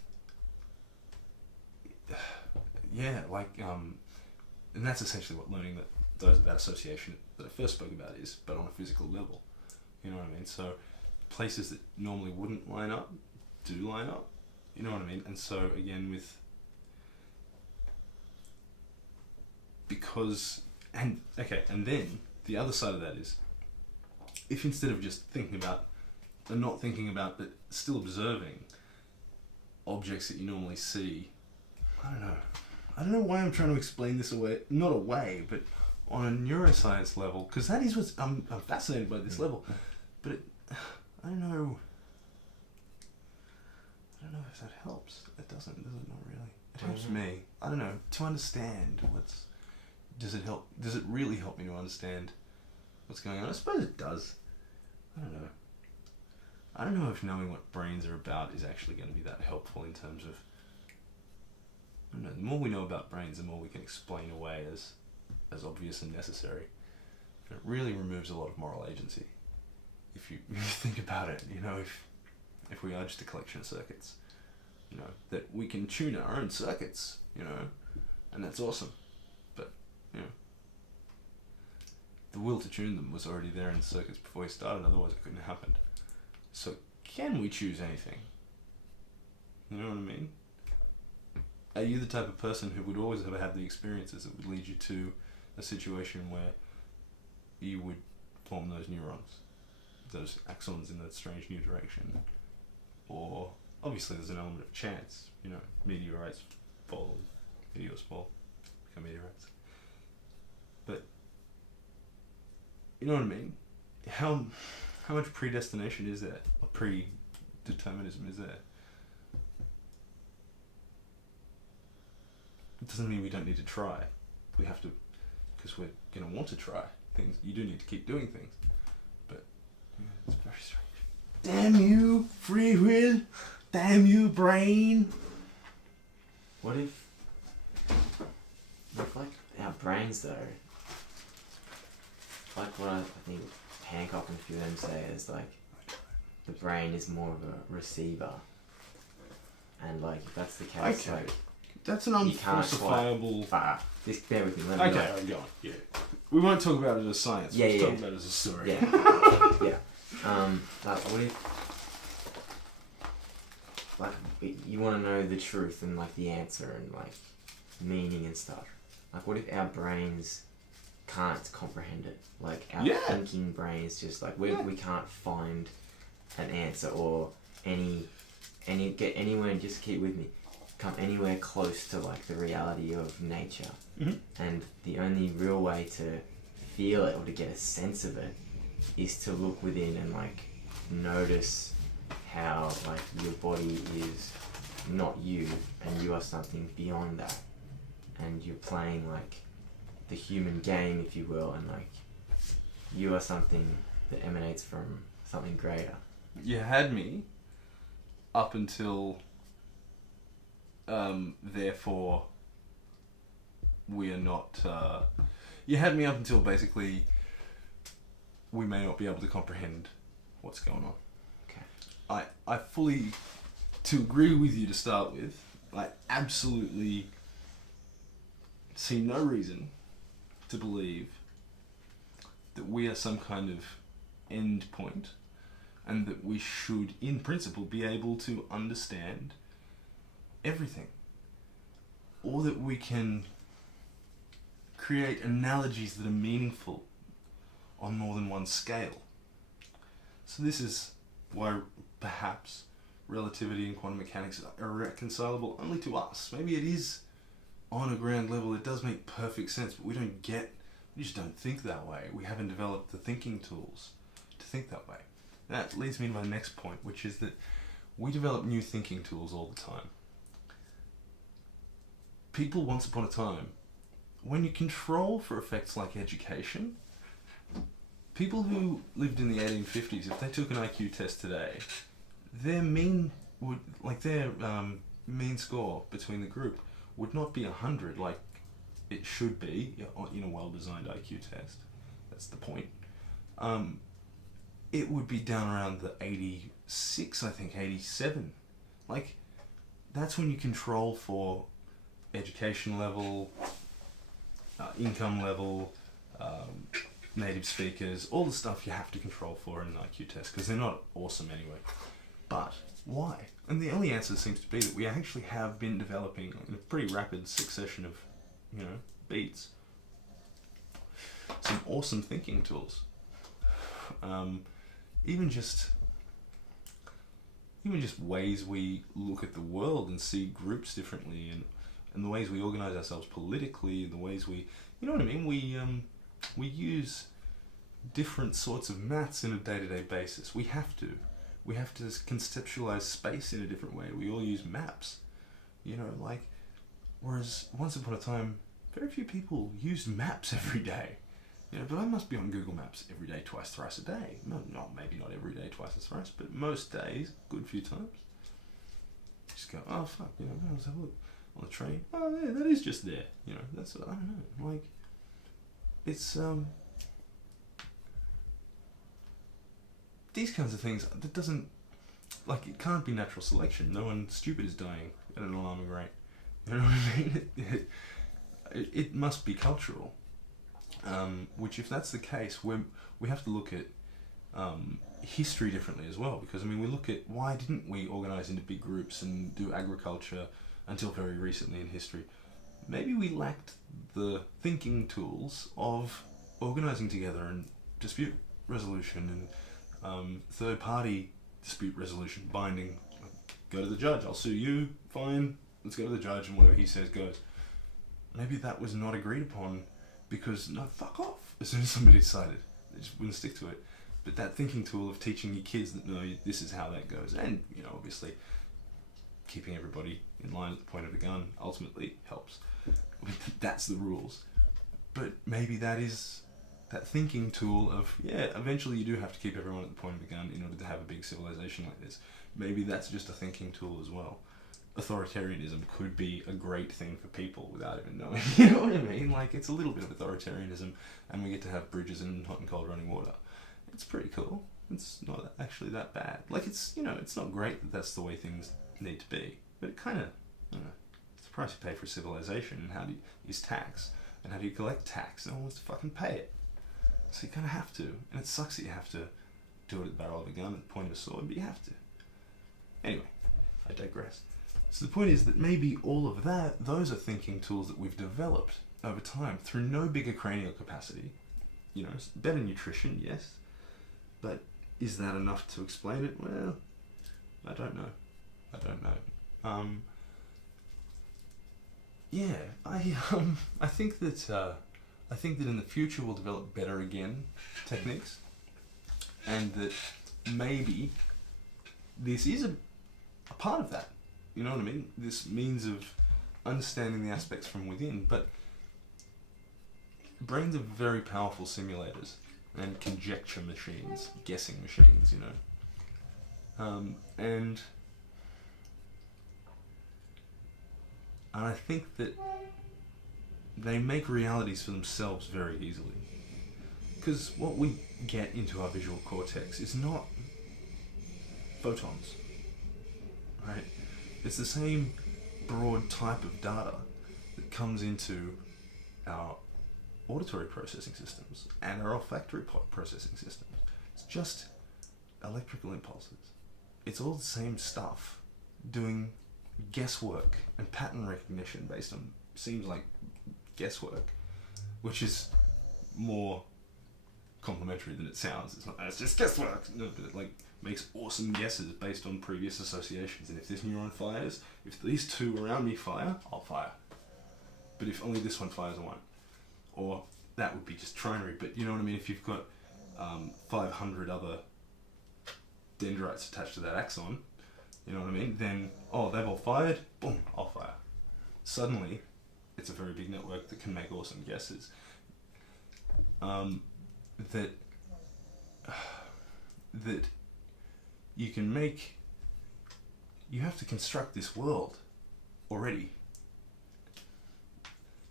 and that's essentially what learning those about association that I first spoke about is, but on a physical level. You know what I mean? So places that normally wouldn't line up, do line up. You know what I mean? And so again and then the other side of that is, if instead of just thinking about and not thinking about, but still observing objects that you normally see, I don't know why I'm trying to explain this not away, but on a neuroscience level, because that is what I'm fascinated by this level, but I don't know if that helps. It doesn't, does it? Not really. It helps me. I don't know, to understand does it help? Does it really help me to understand what's going on? I suppose it does. I don't know if knowing what brains are about is actually going to be that helpful in terms of... I don't know, the more we know about brains, the more we can explain away as obvious and necessary. And it really removes a lot of moral agency. If you think about it, if we are just a collection of circuits, that we can tune our own circuits, and that's awesome. But, the will to tune them was already there in the circuits before we started, otherwise it couldn't have happened. So can we choose anything? You know what I mean? Are you the type of person who would always have had the experiences that would lead you to a situation where you would form those neurons, those axons in that strange new direction? Or, obviously there's an element of chance, meteorites fall, meteors fall, become meteorites. But, you know what I mean? How much predestination is there? Or predeterminism is there? It doesn't mean we don't need to try. We have to, because we're going to want to try things. You do need to keep doing things. But, it's very strange. Damn you, free will! Damn you, brain! What if like our brains though, like what I think Hancock and a few of them say is like, the brain is more of a receiver. And like, if that's the case, okay. Like... That's an unfalsifiable... Just bear with me. Okay, I'm going. Yeah. We won't talk about it as science. We'll talk about it as a story. Yeah. Like, what if... Like, you want to know the truth and, like, the answer and, like, meaning and stuff. Like, what if our brains can't comprehend it? Like, our thinking brains just, like, we can't find an answer or get anywhere, just keep with me, come anywhere close to like the reality of nature. And the only real way to feel it or to get a sense of it is to look within and like notice how like your body is not you and you are something beyond that, and you're playing like the human game, if you will, and like you are something that emanates from something greater. You had me up until, therefore, we are not, you had me up until basically we may not be able to comprehend what's going on. Okay. I fully, to agree with you to start with, I absolutely see no reason to believe that we are some kind of end point and that we should, in principle, be able to understand everything. Or that we can create analogies that are meaningful on more than one scale. So this is why perhaps relativity and quantum mechanics are reconcilable only to us. Maybe it is on a grand level, it does make perfect sense, but we just don't think that way. We haven't developed the thinking tools to think that way. That leads me to my next point, which is that we develop new thinking tools all the time. People once upon a time, when you control for effects like education, people who lived in the 1850s, if they took an IQ test today, their mean score between the group would not be 100 like it should be in a well-designed IQ test. That's the point. It would be down around the 86, I think, 87. Like, that's when you control for education level, income level, native speakers, all the stuff you have to control for in an IQ test, because they're not awesome anyway. But why? And the only answer seems to be that we actually have been developing in a pretty rapid succession of, beats, some awesome thinking tools. Even just ways we look at the world and see groups differently, and the ways we organize ourselves politically, the ways we, you know what I mean? We use different sorts of maths in a day-to-day basis. We have to conceptualize space in a different way. We all use maps, whereas once upon a time, very few people used maps every day. But I must be on Google Maps every day, twice, thrice a day. Maybe not every day, twice or thrice, but most days, good few times. Just go, oh fuck, let's have a look on the train. Oh yeah, that is just there. That's what, I don't know. Like, it's these kinds of things. That doesn't, like, it can't be natural selection. No one stupid is dying at an alarming rate. You know what I mean? It must be cultural. Which, if that's the case, we have to look at history differently as well, because we look at why didn't we organize into big groups and do agriculture until very recently in history. Maybe we lacked the thinking tools of organizing together and dispute resolution and third party dispute resolution, binding. Go to the judge, I'll sue you, fine, let's go to the judge, and whatever he says goes. Maybe that was not agreed upon because, no, fuck off. As soon as somebody decided, they just wouldn't stick to it. But that thinking tool of teaching your kids that, no, this is how that goes, and, obviously keeping everybody in line at the point of the gun ultimately helps. That's the rules. But maybe that is that thinking tool of, eventually you do have to keep everyone at the point of the gun in order to have a big civilization like this. Maybe that's just a thinking tool as well. Authoritarianism could be a great thing for people without even knowing. You know what I mean? Like, it's a little bit of authoritarianism, and we get to have bridges and hot and cold running water. It's pretty cool. It's not actually that bad. Like, it's, it's not great that that's the way things need to be, but it kind of, it's the price you pay for civilization. And how do you use tax? And how do you collect tax? No one wants to fucking pay it. So you kind of have to. And it sucks that you have to do it at the barrel of a gun, at the point of a sword, but you have to. Anyway, I digress. So the point is that maybe all of that, those are thinking tools that we've developed over time through no bigger cranial capacity. Better nutrition, yes. But is that enough to explain it? Well, I don't know. I think that in the future we'll develop better techniques, and that maybe this is a part of that. You know what I mean? This means of understanding the aspects from within, but brains are very powerful simulators and conjecture machines, guessing machines, and And I think that they make realities for themselves very easily. Because what we get into our visual cortex is not photons, right? It's the same broad type of data that comes into our auditory processing systems and our olfactory processing systems. It's just electrical impulses. It's all the same stuff, doing guesswork and pattern recognition based on, seems like guesswork, which is more complimentary than it sounds. It's not, it's just guesswork. No, but it like makes awesome guesses based on previous associations. And if this neuron fires, if these two around me fire, I'll fire. But if only this one fires, I won't. Or that would be just trinary. But you know what I mean? If you've got 500 other dendrites attached to that axon, you know what I mean? Then, oh, they've all fired, boom, I'll fire. Suddenly, it's a very big network that can make awesome guesses. That you can make, you have to construct this world already.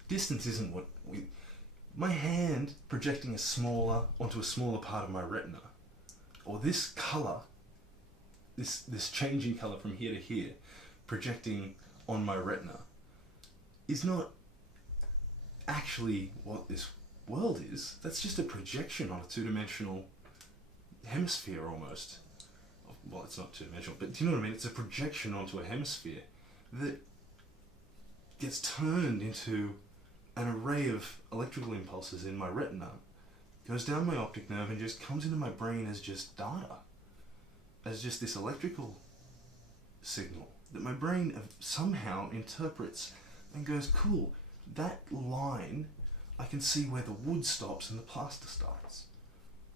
Distance isn't what we, my hand projecting onto a smaller part of my retina, or this color, this changing color from here to here, projecting on my retina, is not actually what this world is. That's just a projection on a two-dimensional hemisphere almost. Well, it's not two-dimensional, but do you know what I mean? It's a projection onto a hemisphere that gets turned into an array of electrical impulses in my retina, goes down my optic nerve and just comes into my brain as just data, as just this electrical signal that my brain somehow interprets and goes, cool, that line, I can see where the wood stops and the plaster starts.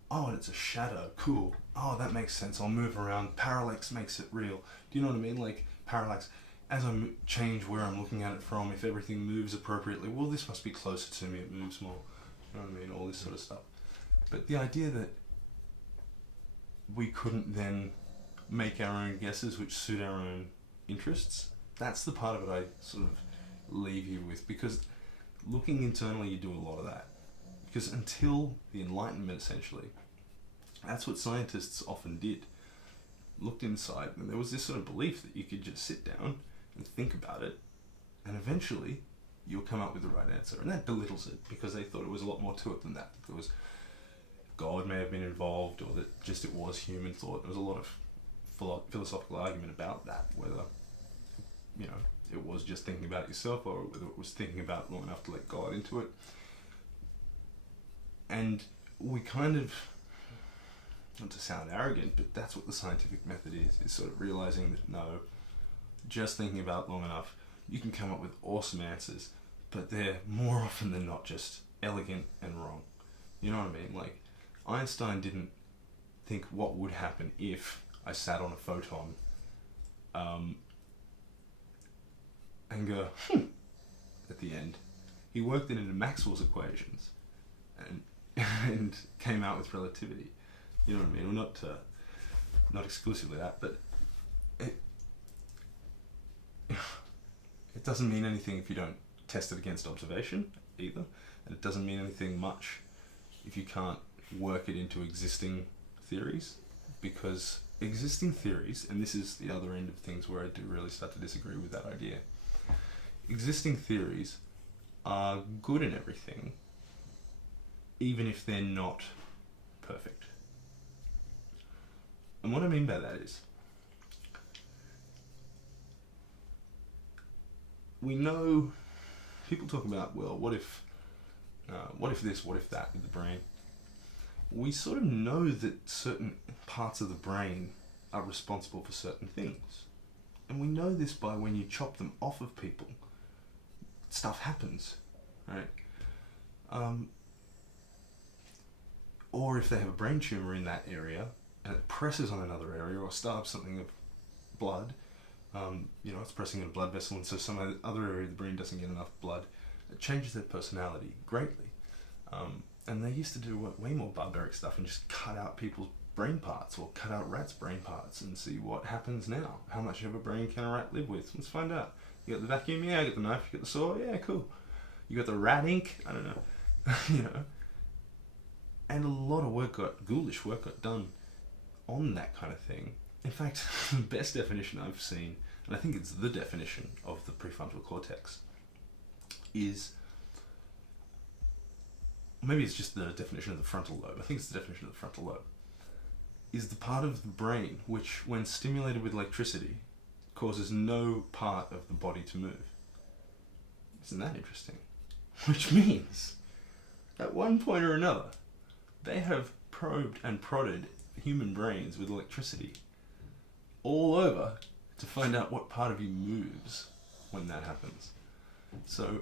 Oh, and it's a shadow, cool. Oh, that makes sense, I'll move around. Parallax makes it real. Do you know what I mean? Like, parallax, as I change where I'm looking at it from, if everything moves appropriately, well, this must be closer to me, it moves more. You know what I mean? All this sort of stuff. But the idea that we couldn't then make our own guesses which suit our own interests, that's the part of it I sort of leave you with, because looking internally, you do a lot of that. Because until the Enlightenment, essentially, that's what scientists often did. Looked inside, and there was this sort of belief that you could just sit down and think about it, and eventually you'll come up with the right answer. And that belittles it, because they thought it was a lot more to it than that. There was, God may have been involved, or that just it was human thought. There was a lot of philosophical argument about that, whether, you know, it was just thinking about it yourself, or whether it was thinking about it long enough to let God into it. And we kind of, not to sound arrogant, but that's what the scientific method is sort of realizing that no, just thinking about it long enough, you can come up with awesome answers, but they're more often than not just elegant and wrong. You know what I mean? Like, Einstein didn't think what would happen if I sat on a photon and go, at the end. He worked it into Maxwell's equations and came out with relativity. You know what I mean? Well, not exclusively that, but it doesn't mean anything if you don't test it against observation either, and it doesn't mean anything much if you can't work it into existing theories, because existing theories, and this is the other end of things where I do really start to disagree with that idea, existing theories are good in everything, even if they're not perfect. And what I mean by that is, we know, people talk about, well, what if this, what if that with the brain? We sort of know that certain parts of the brain are responsible for certain things. And we know this by when you chop them off of people, stuff happens, right? Or if they have a brain tumor in that area, and it presses on another area, or starves something of blood, it's pressing on a blood vessel, and so some other area of the brain doesn't get enough blood, it changes their personality greatly. And they used to do way more barbaric stuff and just cut out people's brain parts, or cut out rats' brain parts and see what happens now. How much of a brain can a rat live with? Let's find out. You got the vacuum? Yeah. I got the knife. You got the saw? Yeah, cool. You got the rat ink? I don't know. You know. And a lot of ghoulish work got done on that kind of thing. In fact, the best definition I've seen, and I think it's the definition of the prefrontal cortex, is, maybe it's just the definition of the frontal lobe. I think it's the definition of the frontal lobe. Is the part of the brain which, when stimulated with electricity, causes no part of the body to move. Isn't that interesting? Which means, at one point or another, they have probed and prodded human brains with electricity all over to find out what part of you moves when that happens. So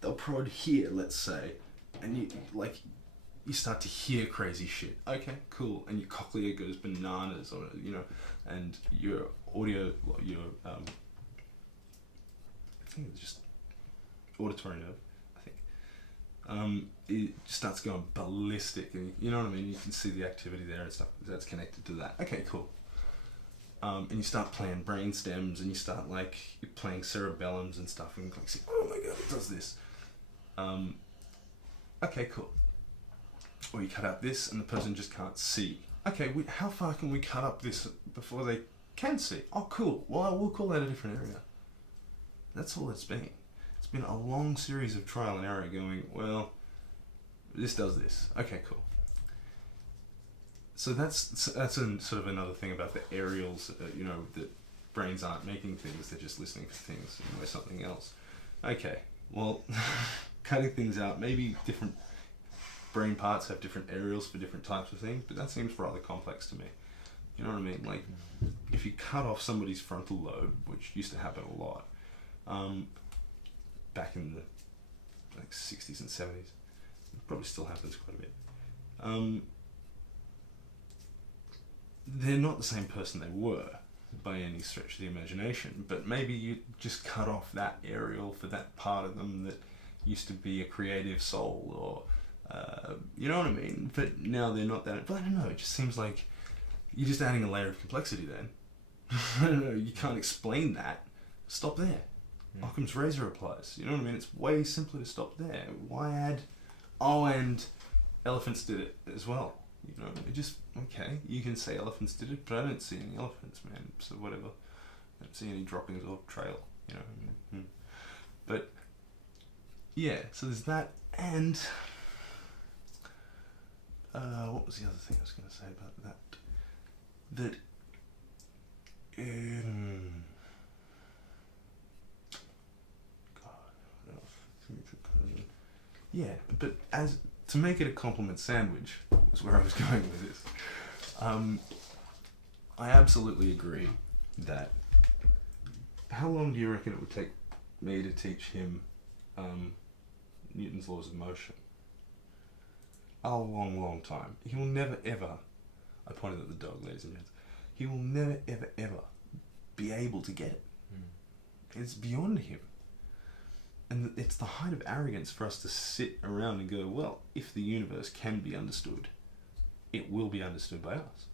they'll prod here, let's say, and you start to hear crazy shit. Okay, cool. And your cochlea goes bananas, or and your audio, I think it's just auditory nerve, it starts going ballistic, and you know what I mean. You can see the activity there and stuff that's connected to that. Okay, cool. And you start playing brain stems, and you start you're playing cerebellums and stuff, and see, oh my god, it does this. Okay, cool. Or you cut out this, and the person just can't see. Okay, how far can we cut up this before they can see? Oh, cool. Well, we'll call that a different area. That's all it's been. It's been a long series of trial and error going, well, this does this. Okay, cool. So that's sort of another thing about the aerials, that brains aren't making things, they're just listening for things, and we're something else. Okay, well, cutting things out, maybe different brain parts have different aerials for different types of things, but that seems rather complex to me. You know what I mean? If you cut off somebody's frontal lobe, which used to happen a lot, back in the 60s and 70s, it probably still happens quite a bit. They're not the same person they were by any stretch of the imagination, but maybe you just cut off that aerial for that part of them that used to be a creative soul, or you know what I mean? But now they're not that. But I don't know, it just seems like you're just adding a layer of complexity then. I don't know, you can't explain that. Stop there. Occam's razor applies. You know what I mean? It's way simpler to stop there. Why add, and elephants did it as well. You know, it just, okay, you can say elephants did it, but I don't see any elephants, man. So whatever. I don't see any droppings or trail, you know. But, yeah, so there's that, and what was the other thing I was going to say about that? Yeah, but to make it a compliment sandwich was where I was going with this. I absolutely agree that. How long do you reckon it would take me to teach him Newton's laws of motion? A long, long time. He will never ever. I pointed at the dog, ladies and gents. He will never ever ever be able to get it. It's beyond him. And it's the height of arrogance for us to sit around and go, well, if the universe can be understood, it will be understood by us.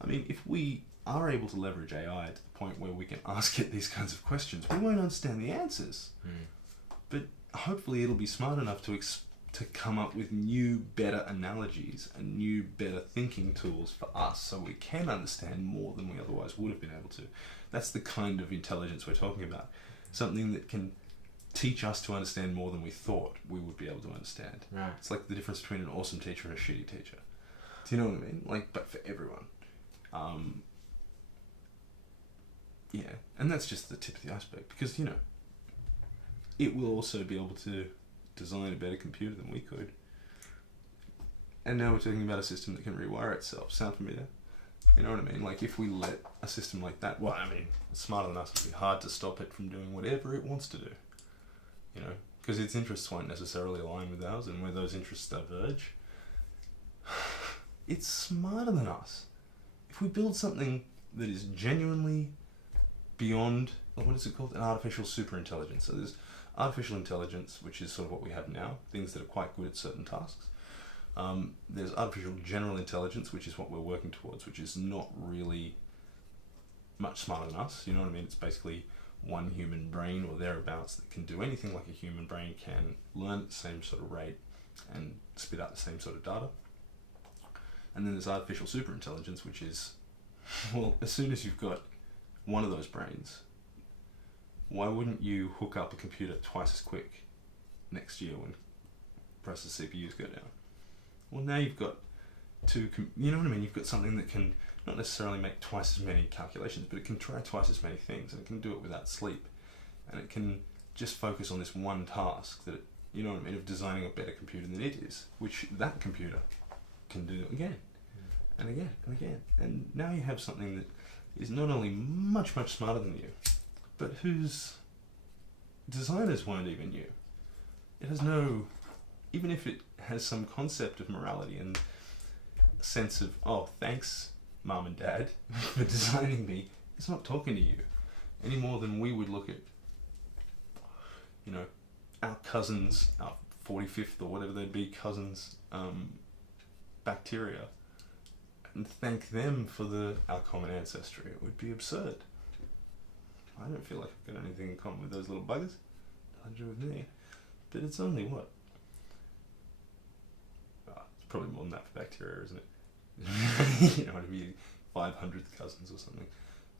I mean, if we are able to leverage AI to the point where we can ask it these kinds of questions, we won't understand the answers. But hopefully it'll be smart enough to come up with new, better analogies and new, better thinking tools for us so we can understand more than we otherwise would have been able to. That's the kind of intelligence we're talking about. Something that can teach us to understand more than we thought we would be able to understand. Right. It's like the difference between an awesome teacher and a shitty teacher. Do you know what I mean? But for everyone. Yeah, and that's just the tip of the iceberg, because, it will also be able to design a better computer than we could. And now we're talking about a system that can rewire itself. Sound familiar? You know what I mean? If we let a system like that, it's smarter than us, it'd be hard to stop it from doing whatever it wants to do. Because its interests won't necessarily align with ours, and where those interests diverge, it's smarter than us. If we build something that is genuinely beyond, what is it called? An artificial superintelligence. So there's artificial intelligence, which is sort of what we have now, things that are quite good at certain tasks. There's artificial general intelligence, which is what we're working towards, which is not really much smarter than us. You know what I mean? It's basically one human brain or thereabouts that can do anything like a human brain can, learn at the same sort of rate, and spit out the same sort of data. And then there's artificial superintelligence, which is, well, as soon as you've got one of those brains, why wouldn't you hook up a computer twice as quick next year when prices of CPUs go down? Well, now you've got you know what I mean? You've got something that can not necessarily make twice as many calculations, but it can try twice as many things, and it can do it without sleep, and it can just focus on this one task that, you know what I mean, of designing a better computer than it is, which that computer can do again and again and again. And now you have something that is not only much, much smarter than you, but whose designers weren't even you. It has no, even if it has some concept of morality and sense of, oh, thanks, mum and dad, for designing me, it's not talking to you any more than we would look at, you know, our cousins, our 45th or whatever they'd be, cousins, bacteria, and thank them for our common ancestry. It would be absurd. I don't feel like I've got anything in common with those little buggers. Nothing to do with me. But it's only what? It's probably more than that for bacteria, isn't it? You know what I mean? 500th cousins or something.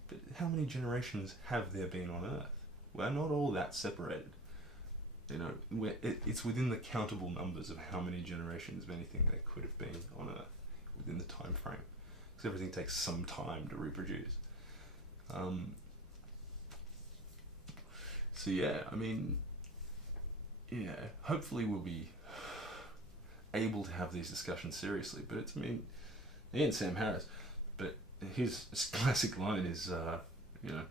But how many generations have there been on Earth? We're not all that separated. You know, it's within the countable numbers of how many generations of anything there could have been on Earth within the time frame. Because everything takes some time to reproduce. So yeah, I mean, yeah, hopefully we'll be able to have these discussions seriously. But it's, I mean, Ian Sam Harris, but his classic line is, you know,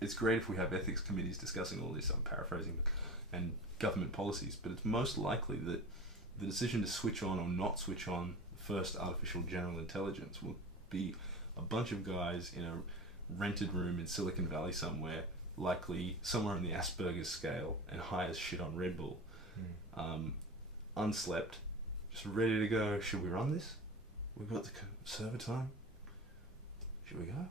it's great if we have ethics committees discussing all this, I'm paraphrasing, and government policies, but it's most likely that the decision to switch on or not switch on first artificial general intelligence will be a bunch of guys in a rented room in Silicon Valley somewhere, likely somewhere on the Asperger's scale and high as shit on Red Bull, unslept, just ready to go. Should we run this? We've got the server time. Should we go?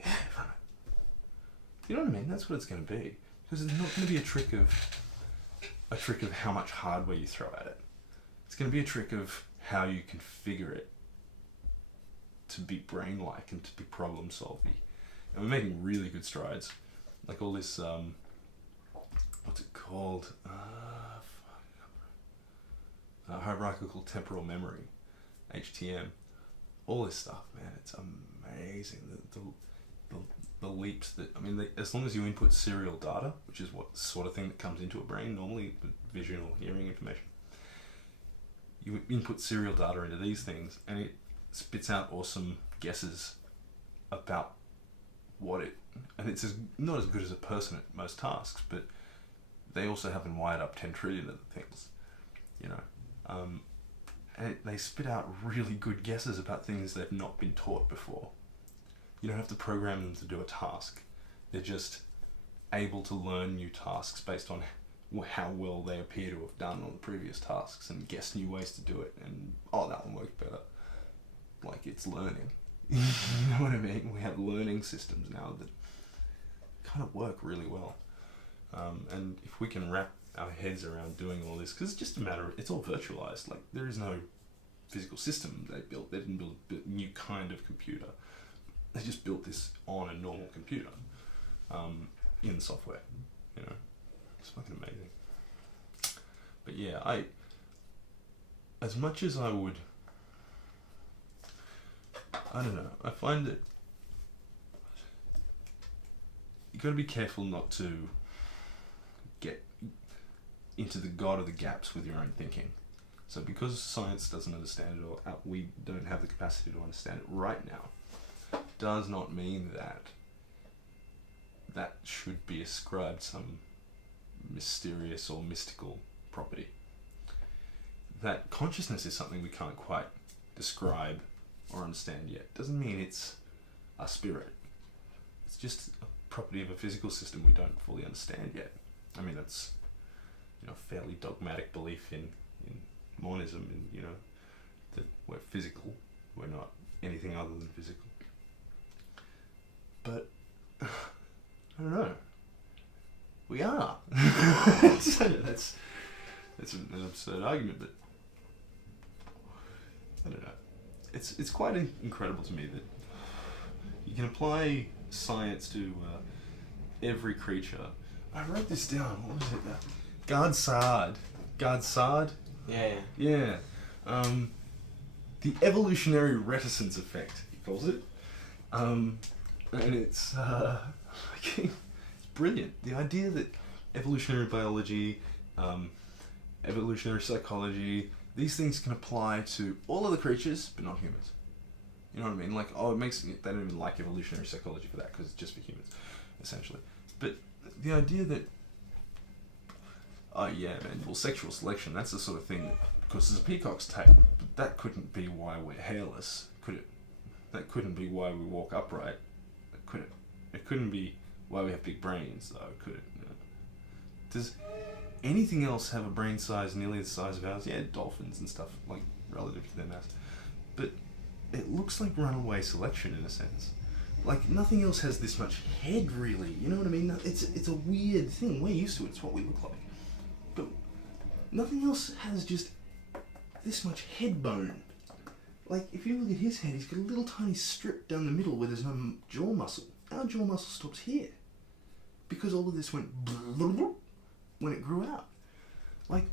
Yeah, run it. You know what I mean? That's what it's going to be. Because it's not going to be a trick of how much hardware you throw at it. It's going to be a trick of how you configure it to be brain-like and to be problem-solving. And we're making really good strides. Like all this, what's it called? Hierarchical temporal memory, HTM. All this stuff, man, it's amazing. The leaps that, I mean, as long as you input serial data, which is what sort of thing that comes into a brain normally, vision or hearing information, you input serial data into these things and it spits out awesome guesses about what it, and it's not as good as a person at most tasks, but they also haven't wired up 10 trillion of the things, you know. And they spit out really good guesses about things they've not been taught before. You don't have to program them to do a task. They're just able to learn new tasks based on how well they appear to have done on the previous tasks and guess new ways to do it. And, oh, that one worked better. Like, it's learning. You know what I mean? We have learning systems now that kind of work really well. And if we can wrap our heads around doing all this, because it's just a matter of, it's all virtualized. Like, there is no physical system they built. They didn't build a new kind of computer. They just built this on a normal computer, in the software, you know. It's fucking amazing. But yeah, as much as I would, I don't know, I find that you got to be careful not to get into the god of the gaps with your own thinking. So because science doesn't understand it, or we don't have the capacity to understand it right now, does not mean that that should be ascribed some mysterious or mystical property. That consciousness is something we can't quite describe or understand yet. Doesn't mean it's a spirit. It's just a property of a physical system we don't fully understand yet. I mean, that's, you know, fairly dogmatic belief in monism, and, you know, that we're physical, we're not anything other than physical. But I don't know. We are. So that's an absurd argument, but I don't know. It's quite incredible to me that you can apply science to every creature. I wrote this down. What was it? Gardsard. Yeah. Yeah. The evolutionary reticence effect, he calls it. And it's it's brilliant. The idea that evolutionary biology, evolutionary psychology, these things can apply to all other creatures, but not humans. You know what I mean? Like, they don't even like evolutionary psychology for that, because it's just for humans, essentially. But the idea that, oh yeah, man, well, sexual selection, that's the sort of thing that, because there's a peacock's tail, but that couldn't be why we're hairless, could it? That couldn't be why we walk upright, could it? It couldn't be why we have big brains, though, could it? You know? Does anything else have a brain size nearly the size of ours? Yeah, dolphins and stuff, like, relative to their mass. But it looks like runaway selection in a sense. Like, nothing else has this much head, really. You know what I mean? It's a weird thing. We're used to it. It's what we look like. But nothing else has just this much head bone. Like, if you look at his head, he's got a little tiny strip down the middle where there's no jaw muscle. Our jaw muscle stops here. Because all of this went when it grew out. Like,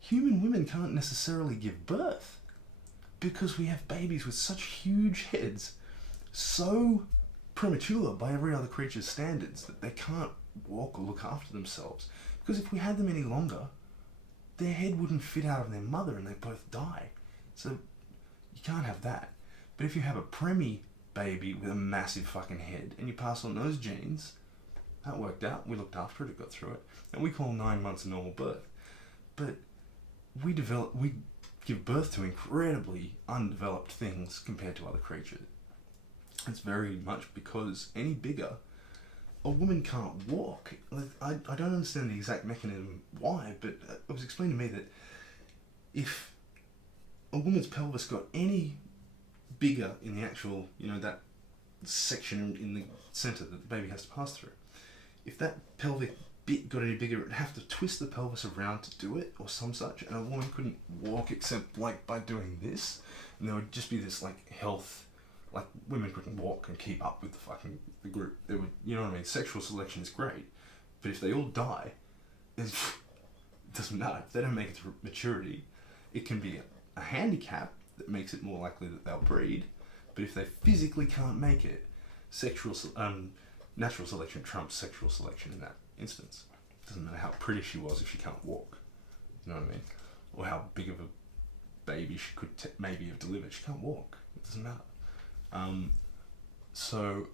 human women can't necessarily give birth because we have babies with such huge heads, so premature by every other creature's standards, that they can't walk or look after themselves. Because if we had them any longer, their head wouldn't fit out of their mother and they'd both die. So you can't have that. But if you have a preemie baby with a massive fucking head and you pass on those genes, that worked out. We looked after it, it got through it. And we call 9 months a normal birth. But we give birth to incredibly undeveloped things compared to other creatures. It's very much because any bigger, a woman can't walk. Like, I don't understand the exact mechanism why, but it was explained to me that if a woman's pelvis got any bigger in the actual, that section in the center that the baby has to pass through, if that pelvic bit got any bigger, it'd have to twist the pelvis around to do it, or some such, and a woman couldn't walk except, like, by doing this, and there would just be this, like, health, like, women couldn't walk and keep up with the group. They would, you know what I mean? Sexual selection is great, but if they all die, it doesn't matter. If they don't make it to maturity, it can be a handicap that makes it more likely that they'll breed, but if they physically can't make it, natural selection trumps sexual selection in that instance. It doesn't matter how pretty she was if she can't walk. You know what I mean? Or how big of a baby she could maybe have delivered. She can't walk. It doesn't matter. So,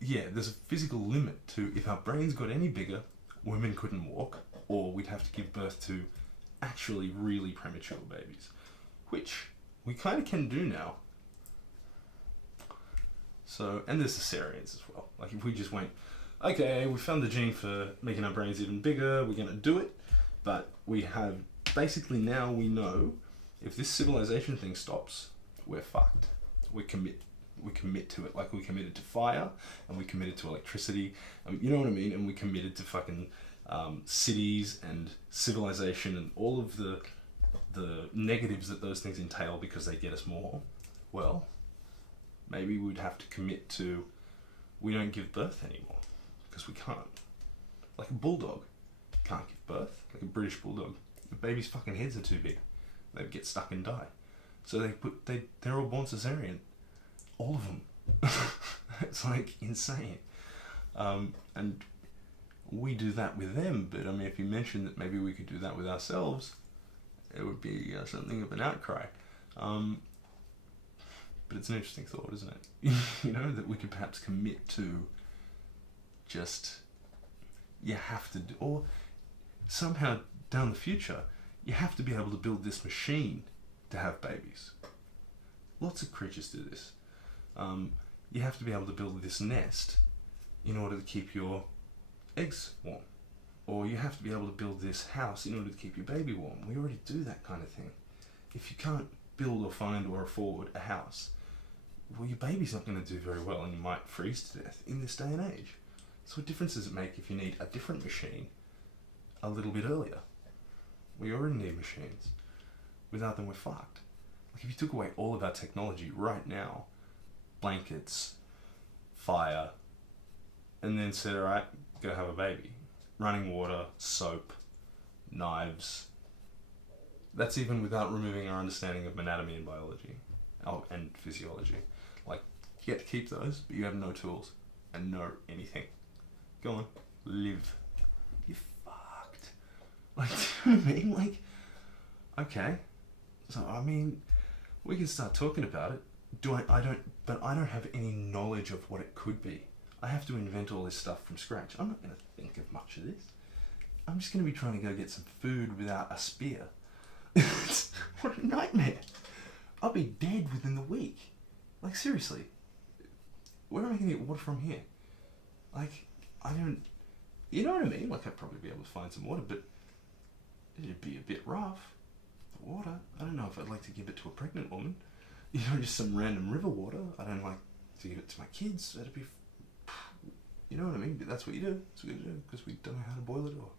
yeah, there's a physical limit to, if our brains got any bigger, women couldn't walk, or we'd have to give birth to actually really premature babies, which we kind of can do now. So, and there's cesareans as well. Like, if we just went, okay, we found the gene for making our brains even bigger, we're going to do it, but we have, basically now we know, if this civilization thing stops, we're fucked. We commit to it, like we committed to fire, and we committed to electricity, you know what I mean, and we committed to fucking cities and civilization and all of the negatives that those things entail because they get us more. Well, maybe we'd have to commit to, we don't give birth anymore, because we can't. Like a bulldog can't give birth, like a British bulldog. The baby's fucking heads are too big. They'd get stuck and die. So they're all born cesarean. All of them. It's like insane. And we do that with them, but I mean, if you mentioned that maybe we could do that with ourselves, it would be something of an outcry. But it's an interesting thought, isn't it? That we could perhaps commit to just, you have to do, or somehow down the future, you have to be able to build this machine to have babies. Lots of creatures do this. You have to be able to build this nest in order to keep your eggs warm. Or you have to be able to build this house in order to keep your baby warm. We already do that kind of thing. If you can't build or find or afford a house, well, your baby's not going to do very well and you might freeze to death in this day and age. So what difference does it make if you need a different machine a little bit earlier? We already need machines. Without them, we're fucked. Like, if you took away all of our technology right now, blankets, fire, and then said, alright, go have a baby. Running water, soap, knives. That's even without removing our understanding of anatomy and biology and physiology. Like, you get to keep those, but you have no tools and no anything. Go on, live. You're fucked. Like, do you know what I mean? Like, okay. So, I mean, we can start talking about it. I don't have any knowledge of what it could be. I have to invent all this stuff from scratch. I'm not going to think of much of this. I'm just going to be trying to go get some food without a spear. What a nightmare. I'll be dead within the week. Like, seriously. Where am I going to get water from here? Like, I don't... You know what I mean? Like, I'd probably be able to find some water, but it'd be a bit rough. The water, I don't know if I'd like to give it to a pregnant woman. You know, just some random river water. I don't like to give it to my kids. That'd be... You know what I mean? But that's what you do. That's what you do, because we don't know how to boil it or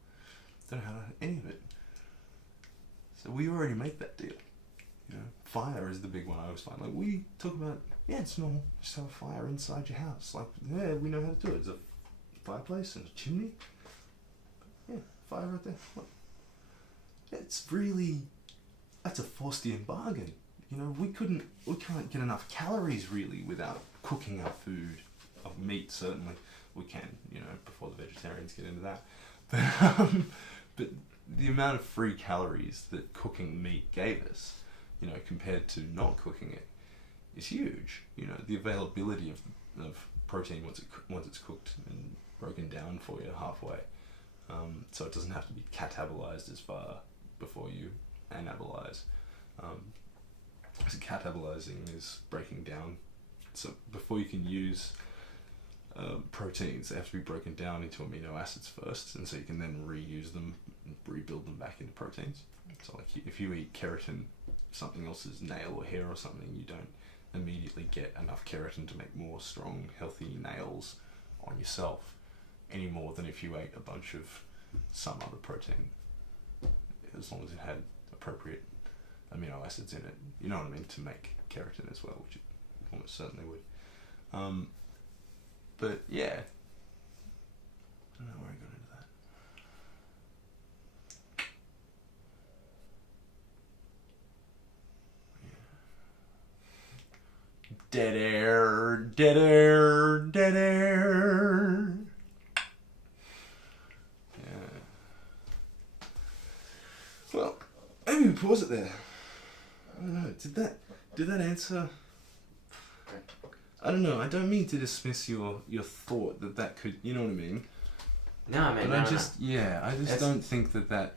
don't know how to any of it. So we already make that deal. You know, fire is the big one I always find. Like, we talk about, yeah, it's normal. Just have a fire inside your house. Like, yeah, we know how to do it. There's a fireplace and a chimney. Yeah, fire right there. Look. It's really, that's a Faustian bargain. You know, we can't get enough calories really without cooking our food. Of meat, certainly. We can, you know, before the vegetarians get into that. But the amount of free calories that cooking meat gave us, you know, compared to not cooking it, is huge. You know, the availability of protein once it's cooked and broken down for you halfway, so it doesn't have to be catabolized as far before you anabolize. So catabolizing is breaking down. So before you can use proteins, they have to be broken down into amino acids first, and so you can then reuse them and rebuild them back into proteins. So like if you eat keratin, something else's nail or hair or something, you don't immediately get enough keratin to make more strong, healthy nails on yourself any more than if you ate a bunch of some other protein, as long as it had appropriate amino acids in it. You know what I mean? To make keratin as well, which it almost certainly would. But yeah, I don't know where I got into that. Yeah. Dead air, dead air, dead air. Yeah. Well, maybe we pause it there. I don't know. Did that answer? I don't know. I don't mean to dismiss your thought that could. You know what I mean? No, I mean, but I just don't think that.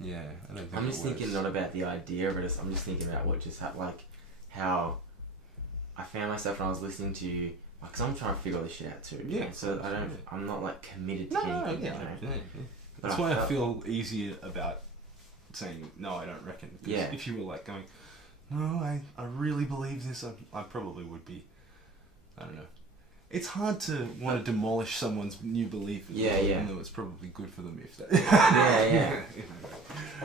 Yeah, I don't think. I'm just thinking not about the idea, but I'm just thinking about what just happened, like how I found myself when I was listening to you, because I'm trying to figure all this shit out too. Yeah. So I'm not like committed to anything. Yeah. That's why I feel easier about saying no. I don't reckon. Yeah. If you were like going, no, I really believe this, I probably would be. I don't know. It's hard to want to demolish someone's new belief as well, even though it's probably good for them if that... yeah.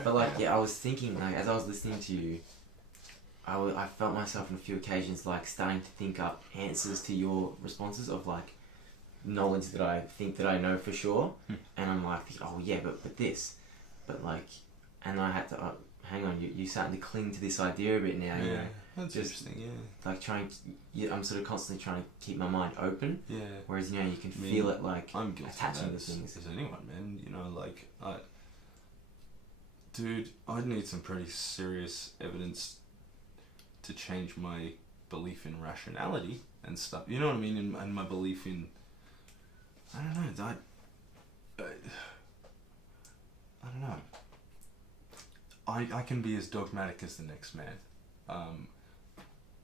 But like, I was thinking, like, as I was listening to you, I felt myself on a few occasions, like, starting to think up answers to your responses of, like, knowledge that I think that I know for sure. And I'm like, oh yeah, but this. But like, and I had to... hang on, you're starting to cling to this idea a bit now. Yeah, you know? that's interesting. Yeah, like I'm sort of constantly trying to keep my mind open. Yeah. Whereas you can feel it like I'm guilty attaching to to things. As anyone, man. You know, like dude, I'd need some pretty serious evidence to change my belief in rationality and stuff. You know what I mean? And my belief in, I don't know. I don't know. I can be as dogmatic as the next man.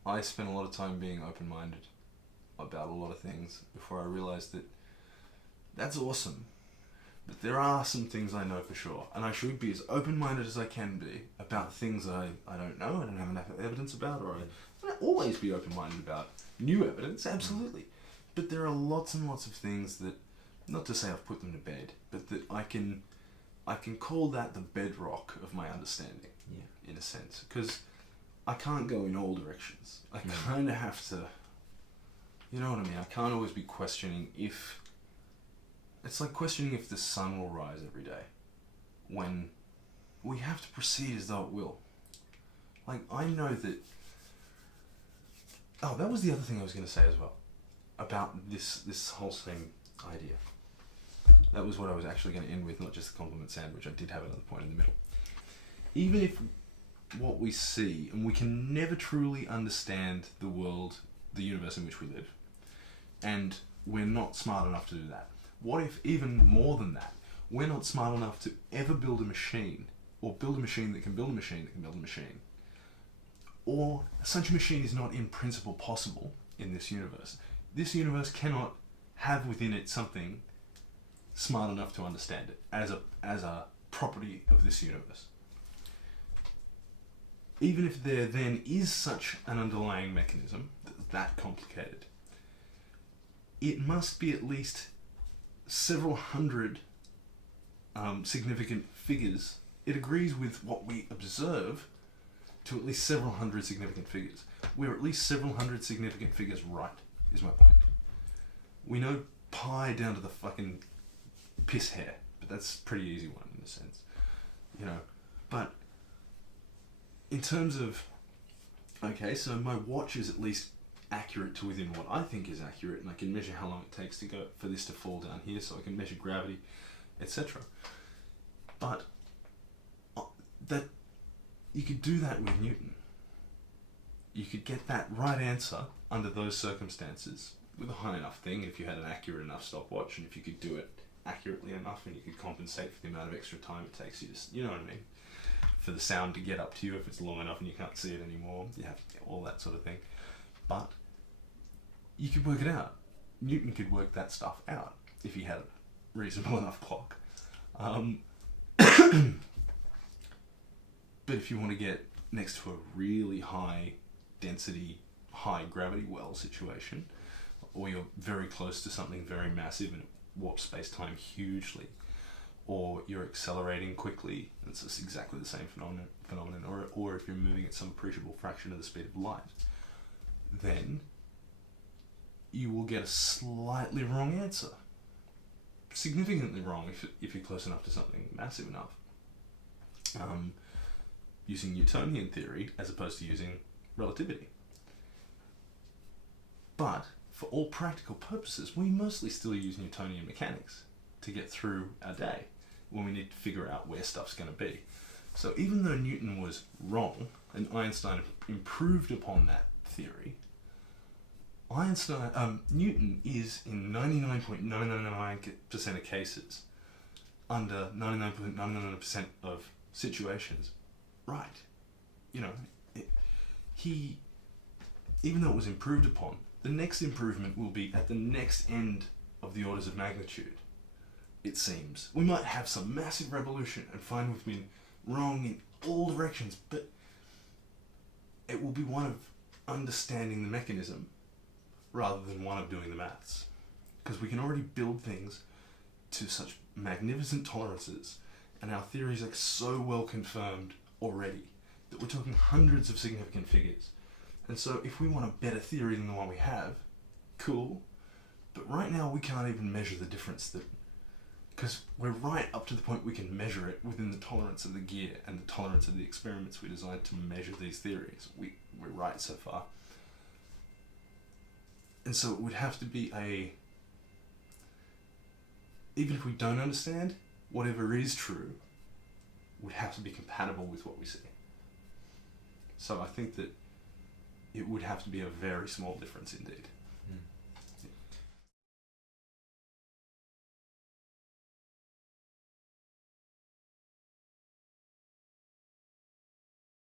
I spent a lot of time being open-minded about a lot of things before I realized that that's awesome. But there are some things I know for sure, and I should be as open-minded as I can be about things that I don't know, I don't have enough evidence about, or I always be open-minded about new evidence, absolutely. But there are lots and lots of things that, not to say I've put them to bed, but that I can call that the bedrock of my understanding, in a sense. Because I can't go in all directions. I kind of have to, you know what I mean? I can't always be questioning if, it's like questioning if the sun will rise every day, when we have to proceed as though it will. Like, I know that, oh, that was the other thing I was going to say as well, about this whole same idea. That was what I was actually going to end with, not just the compliment sandwich. I did have another point in the middle. Even if what we see, and we can never truly understand the world, the universe in which we live, and we're not smart enough to do that. What if, even more than that, we're not smart enough to ever build a machine, or build a machine that can build a machine that can build a machine, or such a machine is not in principle possible in this universe. This universe cannot have within it something smart enough to understand it as a property of this universe. Even if there then is such an underlying mechanism that's that complicated, it must be at least several hundred significant figures. It agrees with what we observe to at least several hundred significant figures. We're at least several hundred significant figures right, is my point. We know pi down to the fucking piss hair, but that's a pretty easy one in a sense, you know. But in terms of, okay, so my watch is at least accurate to within what I think is accurate, and I can measure how long it takes to go for this to fall down here, so I can measure gravity, etc. But that you could do that with Newton. You could get that right answer under those circumstances with a high enough thing, if you had an accurate enough stopwatch, and if you could do it accurately enough, and you could compensate for the amount of extra time it takes you to, you know what I mean, for the sound to get up to you if it's long enough and you can't see it anymore. You have all that sort of thing. But you could work it out. Newton could work that stuff out if he had a reasonable enough clock. But if you want to get next to a really high density, high gravity well situation, or you're very close to something very massive and it warps space-time hugely, or you're accelerating quickly, and it's just exactly the same phenomenon, or if you're moving at some appreciable fraction of the speed of light, then you will get a slightly wrong answer. Significantly wrong if you're close enough to something massive enough. Using Newtonian theory as opposed to using relativity. But for all practical purposes, we mostly still use Newtonian mechanics to get through our day when we need to figure out where stuff's going to be. So even though Newton was wrong and Einstein improved upon that theory, Newton is in 99.999% of cases, under 99.999% of situations, right. You know, even though it was improved upon, the next improvement will be at the next end of the orders of magnitude, it seems. We might have some massive revolution and find we've been wrong in all directions, but it will be one of understanding the mechanism rather than one of doing the maths. Because we can already build things to such magnificent tolerances, and our theories are so well confirmed already that we're talking hundreds of significant figures. And so if we want a better theory than the one we have, cool, but right now we can't even measure the difference, because we're right up to the point we can measure it within the tolerance of the gear and the tolerance of the experiments we designed to measure these theories. We're right so far. And so it would have to be even if we don't understand, whatever is true would have to be compatible with what we see. So I think that it would have to be a very small difference indeed.